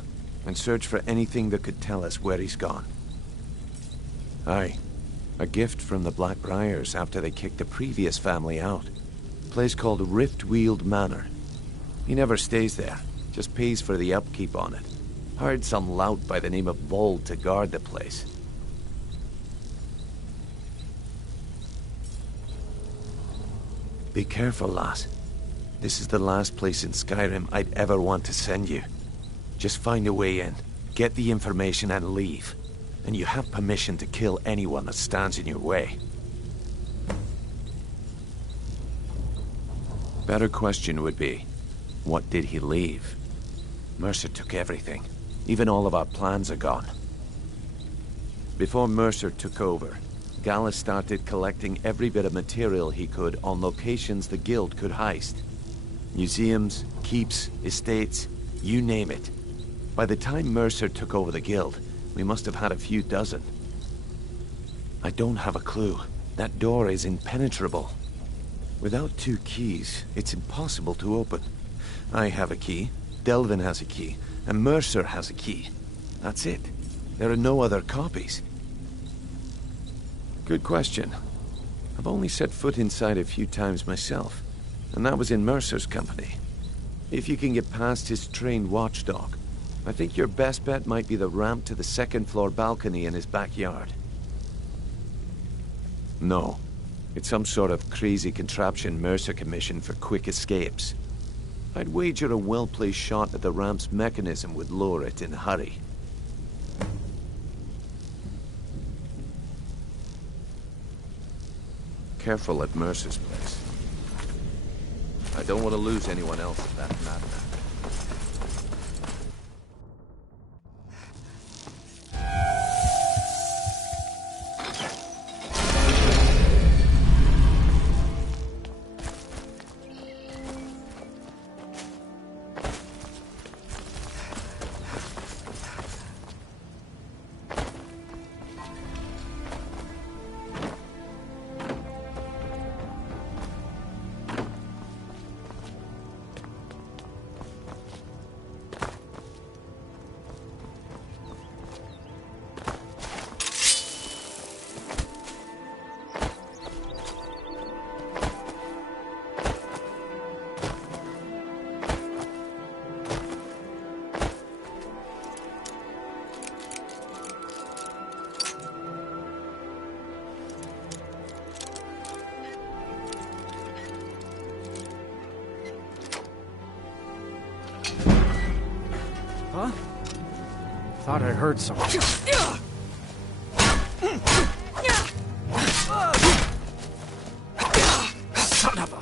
and search for anything that could tell us where he's gone. Aye. A gift from the Blackbriars after they kicked the previous family out. A place called Riftweald Manor. He never stays there, just pays for the upkeep on it. Hired some lout by the name of Vold to guard the place. Be careful, lass. This is the last place in Skyrim I'd ever want to send you. Just find a way in, get the information and leave. And you have permission to kill anyone that stands in your way. Better question would be, what did he leave? Mercer took everything. Even all of our plans are gone. Before Mercer took over, Gallus started collecting every bit of material he could on locations the Guild could heist. Museums, keeps, estates, you name it. By the time Mercer took over the Guild, we must have had a few dozen. I don't have a clue. That door is impenetrable. Without 2 keys, it's impossible to open. I have a key, Delvin has a key, and Mercer has a key. That's it. There are no other copies. Good question. I've only set foot inside a few times myself, and that was in Mercer's company. If you can get past his trained watchdog, I think your best bet might be the ramp to the 2nd floor balcony in his backyard. No. It's some sort of crazy contraption Mercer commissioned for quick escapes. I'd wager a well-placed shot at the ramp's mechanism would lower it in a hurry. Careful at Mercer's place. I don't want to lose anyone else at that madman. Huh? Thought I heard something. Son of a...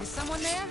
Is someone there?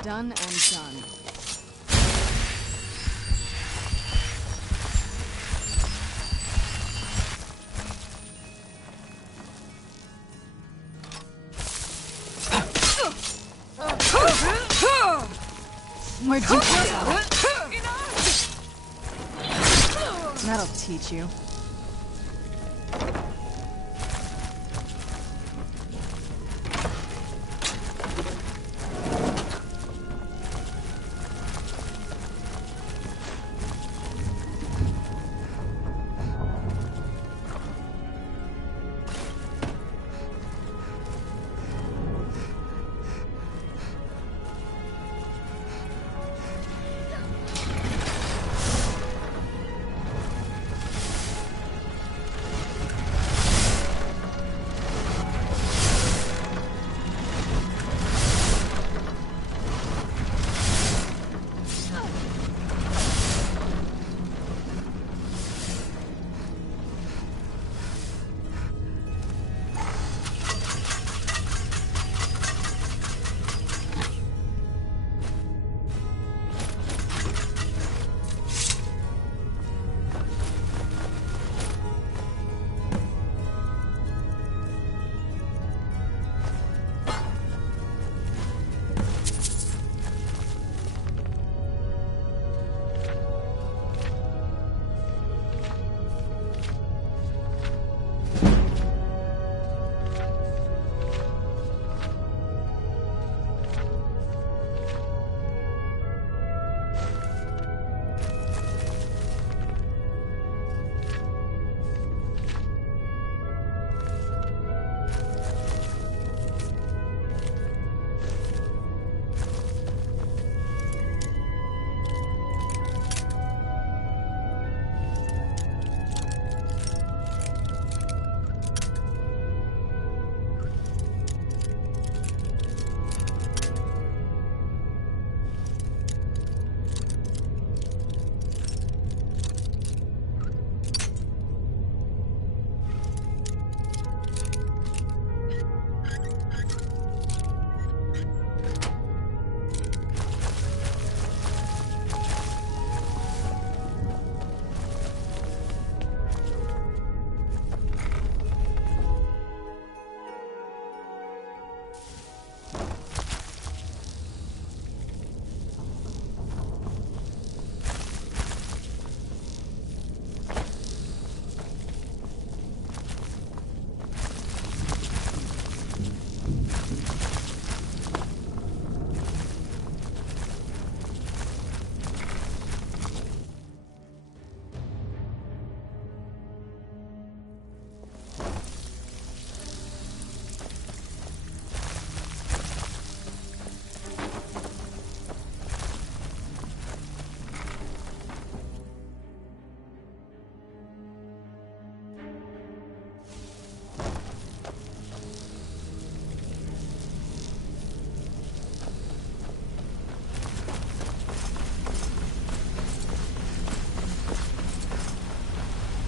Done and done. Where'd you go? That'll teach you.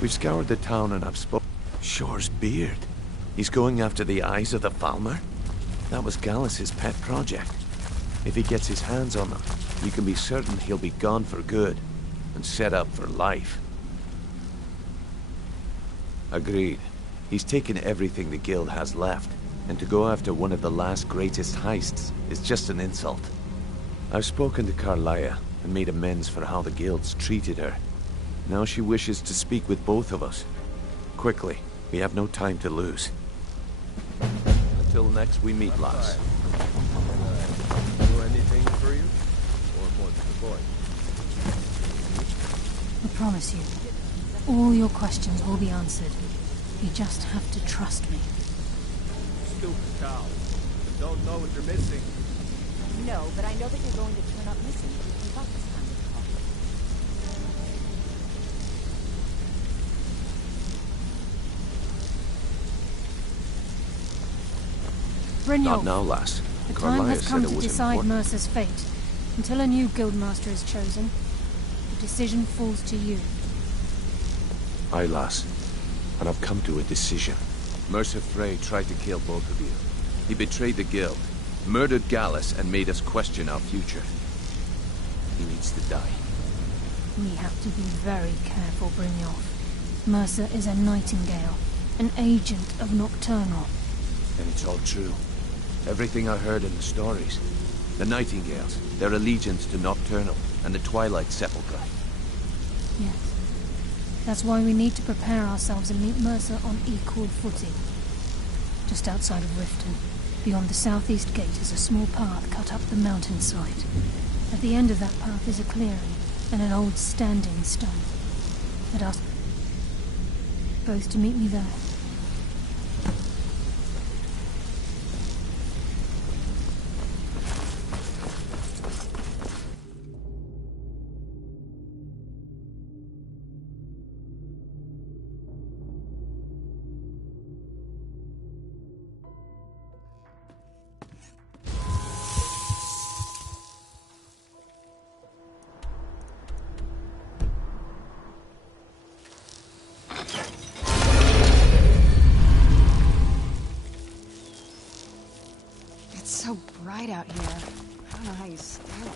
We've scoured the town and I've spoken. Shore's beard. He's going after the eyes of the Falmer? That was Gallus's pet project. If he gets his hands on them, you can be certain he'll be gone for good and set up for life. Agreed. He's taken everything the guild has left, and to go after one of the last greatest heists is just an insult. I've spoken to Carlia and made amends for how the guild's treated her. Now she wishes to speak with both of us. Quickly, we have no time to lose. Until next we meet, lads. Do anything for you? Or more to the point? I promise you, all your questions will be answered. You just have to trust me. Stupid cow. don't know what you're missing. No, but I know that you're going to turn up missing if you keep up this kind of talk. Brynjolf, Not now, lass. the time has Carlia come said it to was decide important. Mercer's fate. Until a new guildmaster is chosen, the decision falls to you. Aye, lass. And I've come to a decision. Mercer Frey tried to kill both of you. He betrayed the guild, murdered Gallus, and made us question our future. He needs to die. We have to be very careful, Brynjolf. Mercer is a Nightingale, an agent of Nocturnal. And it's all true. Everything I heard in the stories. The Nightingales, their allegiance to Nocturnal, and the Twilight Sepulchre. Yes. That's why we need to prepare ourselves and meet Mercer on equal footing. Just outside of Riften, beyond the southeast gate, is a small path cut up the mountainside. At the end of that path is a clearing and an old standing stone. I'd ask both to meet me there. It's so bright out here. I don't know how you stand it.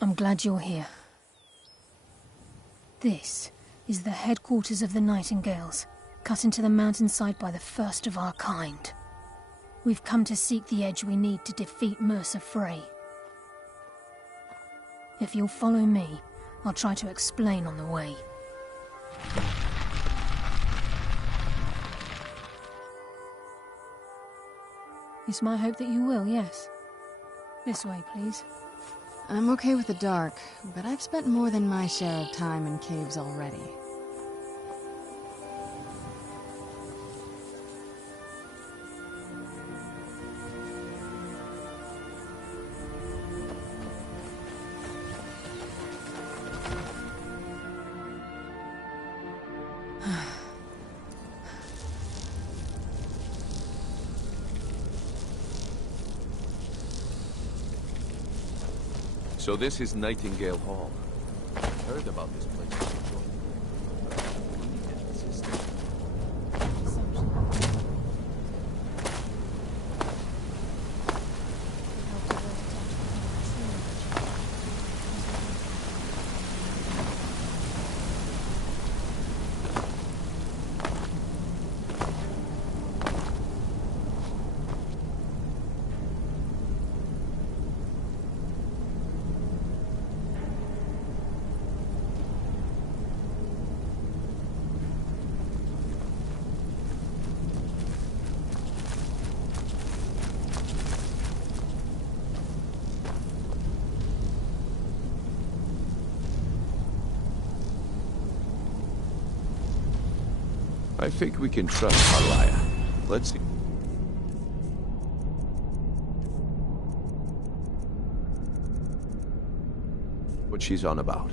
I'm glad you're here. This is the headquarters of the Nightingales, cut into the mountainside by the first of our kind. We've come to seek the edge we need to defeat Mercer Frey. If you'll follow me, I'll try to explain on the way. It's my hope that you will, yes. This way, please. I'm okay with the dark, but I've spent more than my share of time in caves already. So this is Nightingale Hall. I've heard about this place before. I think we can trust Malaya. Let's see what she's on about.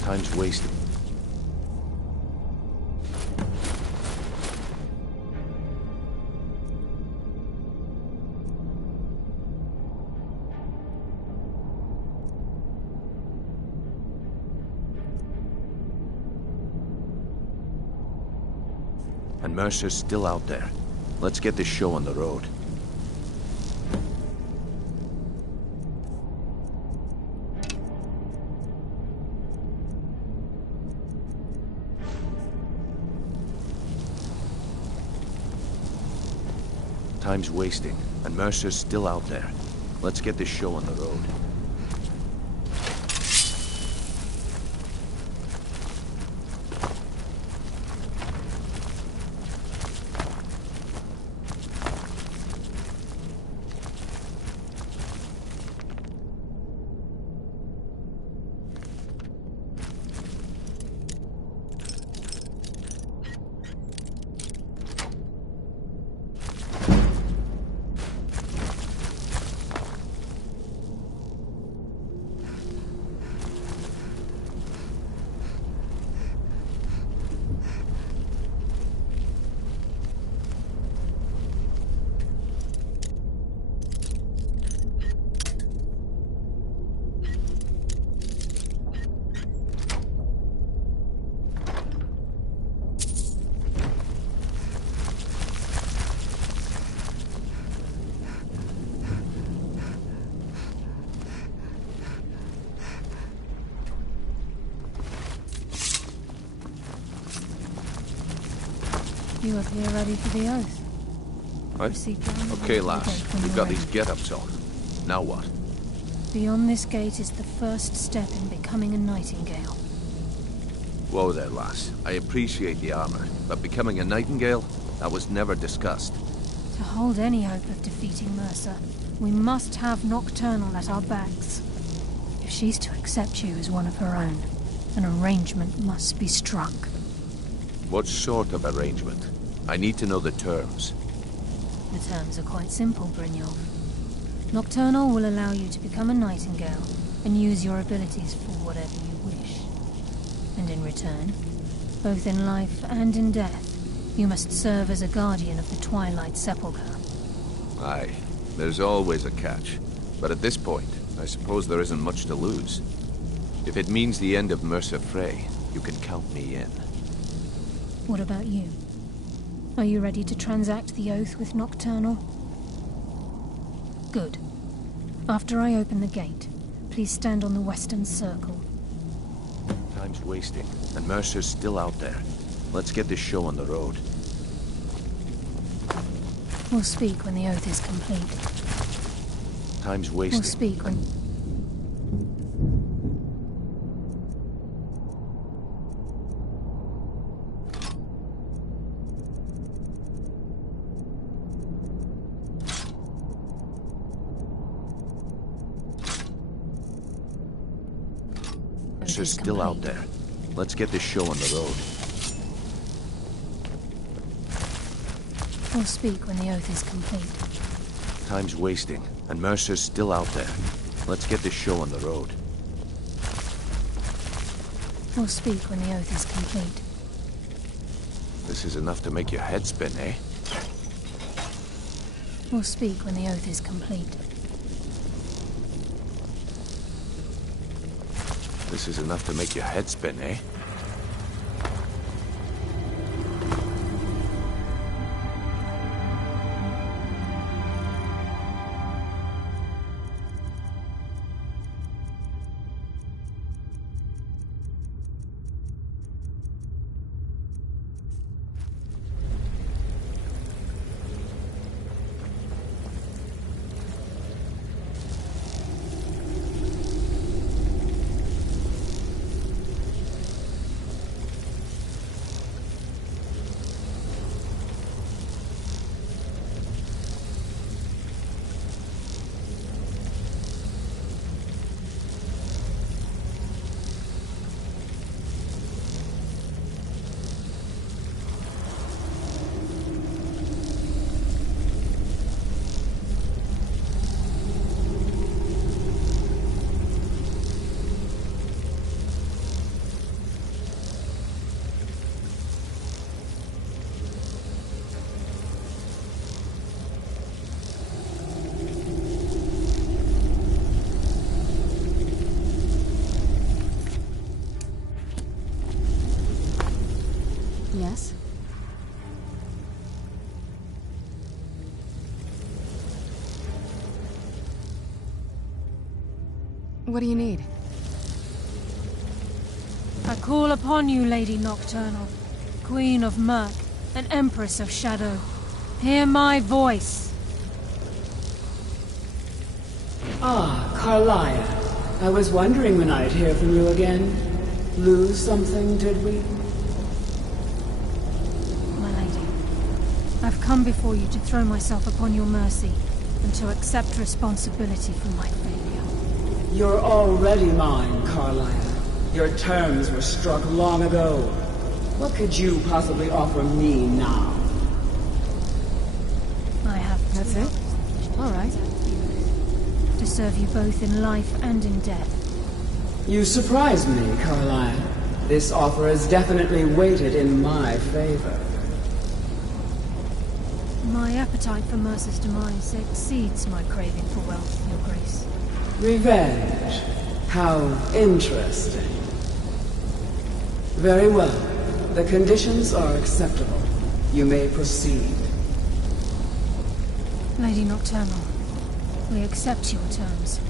Time's wasted. And Mercer's still out there. Let's get this show on the road. Time's wasting, and Mercer's still out there. Let's get this show on the road. You appear ready for the oath. Right? Okay, lass. We've got these get-ups on. Now what? Beyond this gate is the first step in becoming a nightingale. Whoa there, lass. I appreciate the armor, but becoming a nightingale? That was never discussed. To hold any hope of defeating Mercer, we must have Nocturnal at our backs. If she's to accept you as one of her own, an arrangement must be struck. What sort of arrangement? I need to know the terms. The terms are quite simple, Brynjolf. Nocturnal will allow you to become a nightingale and use your abilities for whatever you wish. And in return, both in life and in death, you must serve as a guardian of the Twilight Sepulchre. Aye, there's always a catch. But at this point, I suppose there isn't much to lose. If it means the end of Mercer Frey, you can count me in. What about you? Are you ready to transact the oath with Nocturnal? Good. After I open the gate, please stand on the western circle. Time's wasting, and Mercer's still out there. Let's get this show on the road. We'll speak when the oath is complete. Time's wasting. We'll speak when... Mercer's still out there. Let's get this show on the road. We'll speak when the oath is complete. Time's wasting, and Mercer's still out there. Let's get this show on the road. We'll speak when the oath is complete. This is enough to make your head spin, eh? We'll speak when the oath is complete. This is enough to make your head spin, eh? What do you need? I call upon you, Lady Nocturnal, Queen of Murk, and Empress of Shadow. Hear my voice. Ah, Carlia. I was wondering when I'd hear from you again. Lose something, did we? My lady, I've come before you to throw myself upon your mercy and to accept responsibility for my failure. You're already mine, Carlia. Your terms were struck long ago. What could you possibly offer me now? I have That's it? All right. to serve you both in life and in death. You surprise me, Carlia. This offer is definitely weighted in my favor. My appetite for Mercer's demise exceeds my craving for wealth, Your Grace. Revenge. How interesting. Very well. The conditions are acceptable. You may proceed. Lady Nocturnal, we accept your terms.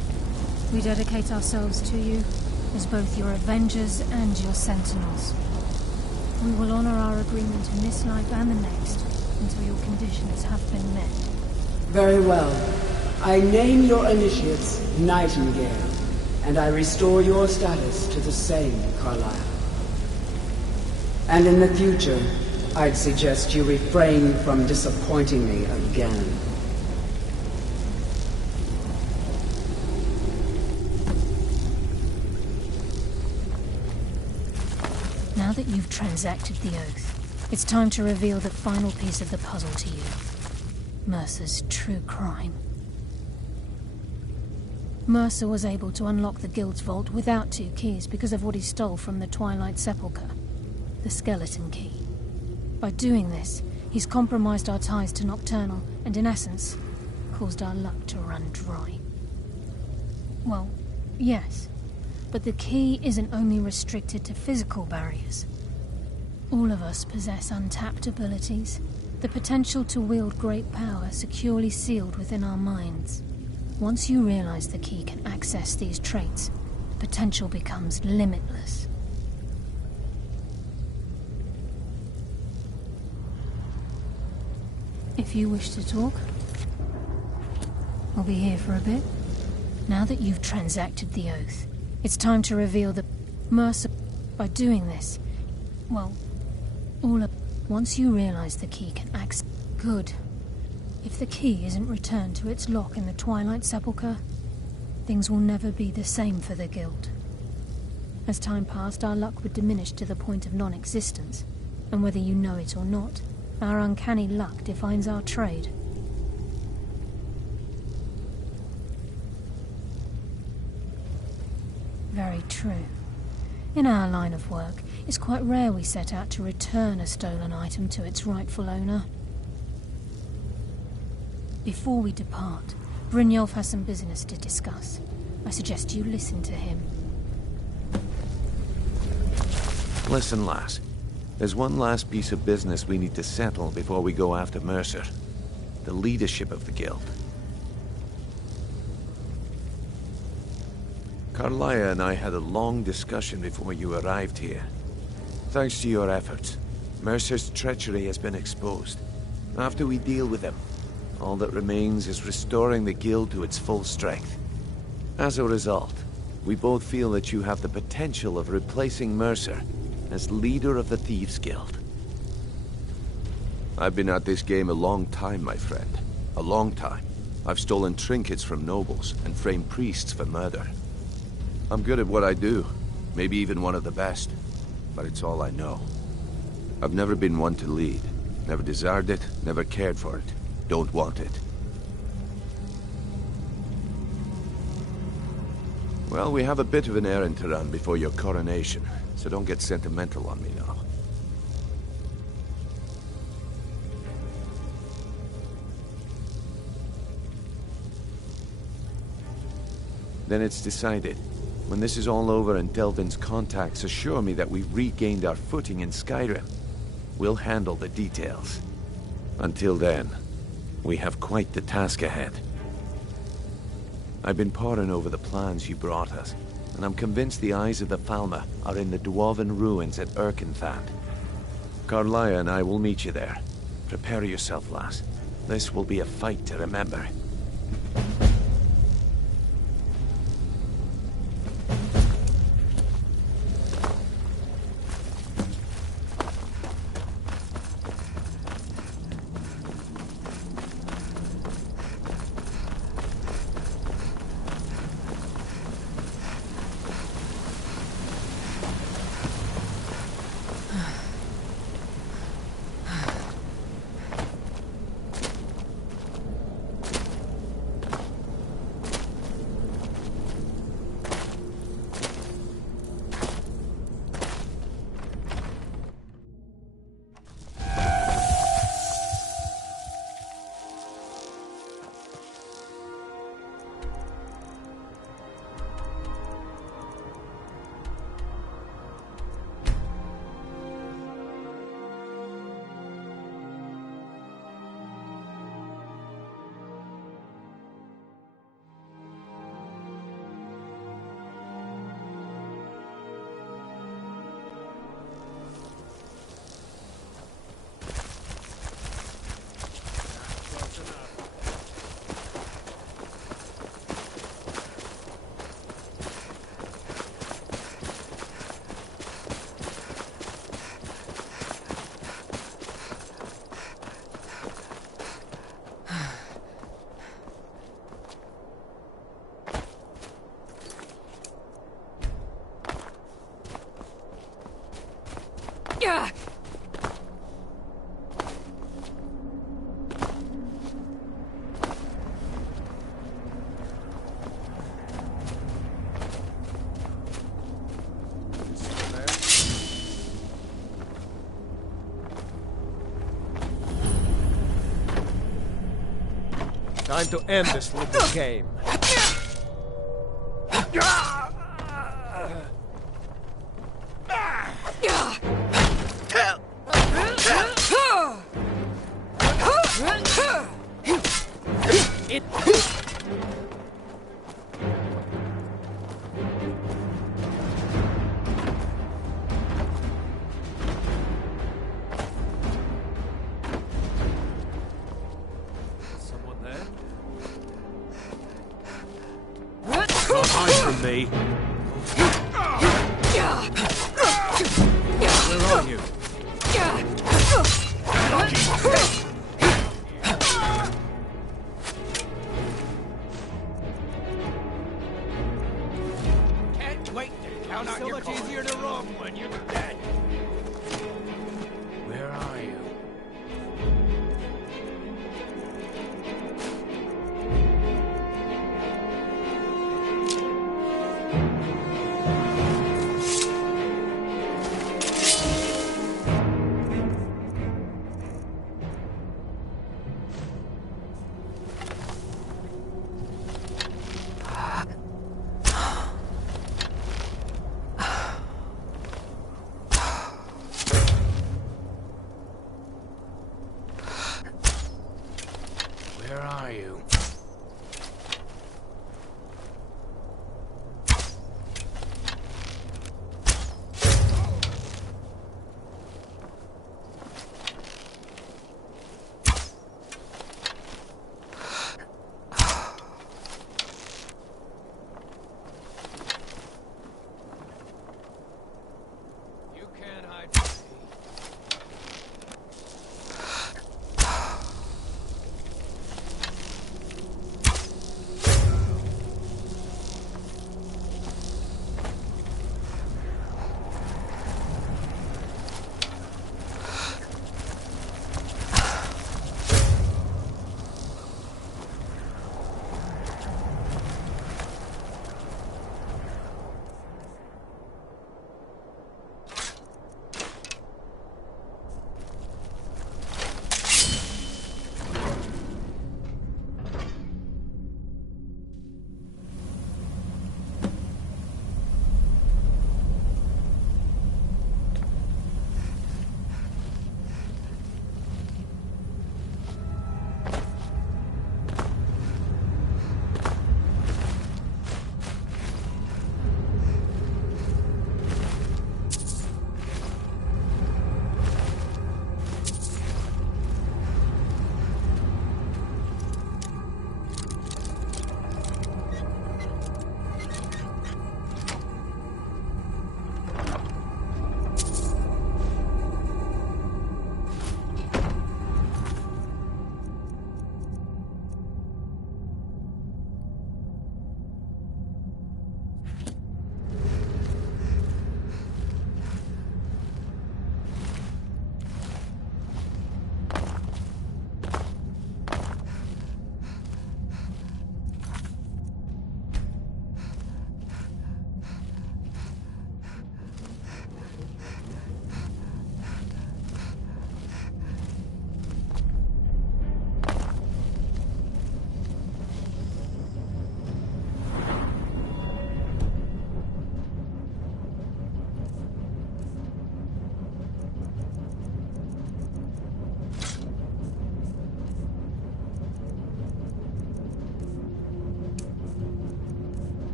We dedicate ourselves to you as both your avengers and your sentinels. We will honor our agreement in this life and the next until your conditions have been met. Very well. I name your initiates Nightingale, and I restore your status to the same, Carlisle. And in the future, I'd suggest you refrain from disappointing me again. Now that you've transacted the oath, it's time to reveal the final piece of the puzzle to you. Mercer's true crime. Mercer was able to unlock the Guild's vault without 2 keys because of what he stole from the Twilight Sepulchre, the skeleton key. By doing this, he's compromised our ties to Nocturnal and, in essence, caused our luck to run dry. Well, yes, but the key isn't only restricted to physical barriers. All of us possess untapped abilities, the potential to wield great power securely sealed within our minds. Once you realize the key can access these traits, potential becomes limitless. If you wish to talk, I'll be here for a bit. Now that you've transacted the oath, it's time to reveal the Mercer. By doing this, well, once you realize the key can access. Good. If the key isn't returned to its lock in the Twilight Sepulchre, things will never be the same for the Guild. As time passed, our luck would diminish to the point of non-existence, and whether you know it or not, our uncanny luck defines our trade. Very true. In our line of work, it's quite rare we set out to return a stolen item to its rightful owner. Before we depart, Brynjolf has some business to discuss. I suggest you listen to him. Listen, lass. There's one last piece of business we need to settle before we go after Mercer. The leadership of the Guild. Carlia and I had a long discussion before you arrived here. Thanks to your efforts, Mercer's treachery has been exposed. After we deal with him, all that remains is restoring the Guild to its full strength. As a result, we both feel that you have the potential of replacing Mercer as leader of the Thieves' Guild. I've been at this game a long time, my friend. A long time. I've stolen trinkets from nobles and framed priests for murder. I'm good at what I do, maybe even one of the best, but it's all I know. I've never been one to lead. Never desired it, never cared for it. Don't want it. Well, we have a bit of an errand to run before your coronation, so don't get sentimental on me now. Then it's decided. When this is all over and Delvin's contacts assure me that we've regained our footing in Skyrim, we'll handle the details. Until then, we have quite the task ahead. I've been poring over the plans you brought us, and I'm convinced the eyes of the Falmer are in the dwarven ruins at Erkenthand. Carlia and I will meet you there. Prepare yourself, lass. This will be a fight to remember. Time to end this little game. Me. Where are you? Can't wait to count out your cards. So much easier to rob when you're dead. Where are you?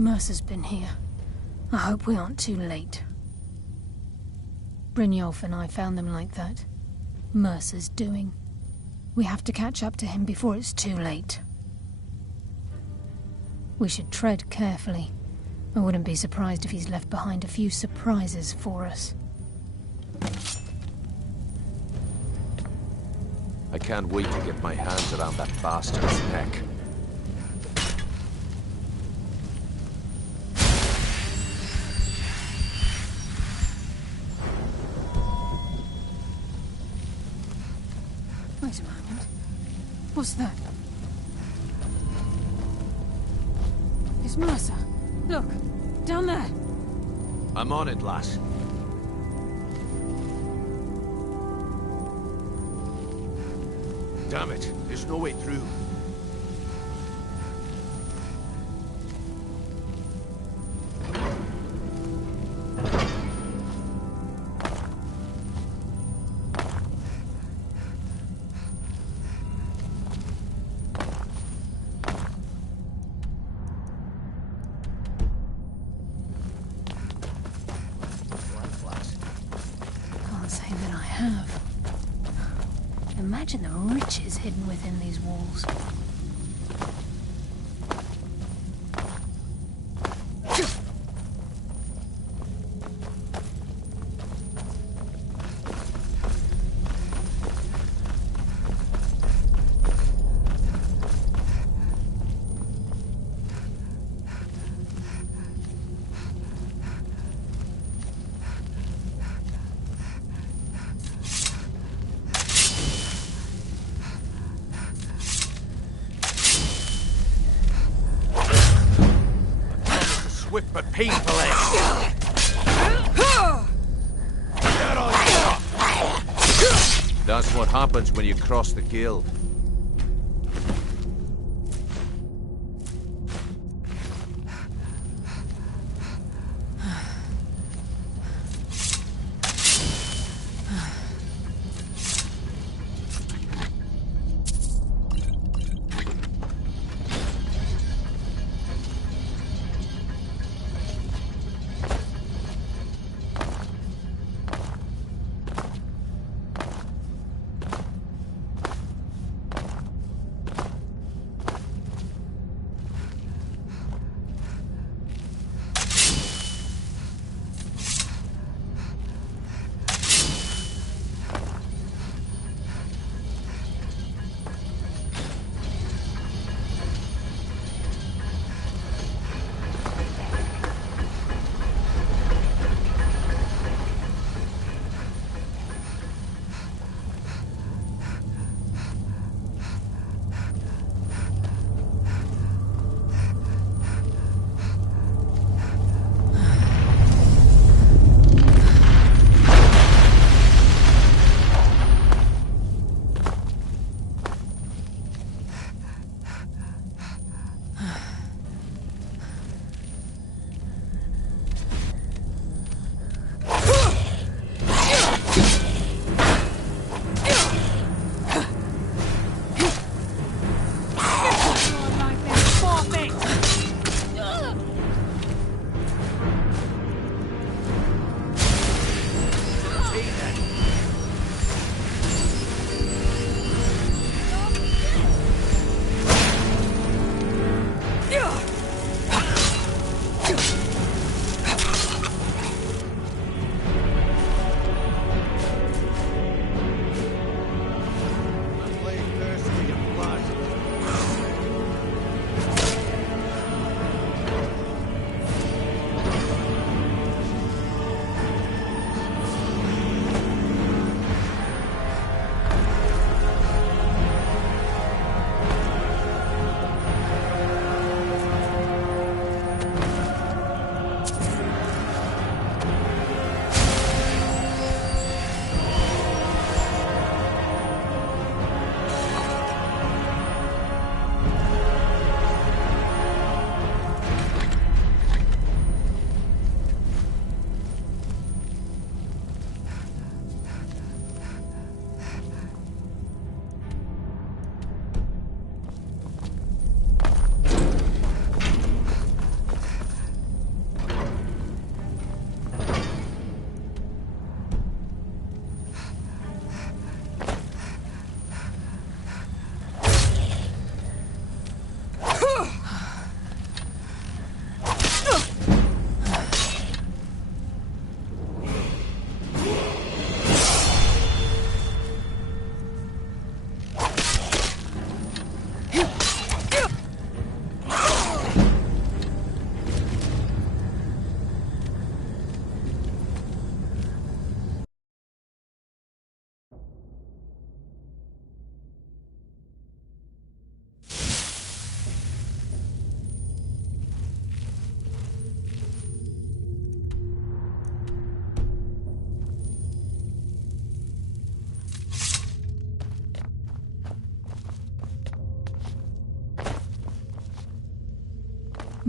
Mercer's been here. I hope we aren't too late. Brynjolf and I found them like that. Mercer's doing. We have to catch up to him before it's too late. We should tread carefully. I wouldn't be surprised if he's left behind a few surprises for us. I can't wait to get my hands around that bastard's neck. Wait a moment. What's that? It's Mercer. Look, down there. I'm on it, lass. Damn it, there's no way through. Can't say that I have. Imagine the riches hidden within these walls. Swift but painful end. That's what happens when you cross the guild.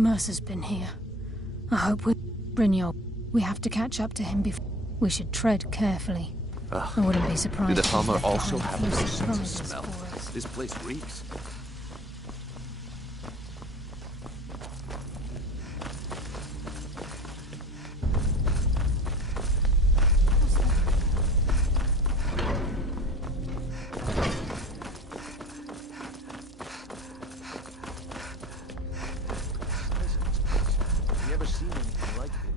Mercer's been here. I hope we... Brynjolf, we have to catch up to him before... We should tread carefully. I wouldn't be surprised. Do the if he's Palmer left also behind have a a few sense of surprises smell? for us. This place reeks. Have you ever seen anything like it?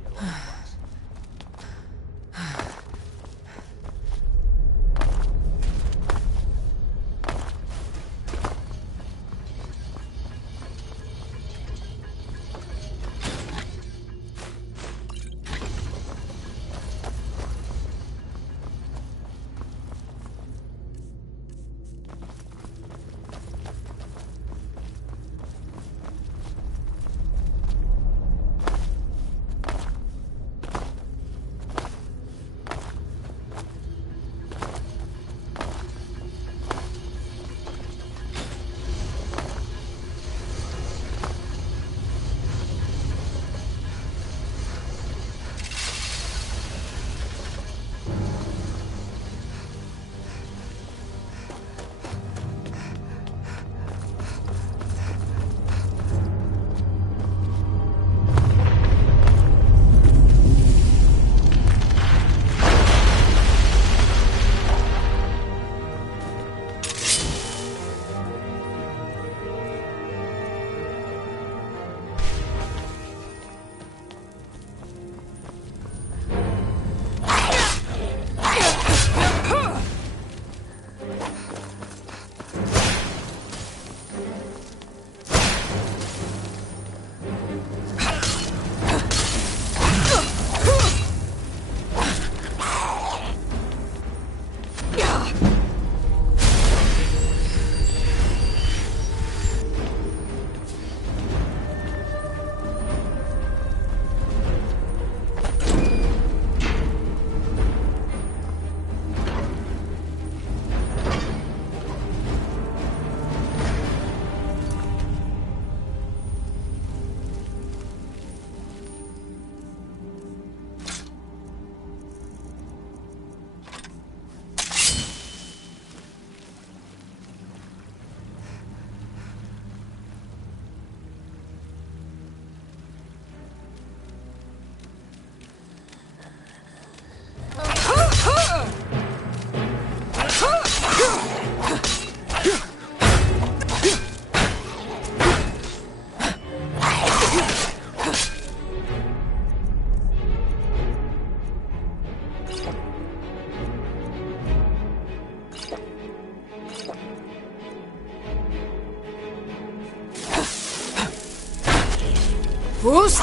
Bruce,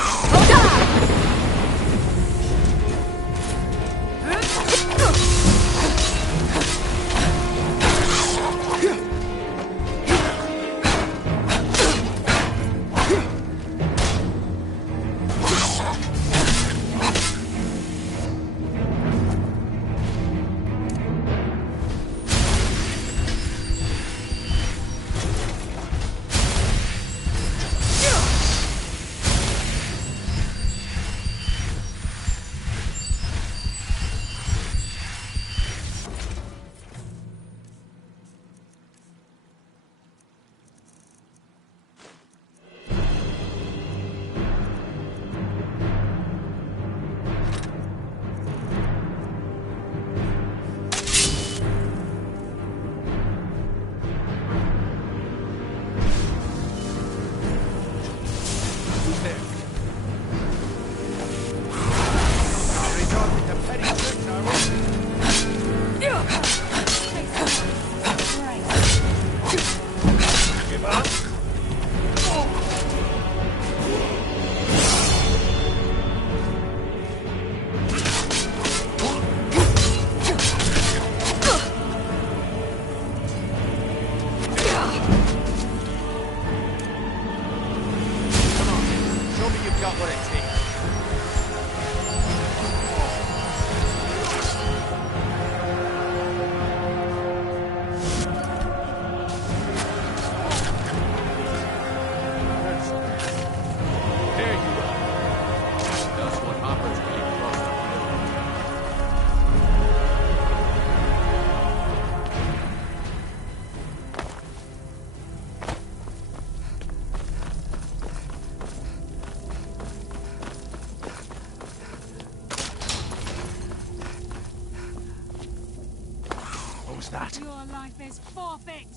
that? Your life is forfeit!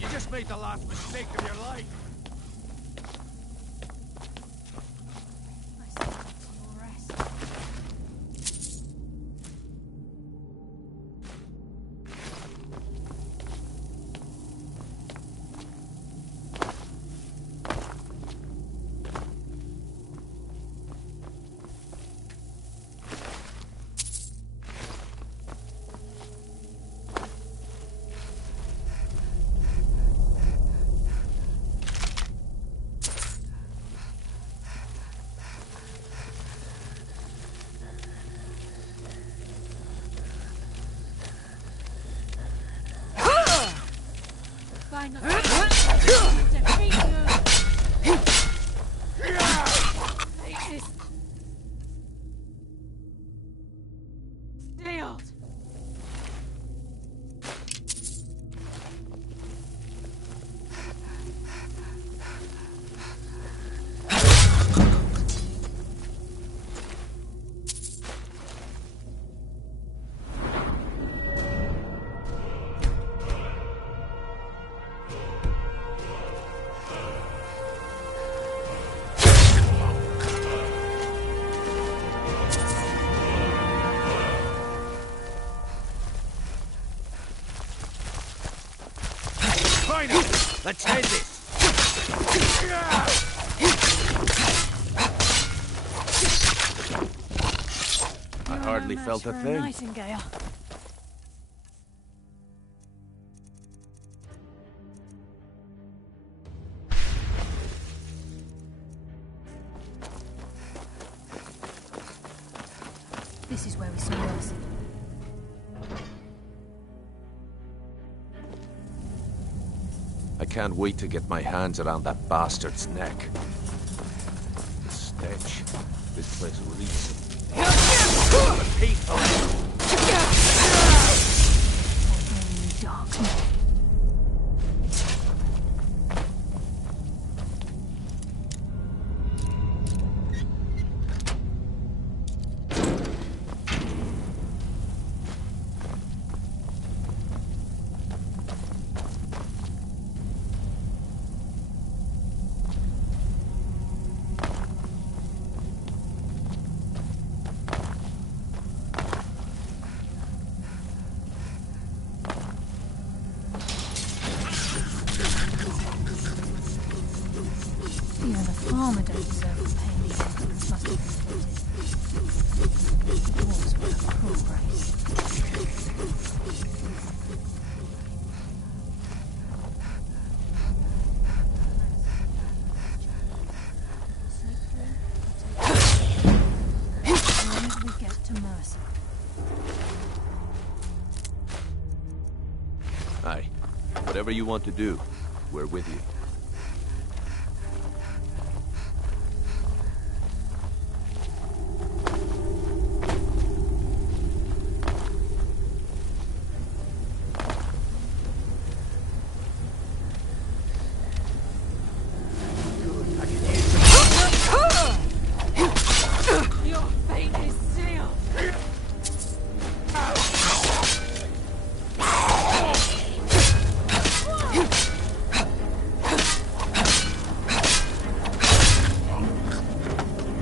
You just made the last mistake of your life. Finally, defeat you! Fate is sealed! Let's end this! I hardly felt a thing. Nightingale. This is where we saw Mercy. I can't wait to get my hands around that bastard's neck. The stench. This place reeks. Darkness. Even a farmer don't deserve the pain these instruments must have inflicted. Dwarves were a cruel race. As soon as we get to Mercy. Aye. Whatever you want to do, we're with you. Your fate is sealed.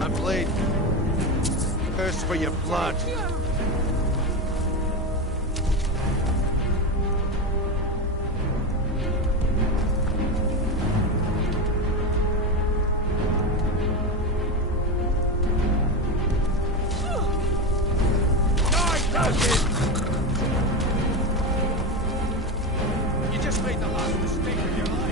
I'm Blade. Thirst for your blood. You just made the last mistake of your life.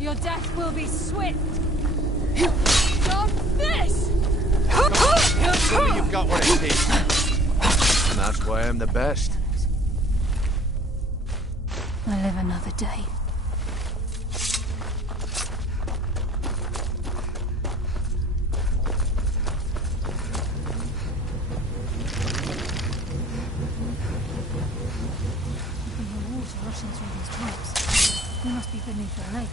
Your death will be swift. Not this! Tell me you've got what it takes. And that's why I'm the best. I live another day. beneath the lake.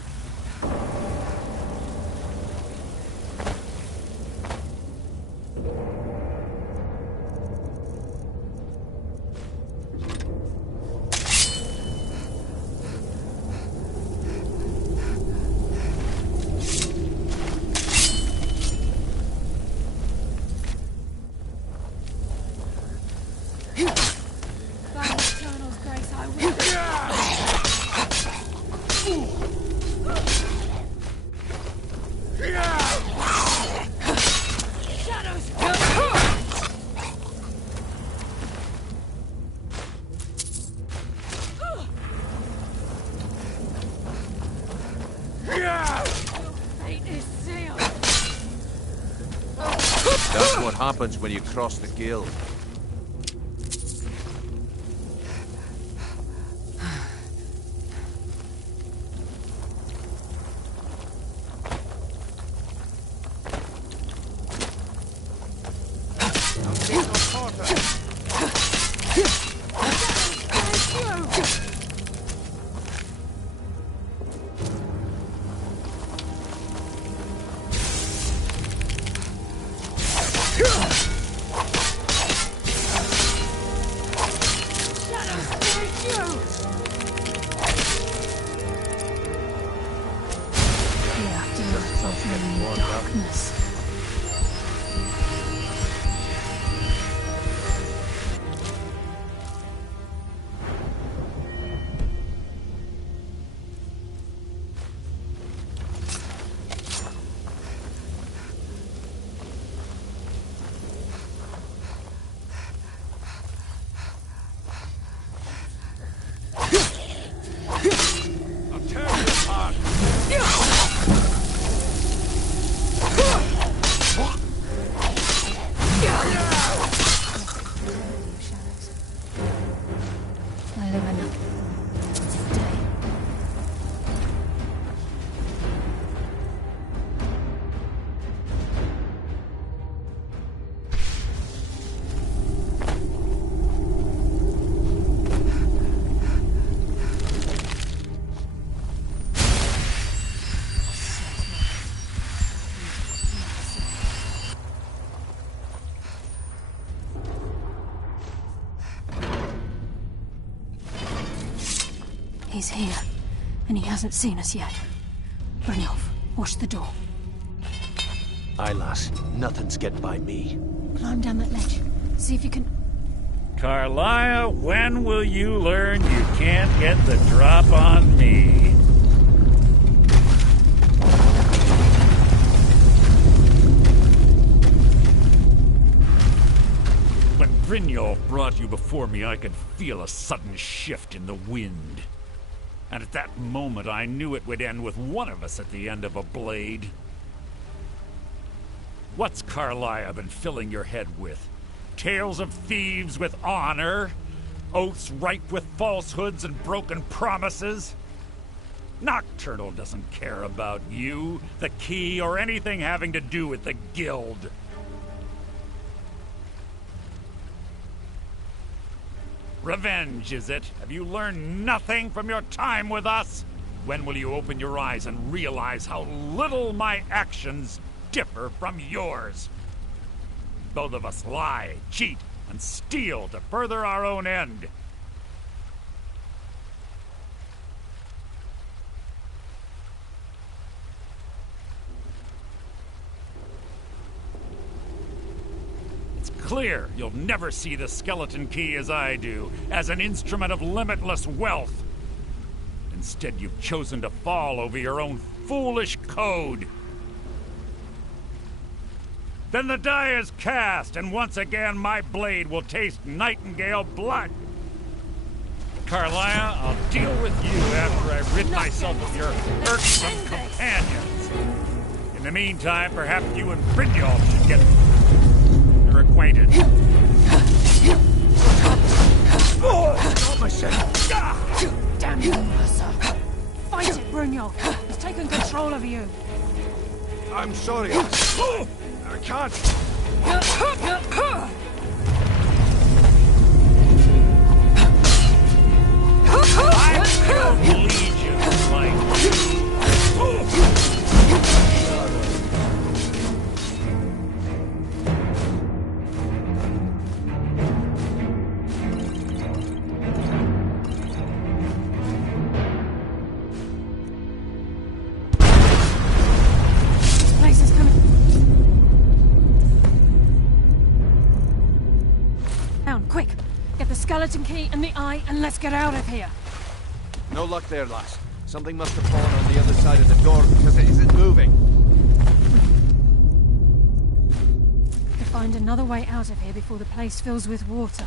That's what happens when you cross the guild. He's here, and he hasn't seen us yet. Brynjolf, watch the door. Aye, lass. Nothing's get by me. Climb down that ledge. See if you can... Carlia, when will you learn you can't get the drop on me? When Brynjolf brought you before me, I could feel a sudden shift in the wind. And at that moment, I knew it would end with one of us at the end of a blade. What's Carlia been filling your head with? Tales of thieves with honor? Oaths ripe with falsehoods and broken promises? Nocturnal doesn't care about you, the key, or anything having to do with the guild. Revenge, is it? Have you learned nothing from your time with us? When will you open your eyes and realize how little my actions differ from yours? Both of us lie, cheat, and steal to further our own end. Clear, you'll never see the skeleton key as I do, as an instrument of limitless wealth. Instead, you've chosen to fall over your own foolish code. Then the die is cast, and once again my blade will taste Nightingale blood. Carlia, I'll deal with you after I rid myself of your irksome companions. In the meantime, perhaps you and Brynjolf should get acquainted. Damn you, Mercer. Fight it, Brynjolf. He's taken control of you. I'm sorry. I can't. I've killed legions Place is coming down, quick! Get the skeleton key and the eye, and let's get out of here. No luck there, lass. Something must have fallen on the other side of the door because it isn't moving. To find another way out of here before the place fills with water.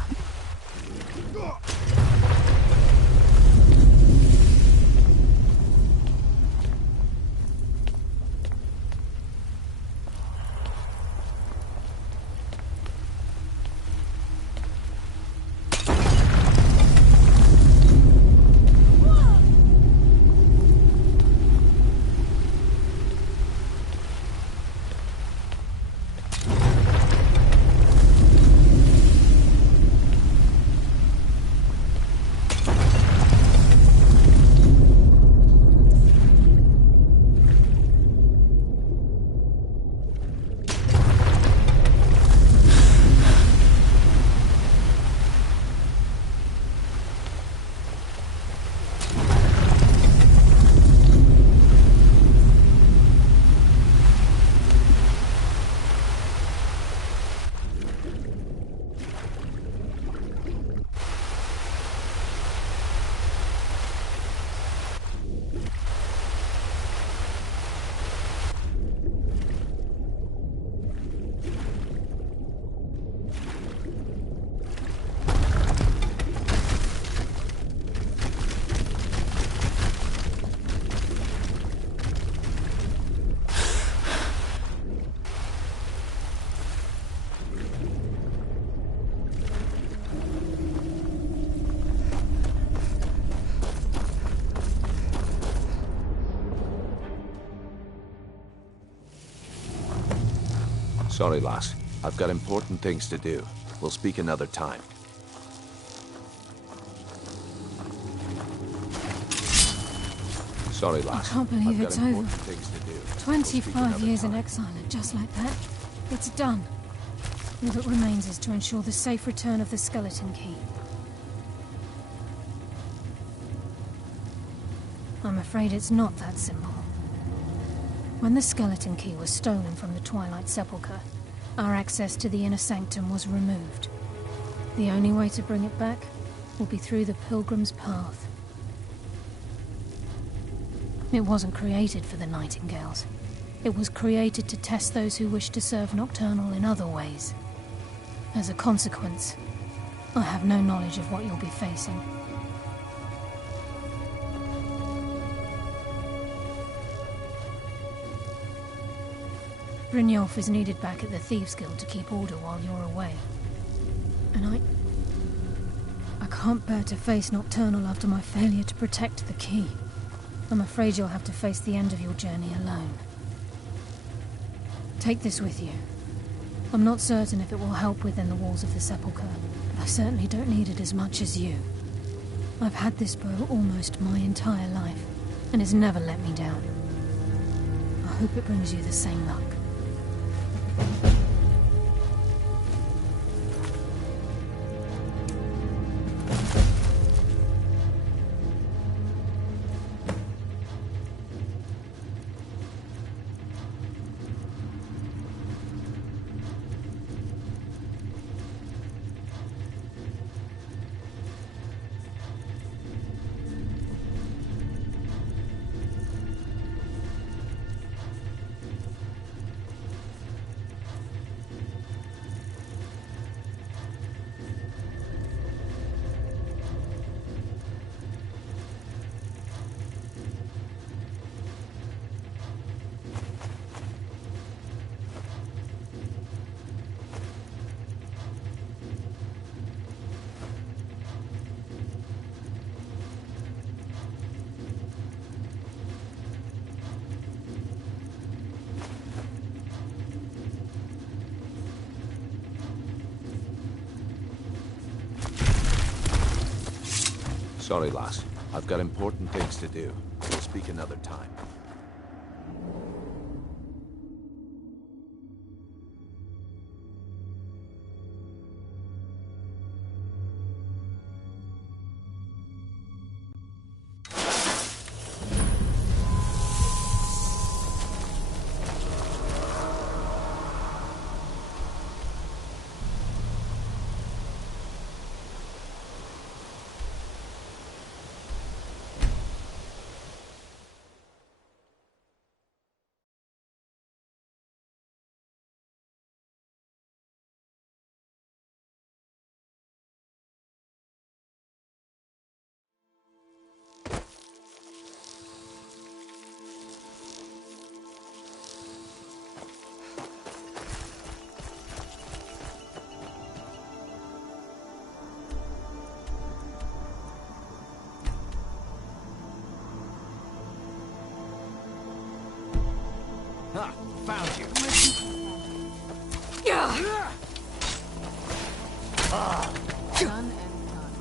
Sorry, lass. I've got important things to do. We'll speak another time. Sorry, lass. I can't believe it's over. Things to do. 25 years in exile, and just like that, it's done. All that remains is to ensure the safe return of the skeleton key. I'm afraid it's not that simple. When the skeleton key was stolen from the Twilight Sepulchre, our access to the inner sanctum was removed. The only way to bring it back will be through the Pilgrim's Path. It wasn't created for the Nightingales. It was created to test those who wish to serve Nocturnal in other ways. As a consequence, I have no knowledge of what you'll be facing. Brynjolf is needed back at the Thieves' Guild to keep order while you're away. And I can't bear to face Nocturnal after my failure to protect the key. I'm afraid you'll have to face the end of your journey alone. Take this with you. I'm not certain if it will help within the walls of the Sepulchre, but I certainly don't need it as much as you. I've had this bow almost my entire life, and it's never let me down. I hope it brings you the same luck. Sorry, lass. I've got important things to do. We'll speak another time. Ha! Found you. Done and done.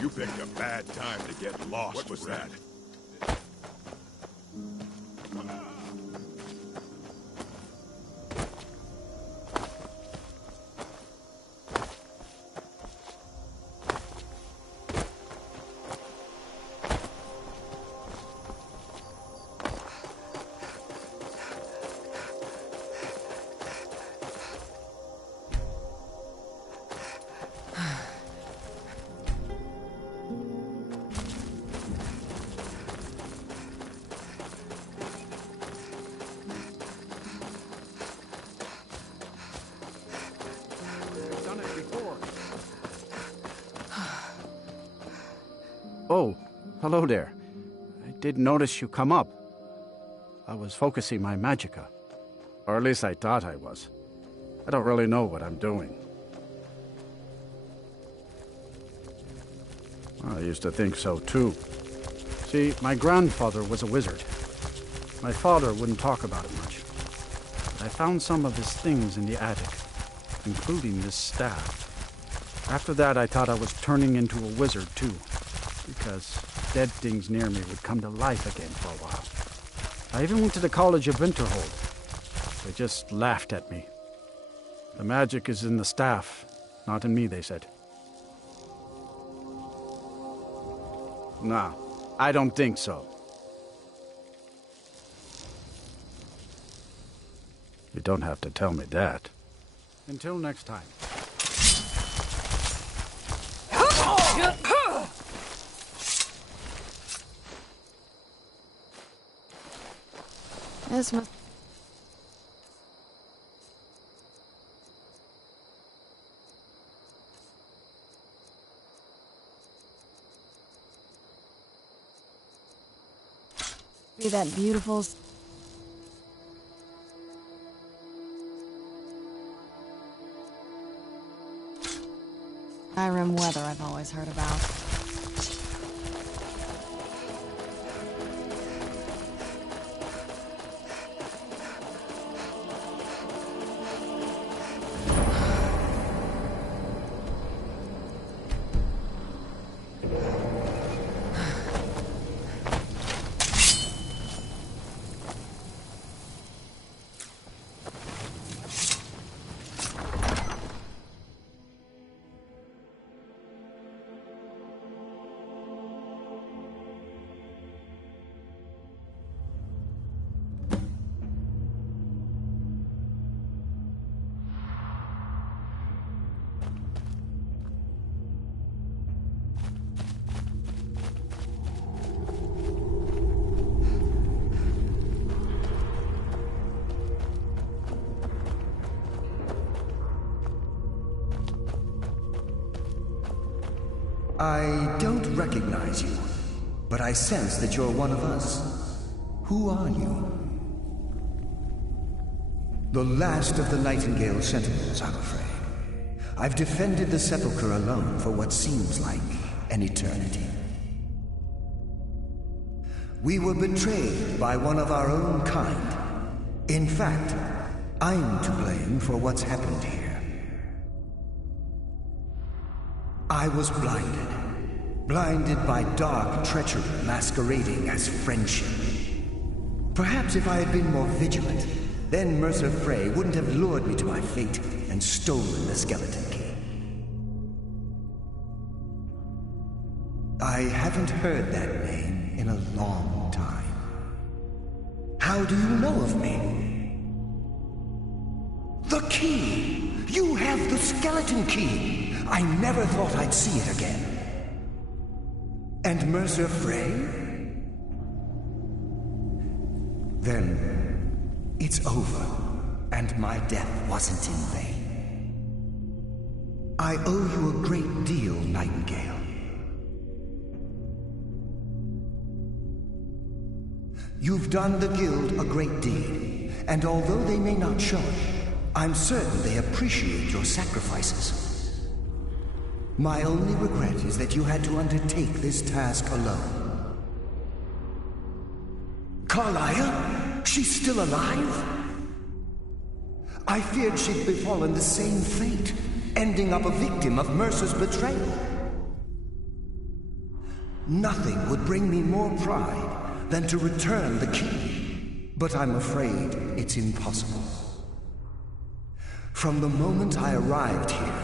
You picked a bad time to get lost. What was that? Oh, hello there. I did notice you come up. I was focusing my magicka. Or at least I thought I was. I don't really know what I'm doing. I used to think so too. See, my grandfather was a wizard. My father wouldn't talk about it much. I found some of his things in the attic, including this staff. After that, I thought I was turning into a wizard too, because dead things near me would come to life again for a while. I even went to the College of Winterhold. They just laughed at me. The magic is in the staff, not in me, they said. No, I don't think so. You don't have to tell me that. Until next time. This must... be that beautiful... SkyeHime weather I've always heard about. I don't recognize you, but I sense that you're one of us. Who are you? The last of the Nightingale Sentinels, I'm afraid. I've defended the Sepulchre alone for what seems like an eternity. We were betrayed by one of our own kind. In fact, I'm to blame for what's happened here. I was blinded by dark treachery masquerading as friendship. Perhaps if I had been more vigilant, then Mercer Frey wouldn't have lured me to my fate and stolen the skeleton key. I haven't heard that name in a long time. How do you know of me? The key! You have the skeleton key! I never thought I'd see it again. And Mercer Frey? Then it's over, and my death wasn't in vain. I owe you a great deal, Nightingale. You've done the Guild a great deed, and although they may not show it, I'm certain they appreciate your sacrifices. My only regret is that you had to undertake this task alone. Carlia? She's still alive? I feared she'd befallen the same fate, ending up a victim of Mercer's betrayal. Nothing would bring me more pride than to return the key, but I'm afraid it's impossible. From the moment I arrived here,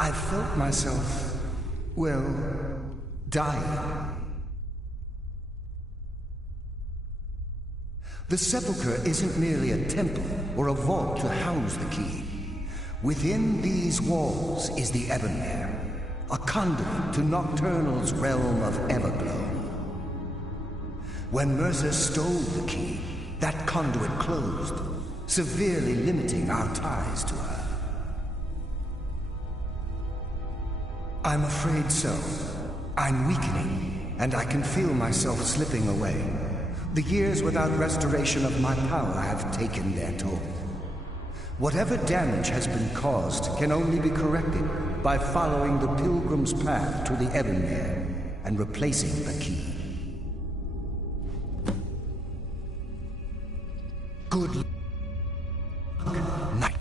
I felt myself, well, dying. The Sepulchre isn't merely a temple or a vault to house the key. Within these walls is the Ebonmere, a conduit to Nocturnal's realm of Everglow. When Mercer stole the key, that conduit closed, severely limiting our ties to her. I'm afraid so. I'm weakening, and I can feel myself slipping away. The years without restoration of my power have taken their toll. Whatever damage has been caused can only be corrected by following the Pilgrim's path to the Ebonmere and replacing the key. Good night.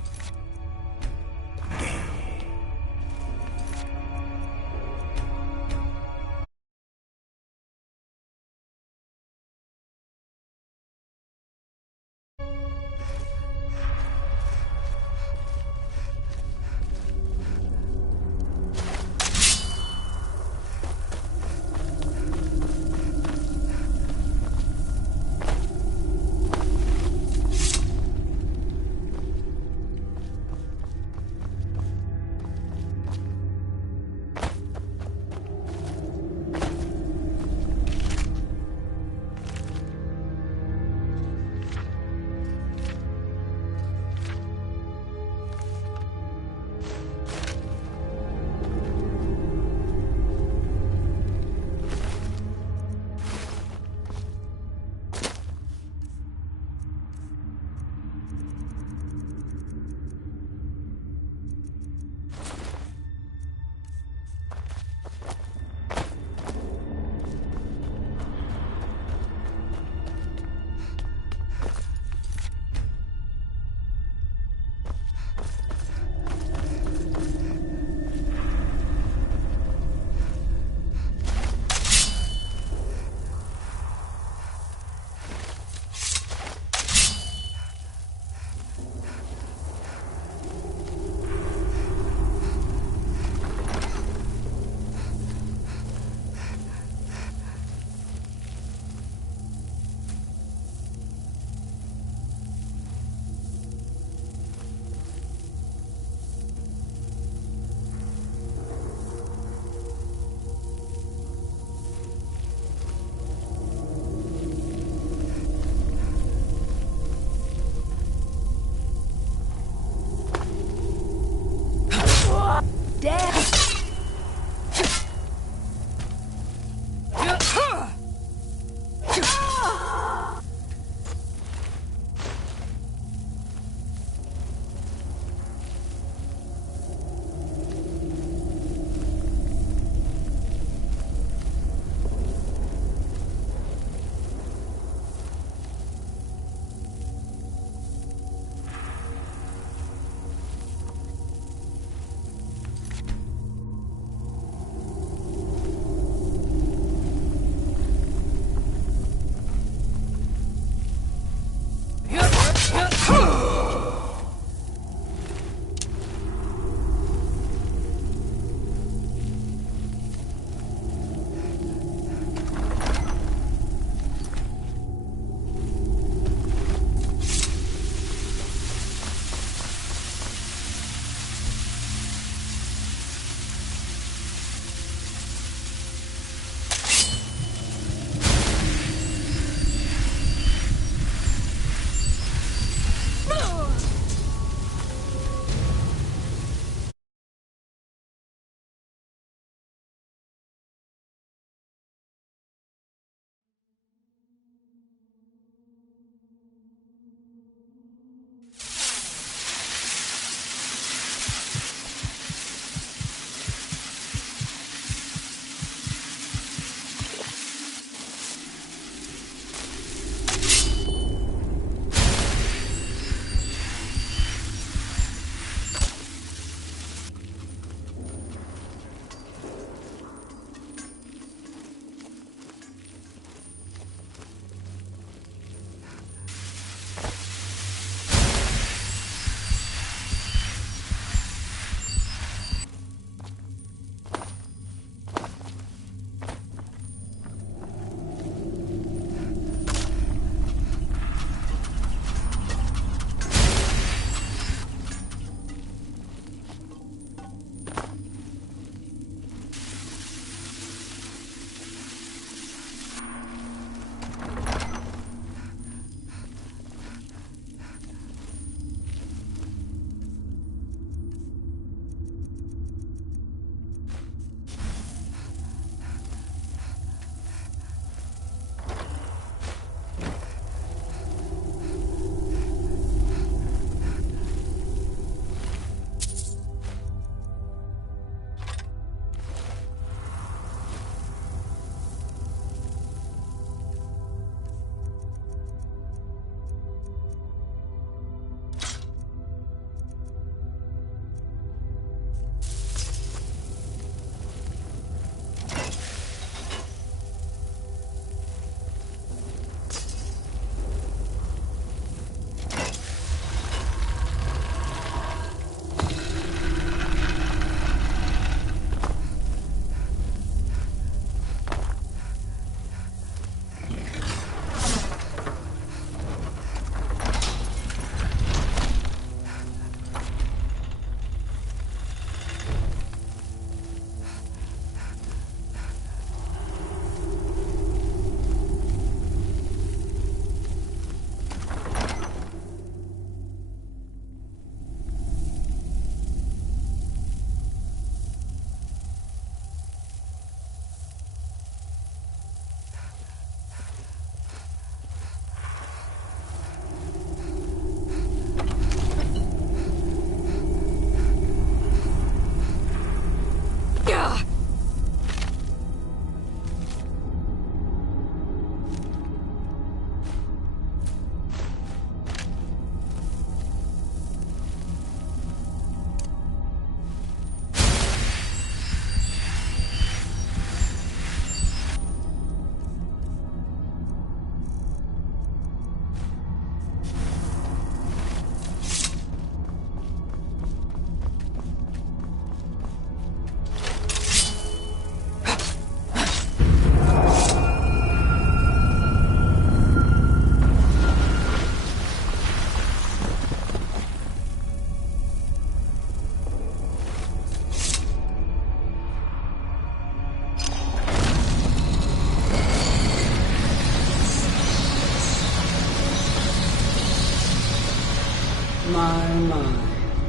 My,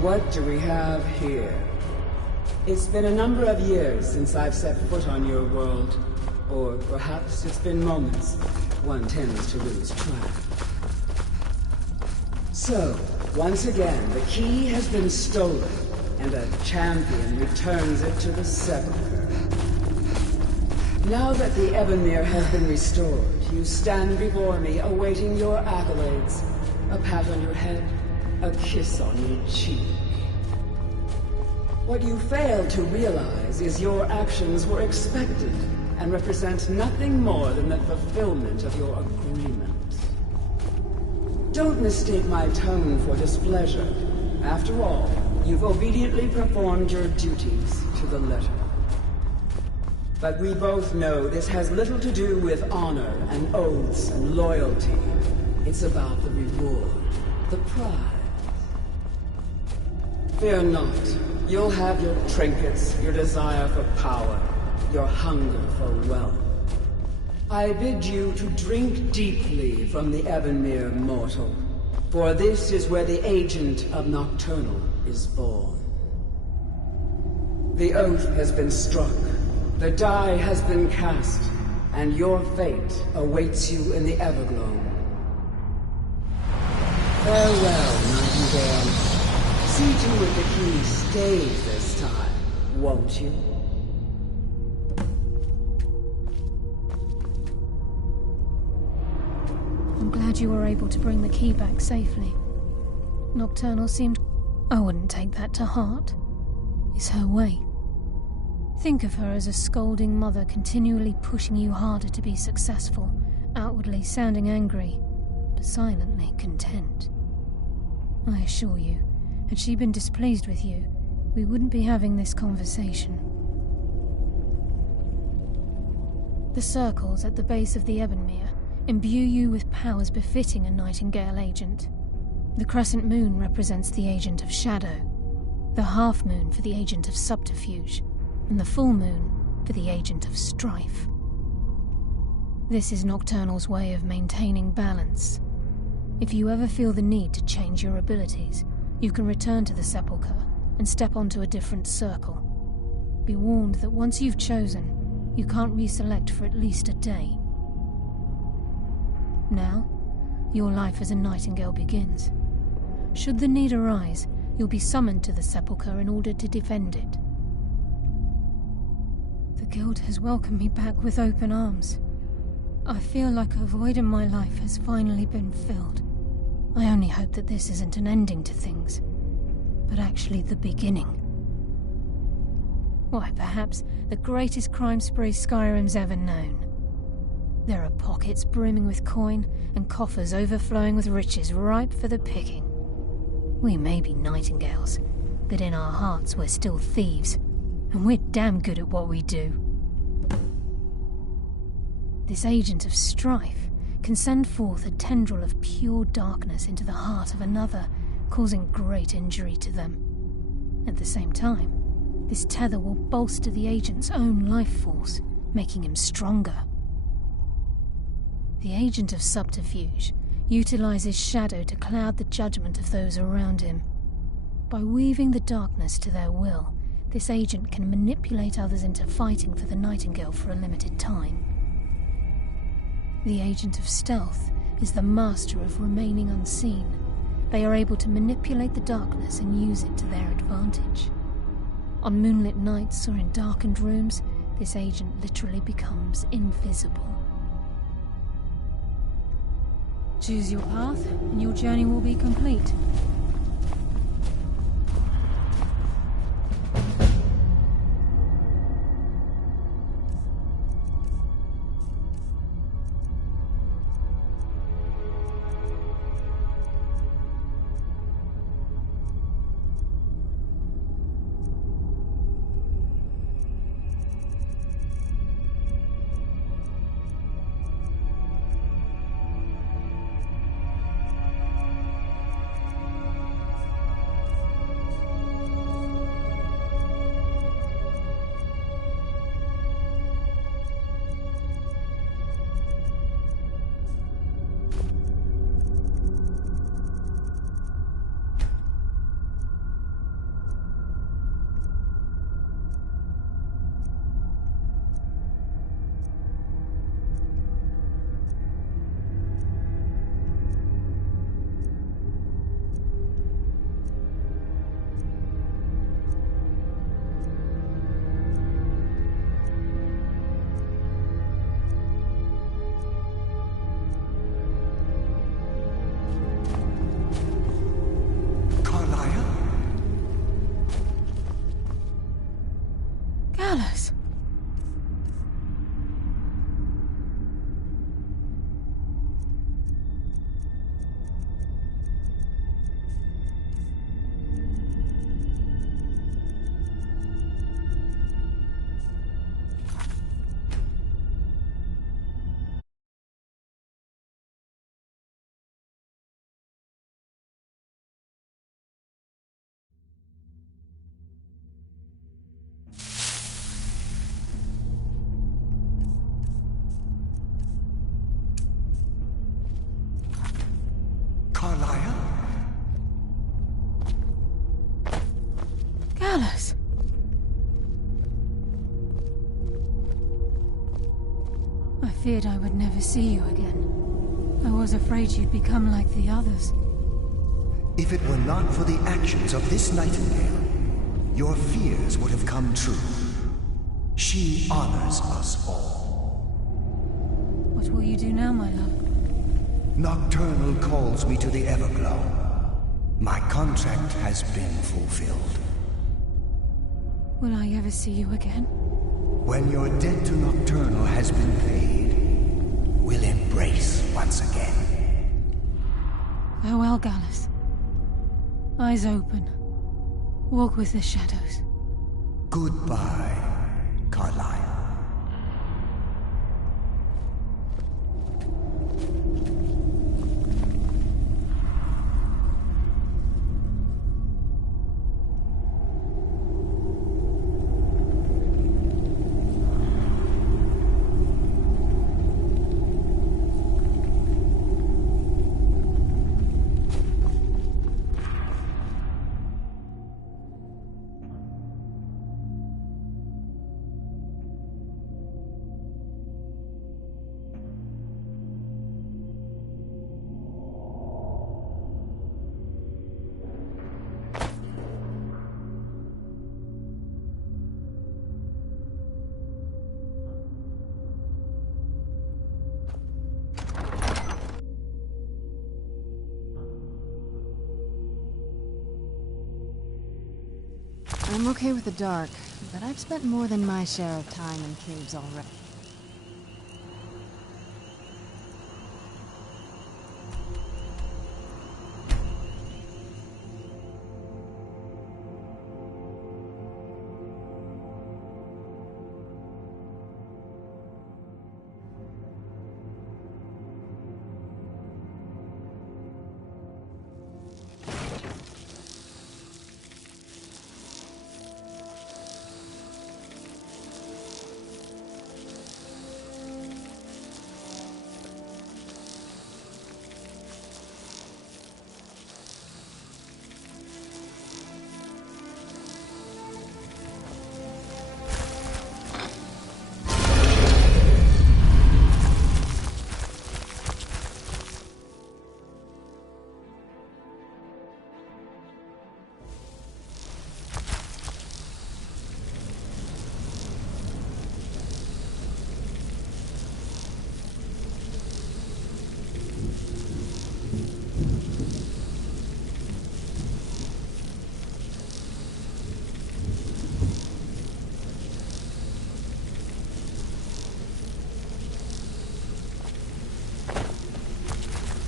what do we have here? It's been a number of years since I've set foot on your world. Or perhaps it's been moments. One tends to lose track. So, once again, the key has been stolen, and a champion returns it to the Sepulchre. Now that the Ebonmere has been restored, you stand before me awaiting your accolades. A pat on your head, a kiss on your cheek. What you fail to realize is your actions were expected and represent nothing more than the fulfillment of your agreement. Don't mistake my tone for displeasure. After all, you've obediently performed your duties to the letter. But we both know this has little to do with honor and oaths and loyalty. It's about the reward, the prize. Fear not. You'll have your trinkets, your desire for power, your hunger for wealth. I bid you to drink deeply from the Ebonmere mortal, for this is where the agent of Nocturnal is born. The oath has been struck, the die has been cast, and your fate awaits you in the Everglow. Farewell, Nightingale. See to it the key stays this time, won't you? I'm glad you were able to bring the key back safely. Nocturnal seemed... I wouldn't take that to heart. It's her way. Think of her as a scolding mother continually pushing you harder to be successful, outwardly sounding angry, but silently content. I assure you, had she been displeased with you, we wouldn't be having this conversation. The circles at the base of the Ebonmere imbue you with powers befitting a Nightingale agent. The crescent moon represents the agent of shadow, the half moon for the agent of subterfuge, and the full moon for the agent of strife. This is Nocturnal's way of maintaining balance. If you ever feel the need to change your abilities, you can return to the Sepulchre and step onto a different circle. Be warned that once you've chosen, you can't reselect for at least a day. Now, your life as a Nightingale begins. Should the need arise, you'll be summoned to the Sepulchre in order to defend it. The Guild has welcomed me back with open arms. I feel like a void in my life has finally been filled. I only hope that this isn't an ending to things, but actually the beginning. Why, perhaps the greatest crime spree Skyrim's ever known. There are pockets brimming with coin and coffers overflowing with riches ripe for the picking. We may be Nightingales, but in our hearts we're still thieves, and we're damn good at what we do. This agent of strife can send forth a tendril of pure darkness into the heart of another, causing great injury to them. At the same time, this tether will bolster the agent's own life force, making him stronger. The agent of subterfuge utilizes shadow to cloud the judgment of those around him. By weaving the darkness to their will, this agent can manipulate others into fighting for the Nightingale for a limited time. The agent of stealth is the master of remaining unseen. They are able to manipulate the darkness and use it to their advantage. On moonlit nights or in darkened rooms, this agent literally becomes invisible. Choose your path, and your journey will be complete. Carlia? Gallus! I feared I would never see you again. I was afraid you'd become like the others. If it were not for the actions of this nightingale, your fears would have come true. She honors us all. What will you do now, my love? Nocturnal calls me to the Everglow. My contract has been fulfilled. Will I ever see you again? When your debt to Nocturnal has been paid, we'll embrace once again. Farewell, Gallus. Eyes open. Walk with the shadows. Goodbye, Carlia. I'm okay with the dark, but I've spent more than my share of time in caves already.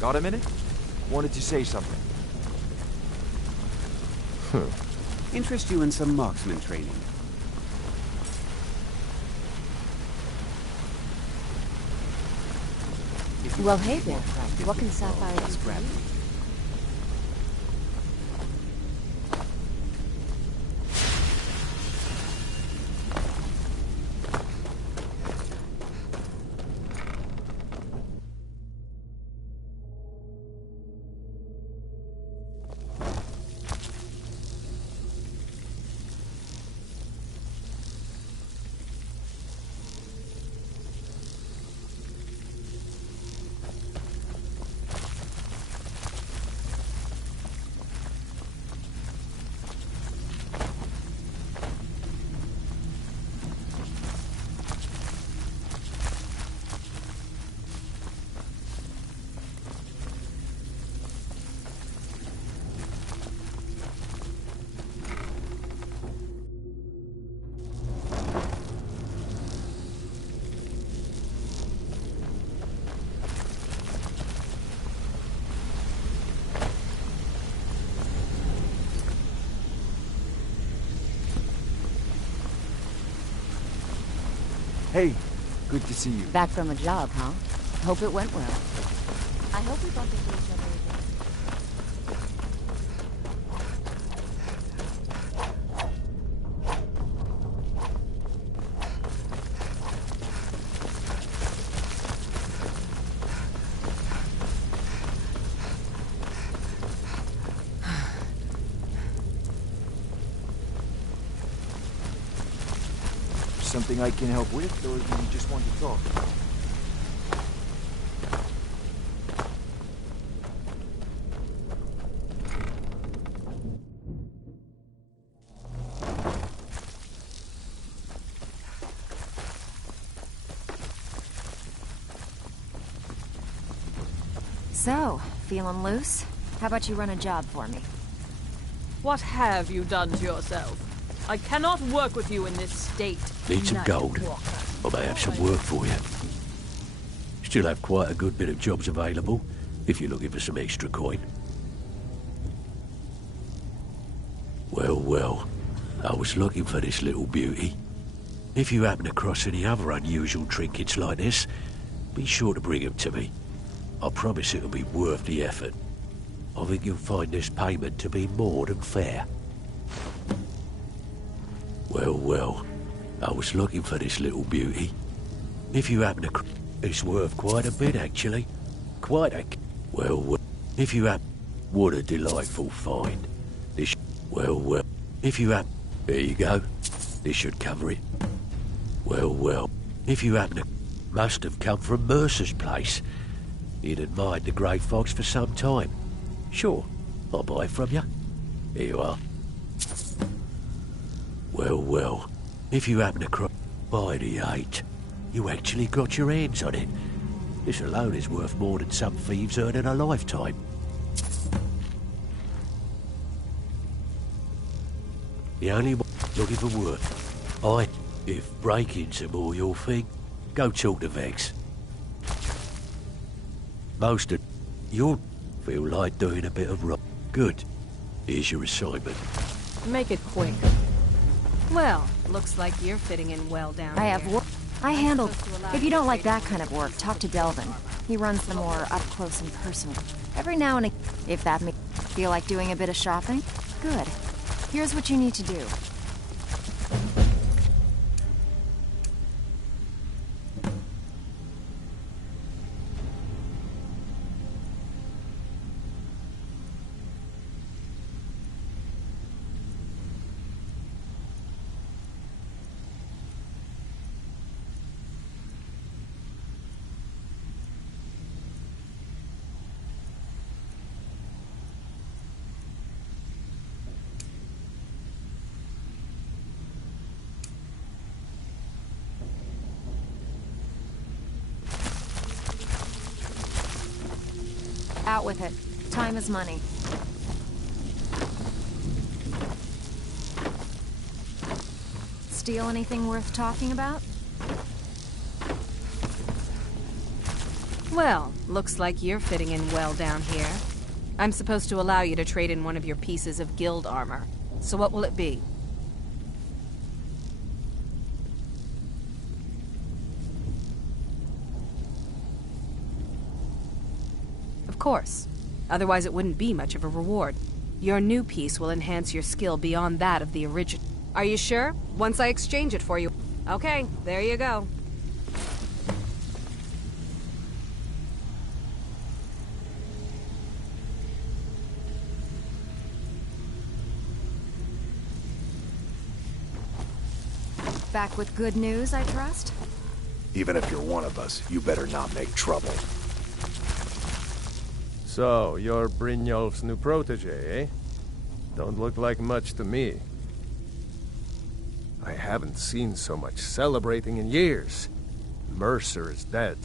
Got a minute? Wanted to say something. Interest you in some marksman training? Well, hey there. What can Sapphire do for you? Hey, good to see you. Back from a job, huh? Hope it went well. I hope we bump into each other again. something I can help with, or do you just want to talk? So, feeling loose? How about you run a job for me? What have you done to yourself? I cannot work with you in this state. Need some Night gold? Walker. I may have some work for you. Still have quite a good bit of jobs available, if you're looking for some extra coin. Well, well, I was looking for this little beauty. If you happen across any other unusual trinkets like this, be sure to bring them to me. I promise it'll be worth the effort. I think you'll find this payment to be more than fair. Well, well, I was looking for this little beauty. If you happen to... It's worth quite a bit, actually. Quite a... Well, well, if you happen... What a delightful find. This... Well, well, if you happen... There you go. This should cover it. Well, well, if you happen to... Must have come from Mercer's place. He'd admired the grey fox for some time. Sure, I'll buy it from you. Here you are. Well, well, if you happen to by the 8, you actually got your hands on it. This alone is worth more than some thieves earn in a lifetime. The only one looking for work. If break-ins are more your thing, go talk to Vex. Most of you'll feel like doing a bit of rock. Good. Here's your assignment. Make it quick. Well, looks like you're fitting in well down I here. have work. I handle... If you don't like that kind of work, talk to Delvin. He runs the more up-close and personal. Every now and again, if that makes you feel like doing a bit of shopping, good. Here's what you need to do. Out with it. Time is money. Steal anything worth talking about? Well, looks like you're fitting in well down here. I'm supposed to allow you to trade in one of your pieces of guild armor. So what will it be? Of course. Otherwise it wouldn't be much of a reward. Your new piece will enhance your skill beyond that of the original. Are you sure? Once I exchange it for you. Okay, there you go. Back with good news, I trust? Even if you're one of us, you better not make trouble. So, you're Brynjolf's new protege, eh? Don't look like much to me. I haven't seen so much celebrating in years. Mercer is dead.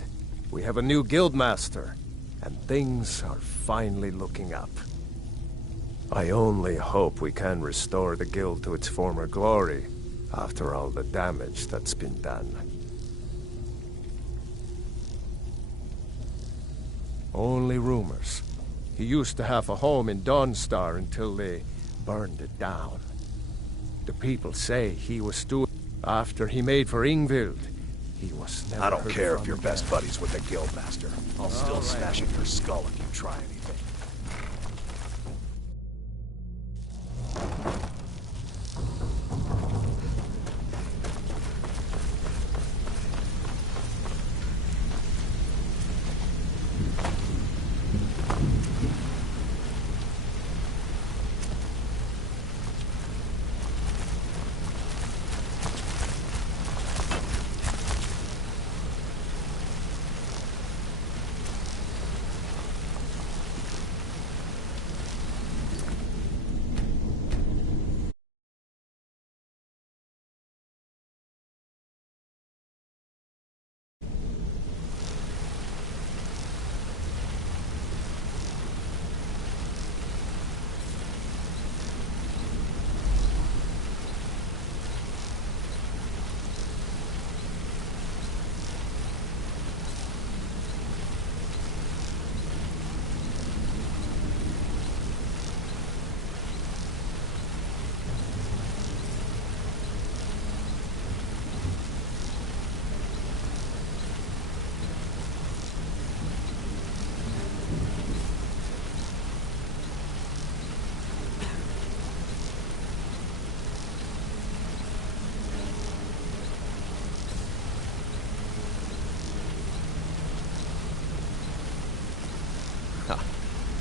We have a new guildmaster, and things are finally looking up. I only hope we can restore the guild to its former glory, after all the damage that's been done. Only rumors. He used to have a home in Dawnstar until they burned it down. The people say he was doing after he made for Ingvild. He was never I don't heard care from if you're again. best buddies with the guildmaster. I'll still All right. smash in your skull if you try anything. Ha.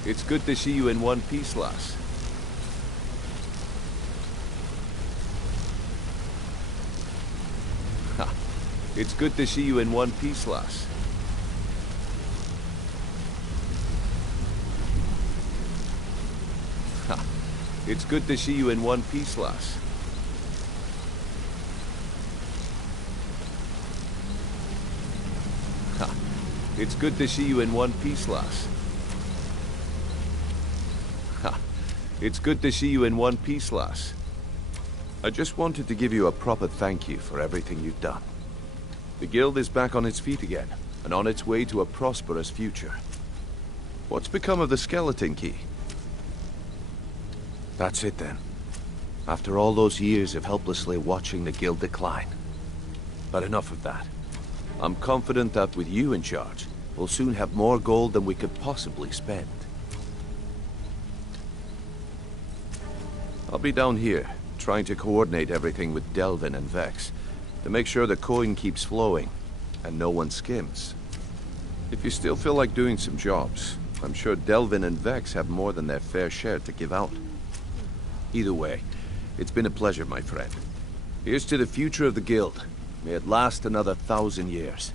It's good to see you in one piece, lass. Ha. It's good to see you in one piece, lass. Ha. It's good to see you in one piece, lass. Ha. It's good to see you in one piece, lass. Ha. It's good to see you in one piece, lass. I just wanted to give you a proper thank you for everything you've done. The guild is back on its feet again, and on its way to a prosperous future. What's become of the skeleton key? That's it then. After all those years of helplessly watching the guild decline. But enough of that. I'm confident that with you in charge, we'll soon have more gold than we could possibly spend. I'll be down here, trying to coordinate everything with Delvin and Vex, to make sure the coin keeps flowing, and no one skims. If you still feel like doing some jobs, I'm sure Delvin and Vex have more than their fair share to give out. Either way, it's been a pleasure, my friend. Here's to the future of the guild. May it last another 1,000 years.